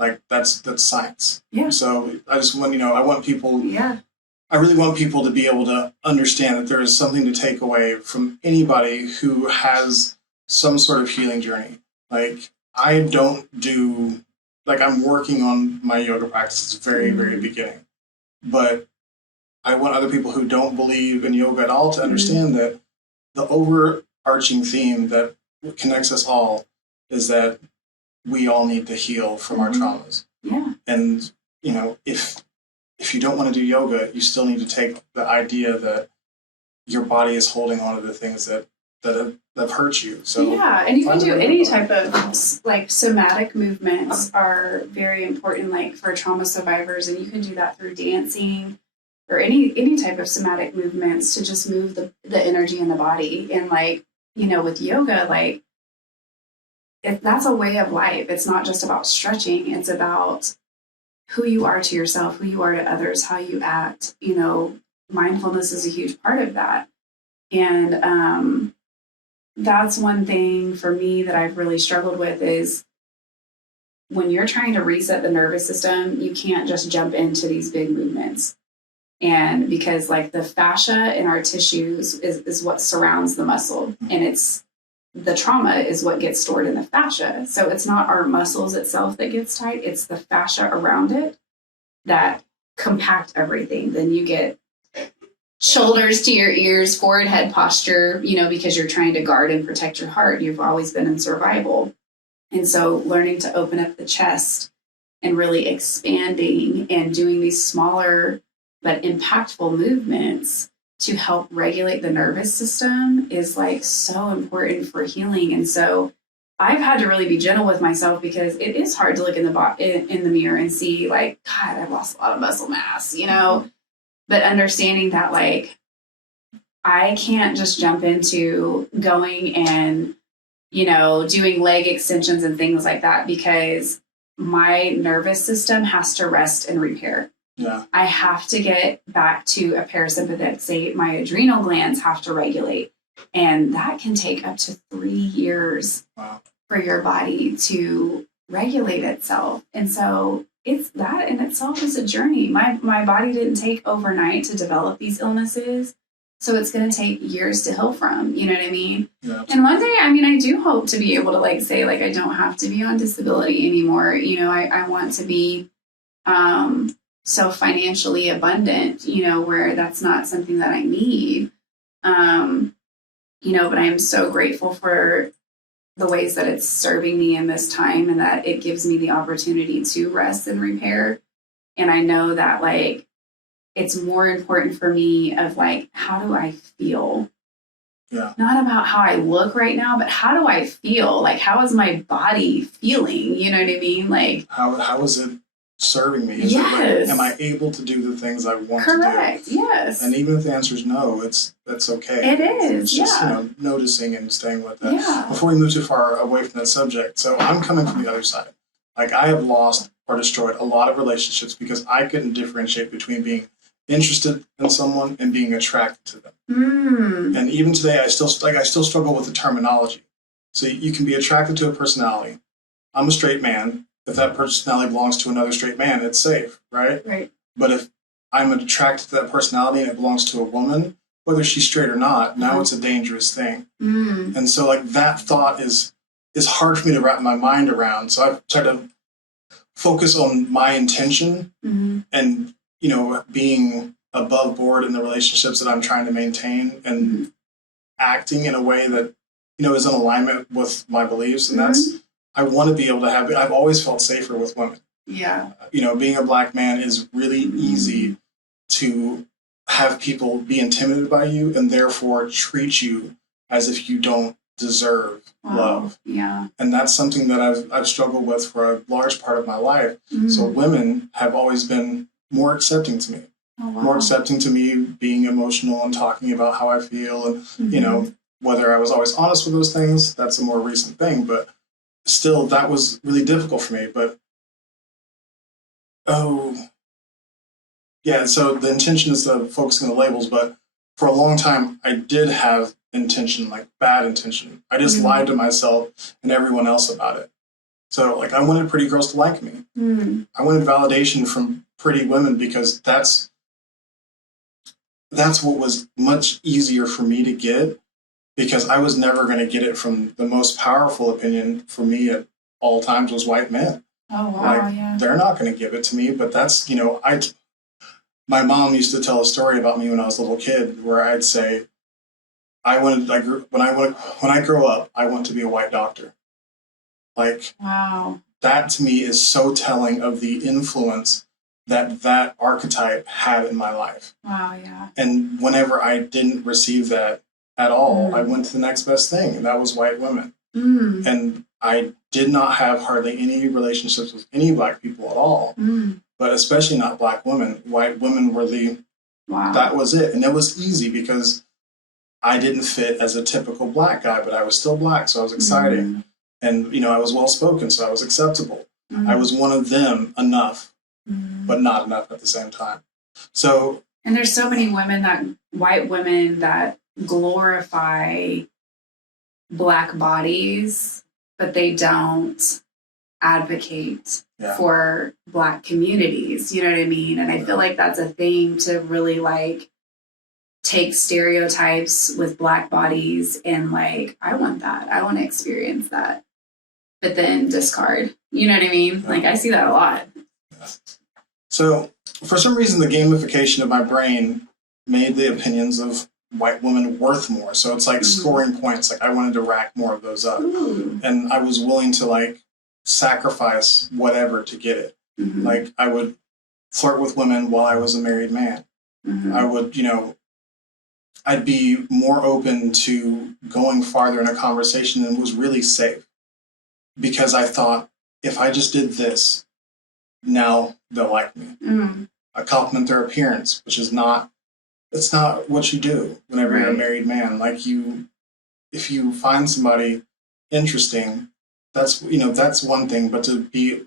Like that's science. Yeah. So I just want, I really want people to be able to understand that there is something to take away from anybody who has some sort of healing journey. Like, I don't do, like, I'm working on my yoga practices very, very beginning. But I want other people who don't believe in yoga at all to understand that the overarching theme that connects us all is that we all need to heal from our traumas. Yeah. And, if you don't want to do yoga, you still need to take the idea that your body is holding on to the things that have hurt you. So yeah, and you can do any type of like somatic movements are very important, like for trauma survivors, and you can do that through dancing or any type of somatic movements to just move the energy in the body. And with yoga, that's a way of life. It's not just about stretching. It's about who you are to yourself, who you are to others, how you act. Mindfulness is a huge part of that. And that's one thing for me that I've really struggled with is when you're trying to reset the nervous system, you can't just jump into these big movements. And because the fascia in our tissues is what surrounds the muscle, and the trauma is what gets stored in the fascia. So it's not our muscles itself that gets tight, it's the fascia around it that compact everything. Then you get shoulders to your ears, forward head posture, because you're trying to guard and protect your heart. You've always been in survival. And so learning to open up the chest and really expanding and doing these smaller but impactful movements to help regulate the nervous system is so important for healing. And so I've had to really be gentle with myself, because it is hard to look in the mirror and see God, I've lost a lot of muscle mass, but understanding that I can't just jump into going and, doing leg extensions and things like that, because my nervous system has to rest and repair. Yeah. I have to get back to a parasympathetic state. My adrenal glands have to regulate. And that can take up to 3 years for your body to regulate itself. And so it's that in itself is a journey. My body didn't take overnight to develop these illnesses. So it's going to take years to heal from, you know what I mean? Yeah. And one day, I do hope to be able to say, I don't have to be on disability anymore. I want to be, so financially abundant, where that's not something that I need. But I am so grateful for the ways that it's serving me in this time, and that it gives me the opportunity to rest and repair. And I know that it's more important for me of how do I feel? Yeah. Not about how I look right now, but how do I feel? How is my body feeling? You know what I mean? How is it serving me? Is yes. it like, am I able to do the things I want Correct. to do? Yes. And even if the answer is no, that's okay. It is. It's just, noticing and staying with that. Yeah. Before we move too far away from that subject, so I'm coming from the other side. Like, I have lost or destroyed a lot of relationships because I couldn't differentiate between being interested in someone and being attracted to them. And even today, I still struggle with the terminology. So you can be attracted to a personality. I'm a straight man. If that personality belongs to another straight man, it's safe, right? Right. But if I'm attracted to that personality and it belongs to a woman, whether she's straight or not, now it's a dangerous thing. And so, like, that thought is hard for me to wrap my mind around. So I've tried to focus on my intention and, being above board in the relationships that I'm trying to maintain and acting in a way that, is in alignment with my beliefs. And I want to be able to I've always felt safer with women. Yeah. Being a Black man is really easy to have people be intimidated by you and therefore treat you as if you don't deserve love. Yeah. And that's something that I've struggled with for a large part of my life. So women have always been more accepting to me. More accepting to me being emotional and talking about how I feel. And, whether I was always honest with those things, that's a more recent thing. But still, that was really difficult for me. But, so the intention is of focusing on the labels. But for a long time, I did have intention, like bad intention. I just lied to myself and everyone else about it. So, like, I wanted pretty girls to like me. I wanted validation from pretty women because that's what was much easier for me to get, because I was never going to get it from the most powerful opinion for me at all times was white men. Oh, wow, They're not going to give it to me, but that's, my mom used to tell a story about me when I was a little kid where I'd say, when I grow up, I want to be a white doctor. Like, wow, that to me is so telling of the influence that archetype had in my life. Wow, yeah. And whenever I didn't receive that at all, I went to the next best thing, and that was white women. And I did not have hardly any relationships with any Black people at all, but especially not Black women. White women were that was it. And it was easy because I didn't fit as a typical Black guy, but I was still Black, so I was exciting. And, I was well-spoken, so I was acceptable. I was one of them enough, but not enough at the same time. So, and there's so many white women that glorify Black bodies, but they don't advocate for Black communities. You know what I mean? And I feel like that's a thing to really, like, take stereotypes with Black bodies and, like, I want that. I want to experience that. But then discard. You know what I mean? Like, I see that a lot. So, for some reason, the gamification of my brain made the opinions of white women worth more. So it's like scoring points. Like, I wanted to rack more of those up. And I was willing to, like, sacrifice whatever to get it. Like, I would flirt with women while I was a married man. I would, I'd be more open to going farther in a conversation than was really safe. Because I thought, if I just did this, now they'll like me. I compliment their appearance, which is it's not what you do whenever you're a married man. Like, if you find somebody interesting, that's one thing, but to be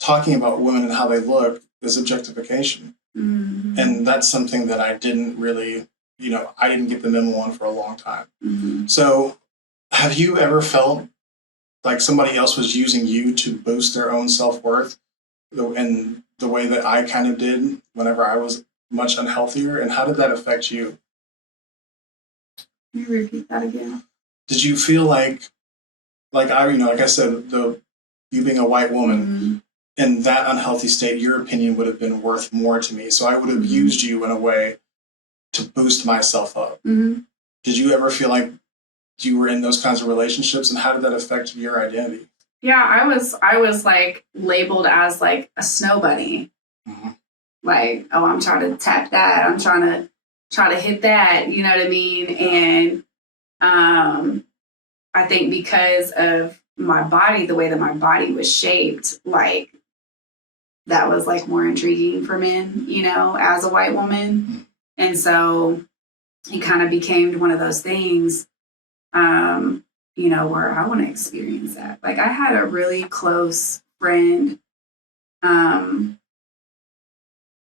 talking about women and how they look is objectification. And that's something that I didn't really, I didn't get the memo on for a long time. So have you ever felt like somebody else was using you to boost their own self-worth in the way that I kind of did whenever I was much unhealthier? And how did that affect you? Can you repeat that again? Did you feel like like I said, you being a white woman in that unhealthy state, your opinion would have been worth more to me. So I would have used you in a way to boost myself up. Did you ever feel like you were in those kinds of relationships, and how did that affect your identity? Yeah, I was like labeled as like a snow bunny. Like, oh, I'm trying to tap that. I'm trying to hit that. You know what I mean? And I think because of my body, the way that my body was shaped, like that was like more intriguing for men, you know, as a white woman. And so it kind of became one of those things, you know, where I want to experience that. Like I had a really close friend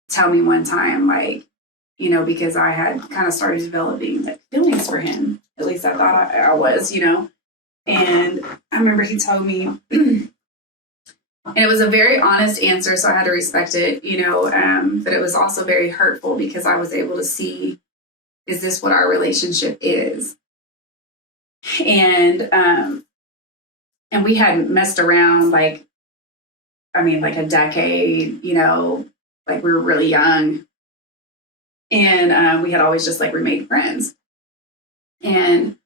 tell me one time, like, you know, because I had kind of started developing like feelings for him. At least I thought I was, you know. And I remember he told me, and it was a very honest answer, so I had to respect it, you know, but it was also very hurtful because I was able to see, is this what our relationship is? And we hadn't messed around like a decade, you know, like we were really young. And we had always just like remained friends. And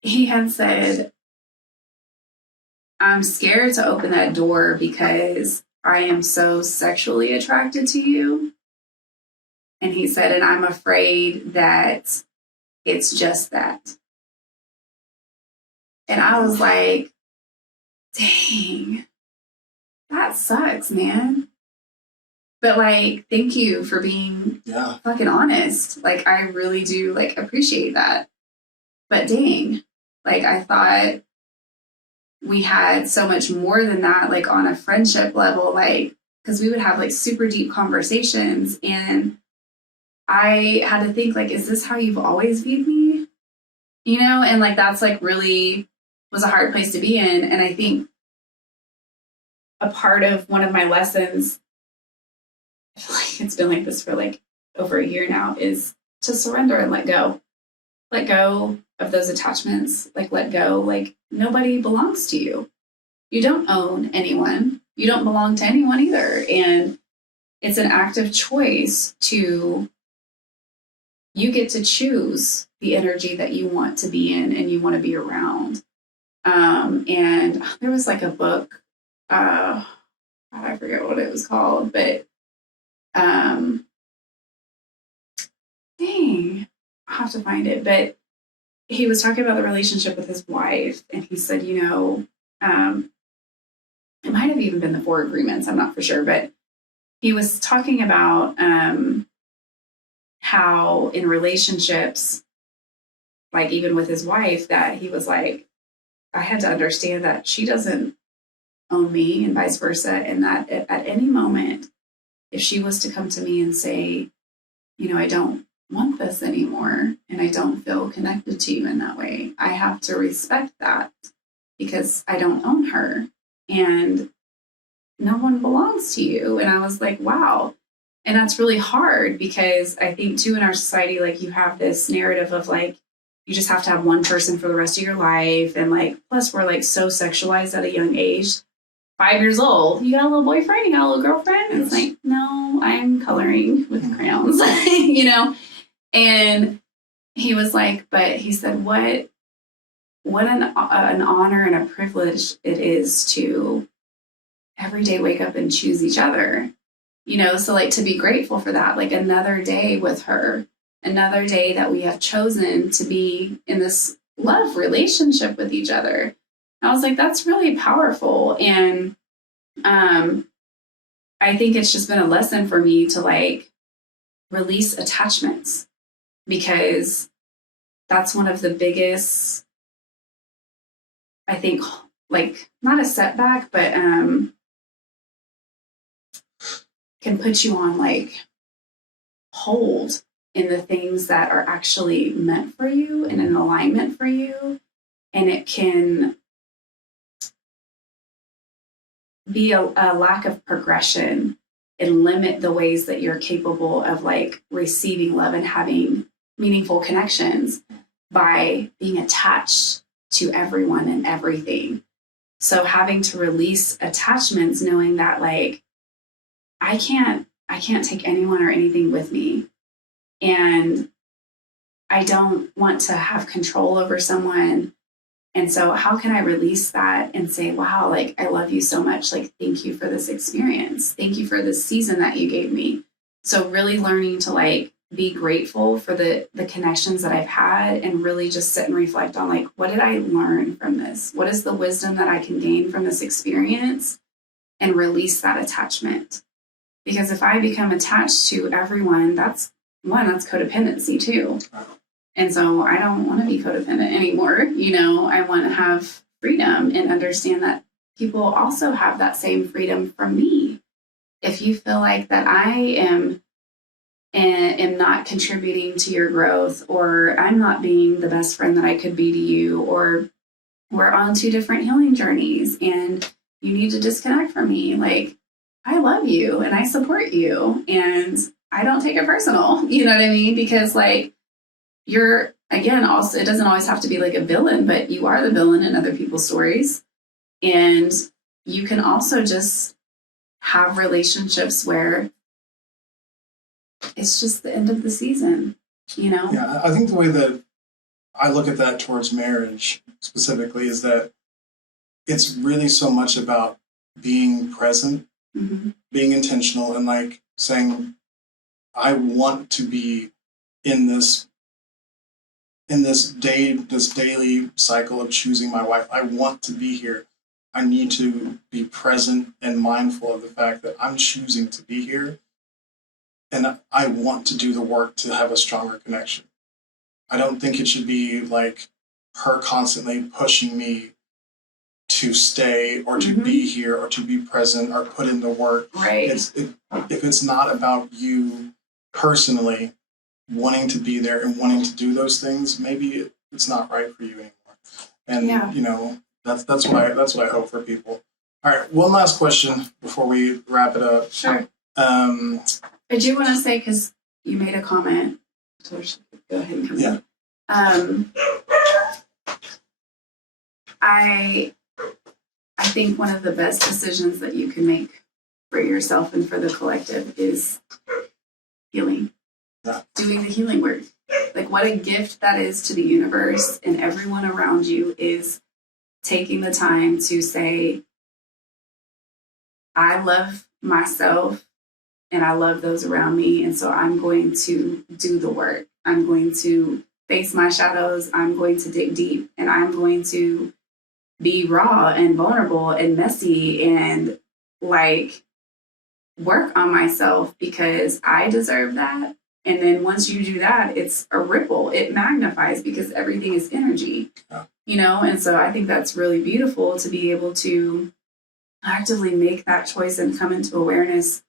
he had said, I'm scared to open that door because I am so sexually attracted to you. And he said, and I'm afraid that it's just that. And I was like, dang, that sucks, man. But like, thank you for being fucking honest. Like, I really do like appreciate that. But dang, like I thought we had so much more than that, like on a friendship level, like, because we would have like super deep conversations. And I had to think like, is this how you've always viewed me? You know, and like, that's like really was a hard place to be in. And I think a part of one of my lessons, I feel like it's been like this for like over a year now, is to surrender and let go. Let go of those attachments, like let go, like nobody belongs to you. You don't own anyone. You don't belong to anyone either. And it's an active choice you get to choose the energy that you want to be in and you want to be around. And there was like a book, I forget what it was called, but dang, I'll have to find it. But he was talking about the relationship with his wife, and he said, you know, it might have even been the 4 agreements, I'm not for sure, but he was talking about how in relationships, like even with his wife, that he was like, I had to understand that she doesn't own me and vice versa. And that at any moment, if she was to come to me and say, you know, I don't want this anymore and I don't feel connected to you in that way, I have to respect that because I don't own her and no one belongs to you. And I was like, wow. And that's really hard because I think too in our society, like you have this narrative of like, you just have to have one person for the rest of your life. And like, plus we're like so sexualized at a young age. 5 years old, you got a little boyfriend, you got a little girlfriend. And it's like, no, I'm coloring with crayons, you know? And he was like, but he said, what an honor and a privilege it is to every day wake up and choose each other, you know? So like to be grateful for that, like another day with her, another day that we have chosen to be in this love relationship with each other. I was like, that's really powerful. And I think it's just been a lesson for me to like release attachments, because that's one of the biggest, I think, like not a setback, but can put you on like hold in the things that are actually meant for you and in alignment for you. And it can be a lack of progression and limit the ways that you're capable of like receiving love and having meaningful connections by being attached to everyone and everything. So having to release attachments, knowing that like, I can't take anyone or anything with me. And I don't want to have control over someone. And so how can I release that and say, wow, like, I love you so much. Like, thank you for this experience. Thank you for this season that you gave me. So really learning to like be grateful for the connections that I've had and really just sit and reflect on like, what did I learn from this? What is the wisdom that I can gain from this experience? and release that attachment. Because if I become attached to everyone, that's codependency too. And so I don't want to be codependent anymore. I want to have freedom and understand that people also have that same freedom from me. If you feel like that I am not contributing to your growth, or I'm not being the best friend that I could be to you, or we're on two different healing journeys and you need to disconnect from me, like, I love you and I support you and I don't take it personal. You know what I mean? Because like, you're, again, also, it doesn't always have to be like a villain, but you are the villain in other people's stories. And you can also just have relationships where it's just the end of the season, Yeah, I think the way that I look at that towards marriage specifically is that it's really so much about being present, being intentional, and like saying, I want to be in this daily cycle of choosing my wife. I want to be here. I need to be present and mindful of the fact that I'm choosing to be here. And I want to do the work to have a stronger connection. I don't think it should be like her constantly pushing me to stay or to be here or to be present or put in the work. Right. If it's not about you personally wanting to be there and wanting to do those things, maybe it's not right for you anymore. And that's what I hope for people. All right, one last question before we wrap it up. Sure. I do want to say, because you made a comment, so go ahead and come in. I think one of the best decisions that you can make for yourself and for the collective is healing. Yeah. Doing the healing work. Like, what a gift that is to the universe and everyone around you, is taking the time to say, I love myself and I love those around me. And so I'm going to do the work. I'm going to face my shadows. I'm going to dig deep, and I'm going to be raw and vulnerable and messy and like work on myself, because I deserve that. And then once you do that, it's a ripple. It magnifies, because everything is energy, And so I think that's really beautiful to be able to actively make that choice and come into awareness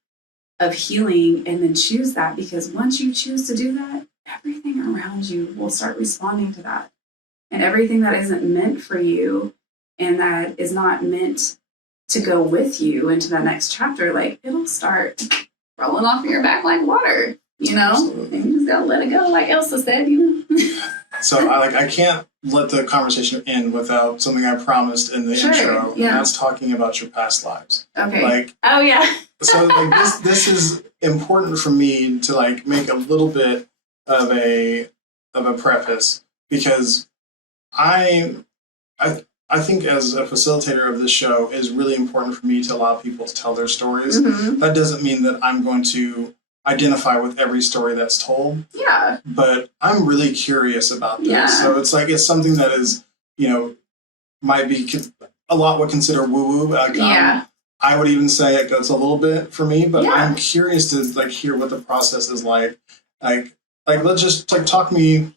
of healing, and then choose that, because once you choose to do that, everything around you will start responding to that. And everything that isn't meant for you and that is not meant to go with you into the next chapter, like, it'll start rolling off your back like water, Absolutely. And you just gotta let it go, like Elsa said, So I can't let the conversation end without something I promised in the intro, and that's talking about your past lives. Okay. So this is important for me to make a little bit of a preface, because I think as a facilitator of this show, it is really important for me to allow people to tell their stories. That doesn't mean that I'm going to identify with every story that's told. Yeah. But I'm really curious about this. Yeah. So it's something that is, might be a lot would consider woo-woo. I would even say it goes a little bit for me, but I'm curious to hear what the process is like. Let's just talk me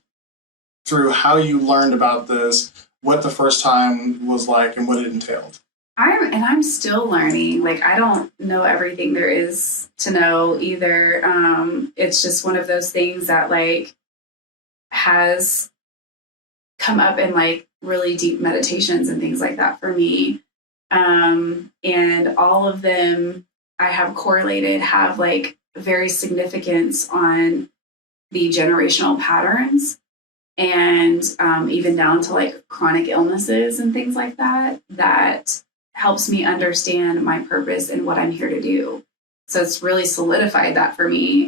through how you learned about this, what the first time was like, and what it entailed. I'm still learning. I don't know everything there is to know either. It's just one of those things that has come up in really deep meditations and things like that for me. And all of them I have correlated have very significance on the generational patterns, and even down to chronic illnesses and things like that, that helps me understand my purpose and what I'm here to do. So it's really solidified that for me.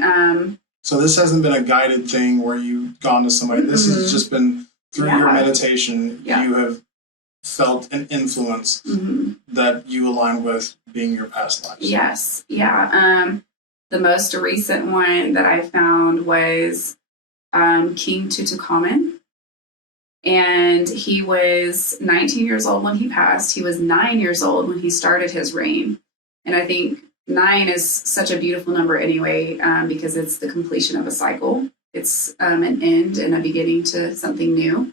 So this hasn't been a guided thing where you've gone to somebody. This has just been through your meditation. Yeah. You have felt an influence that you align with being your past lives. Yes. Yeah. The most recent one that I found was King Tutankhamun. And he was 19 years old when he passed. He was 9 years old when he started his reign. And I think 9 is such a beautiful number anyway, because it's the completion of a cycle. It's an end and a beginning to something new.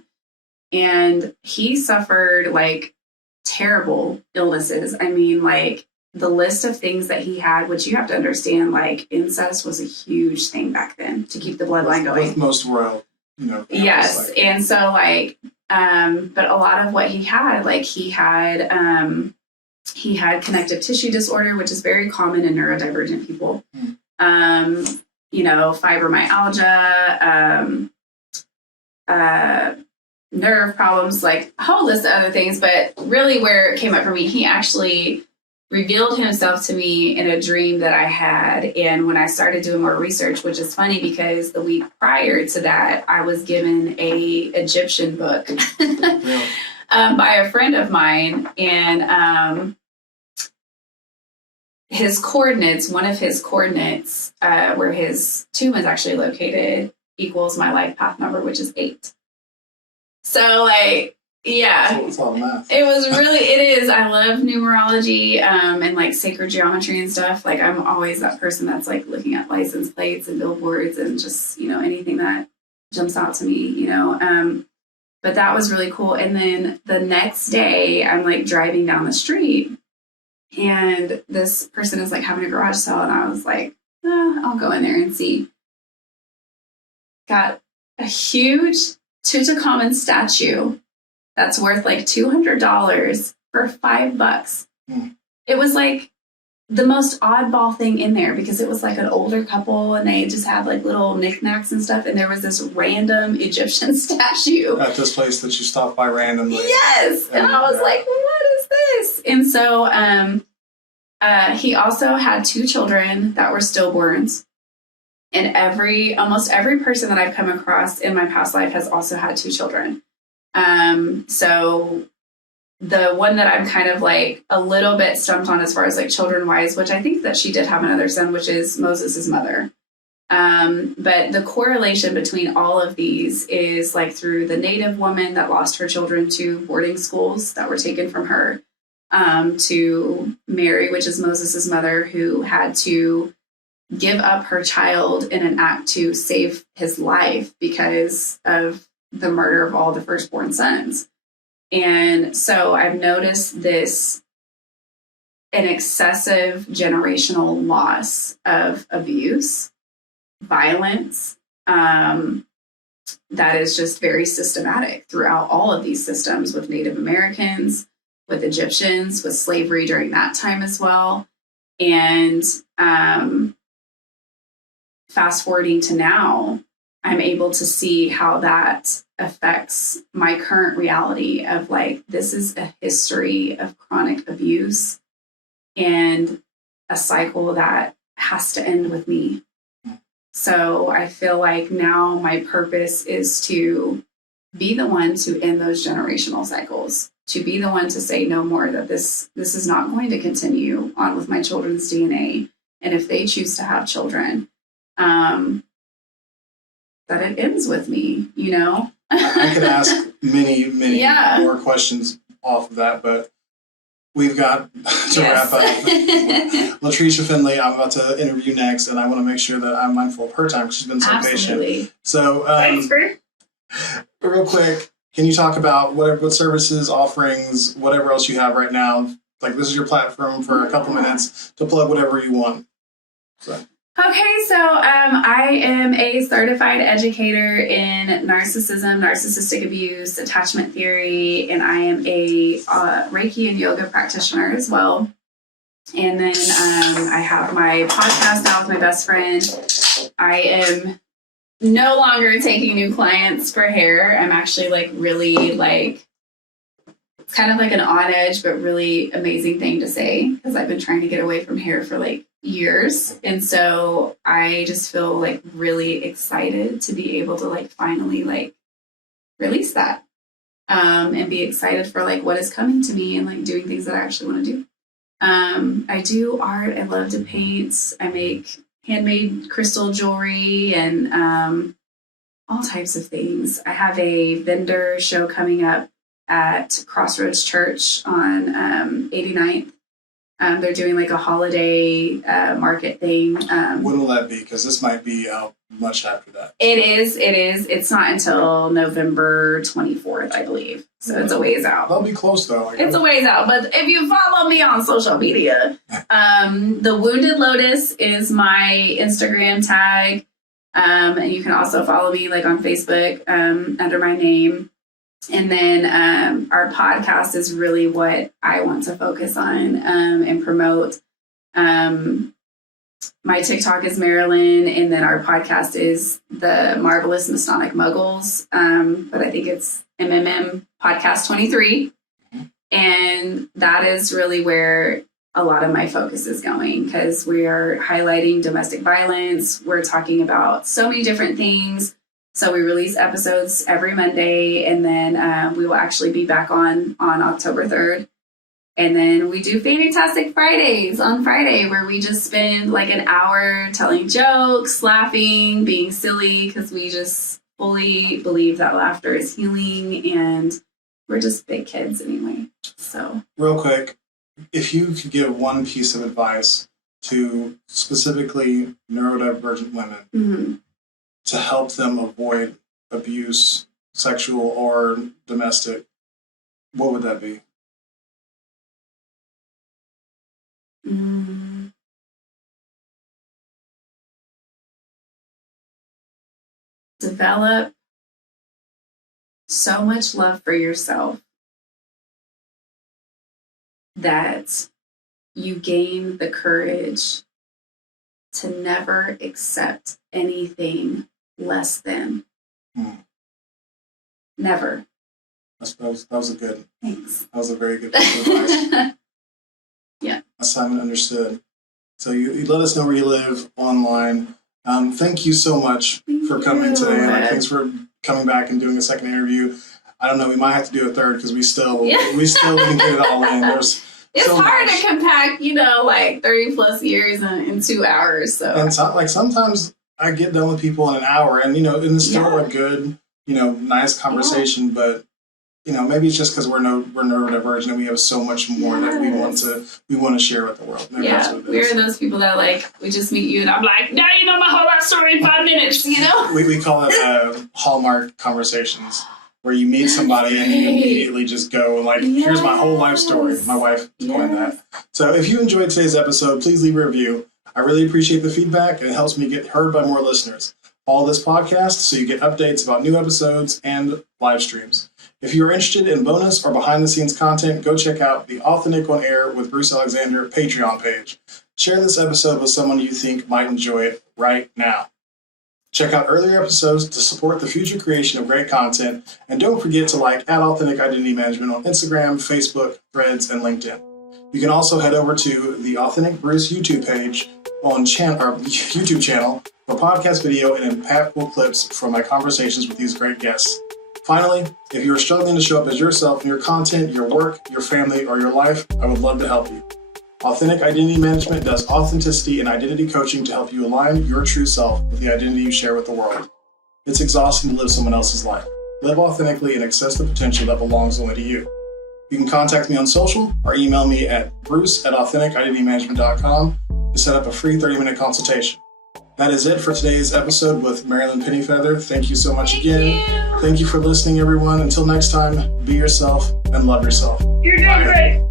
And he suffered like terrible illnesses. I mean, like the list of things that he had, which you have to understand, like incest was a huge thing back then to keep the bloodline going. With most royal, Yes. Like, and so like, but a lot of what he had, like he had connective tissue disorder, which is very common in neurodivergent people. Fibromyalgia, nerve problems, like a whole list of other things. But really where it came up for me, he actually revealed himself to me in a dream that I had. And when I started doing more research, which is funny because the week prior to that, I was given a Egyptian book by a friend of mine. And his coordinates, one of his coordinates, where his tomb is actually located, equals my life path number, which is 8. So like, yeah, it's all math. It is. I love numerology and like sacred geometry and stuff. Like I'm always that person that's like looking at license plates and billboards and just, anything that jumps out to me, but that was really cool. And then the next day I'm like driving down the street and this person is like having a garage sale. And I was like, I'll go in there and see. Got a huge Tutankhamun statue that's worth like $200 for $5. It was like the most oddball thing in there because it was like an older couple and they just had like little knickknacks and stuff. And there was this random Egyptian statue at this place that you stopped by randomly. Yes. And I was like, what is this? And so he also had 2 children that were stillborns. And almost every person that I've come across in my past life has also had 2 children. So the one that I'm kind of like a little bit stumped on as far as like children wise, which I think that she did have another son, which is Moses' mother. But the correlation between all of these is like through the Native woman that lost her children to boarding schools that were taken from her, to Mary, which is Moses' mother, who had to give up her child in an act to save his life because of the murder of all the firstborn sons. And so I've noticed an excessive generational loss of abuse, violence, that is just very systematic throughout all of these systems with Native Americans, with Egyptians, with slavery during that time as well. And fast forwarding to now, I'm able to see how that affects my current reality of like, this is a history of chronic abuse and a cycle that has to end with me. So I feel like now my purpose is to be the one to end those generational cycles, to be the one to say no more, that this is not going to continue on with my children's DNA. And if they choose to have children, that it ends with me, I could ask many more questions off of that, but we've got to wrap up. Latricia Finley, I'm about to interview next, and I want to make sure that I'm mindful of her time because she's been so patient. So, thanks, real quick, can you talk about what services, offerings, whatever else you have right now? Like, this is your platform for a couple minutes to plug whatever you want. So. Okay, so I am a certified educator in narcissism, narcissistic abuse, attachment theory, and I am a Reiki and yoga practitioner as well. And then I have my podcast now with my best friend. I am no longer taking new clients for hair. I'm actually it's kind of like an on edge, but really amazing thing to say because I've been trying to get away from hair for years. And so I just feel really excited to be able to finally release that and be excited for what is coming to me and doing things that I actually want to do. I do art. I love to paint. I make handmade crystal jewelry and all types of things. I have a vendor show coming up at Crossroads Church on 89th They're doing like a holiday market thing. When will that be? Because this might be out much after that. It is. It's not until November 24th, I believe. So it's a ways out. That'll be close though. It's a ways out. But if you follow me on social media, the Wounded Lotus is my Instagram tag. And you can also follow me like on Facebook under my name. And then our podcast is really what I want to focus on and promote. My TikTok is Maralen, and then our podcast is the Marvelous Masonic Muggles. But I think it's MMM Podcast 23. And that is really where a lot of my focus is going, because we are highlighting domestic violence. We're talking about so many different things. So we release episodes every Monday, and then we will actually be back on October 3rd. And then we do Fantastic Fridays on Friday, where we just spend like an hour telling jokes, laughing, being silly, because we just fully believe that laughter is healing, and we're just big kids anyway. So real quick, if you could give one piece of advice to specifically neurodivergent women to help them avoid abuse, sexual or domestic, what would that be? Develop so much love for yourself that you gain the courage to never accept anything less than. Never. That was a good. Thanks. That was a very good piece of advice. Yeah. Assignment understood. So you let us know where you live online. Thank you so much for coming today. Thanks for coming back and doing a second interview. I don't know, we might have to do a third because we still didn't get it all in. It's so hard to compact, like 30 plus years in 2 hours. So and sometimes I get done with people in an hour, and and it's still a good, nice conversation, but maybe it's just because we're neurodivergent and we have so much more that we want to share with the world. Maybe we're those people that we just meet you and I'm like, now you know my whole life story in 5 minutes, We call it Hallmark conversations, where you meet somebody and you immediately just go here's my whole life story. My wife coined that. So if you enjoyed today's episode, please leave a review. I really appreciate the feedback, and it helps me get heard by more listeners. Follow this podcast so you get updates about new episodes and live streams. If you are interested in bonus or behind-the-scenes content, go check out the Authentic on Air with Bruce Alexander Patreon page. Share this episode with someone you think might enjoy it right now. Check out earlier episodes to support the future creation of great content, and don't forget to like @Authentic Identity Management on Instagram, Facebook, Threads, and LinkedIn. You can also head over to the Authentic Bruce YouTube page on our YouTube channel for podcast video and impactful clips from my conversations with these great guests. Finally, if you are struggling to show up as yourself in your content, your work, your family, or your life, I would love to help you. Authentic Identity Management does authenticity and identity coaching to help you align your true self with the identity you share with the world. It's exhausting to live someone else's life. Live authentically and access the potential that belongs only to you. You can contact me on social or email me at bruce@AuthenticIdentityManagement.com to set up a free 30-minute consultation. That is it for today's episode with Maralen Pennyfeather. Thank you so much again. Thank you for listening, everyone. Until next time, be yourself and love yourself. You're doing great.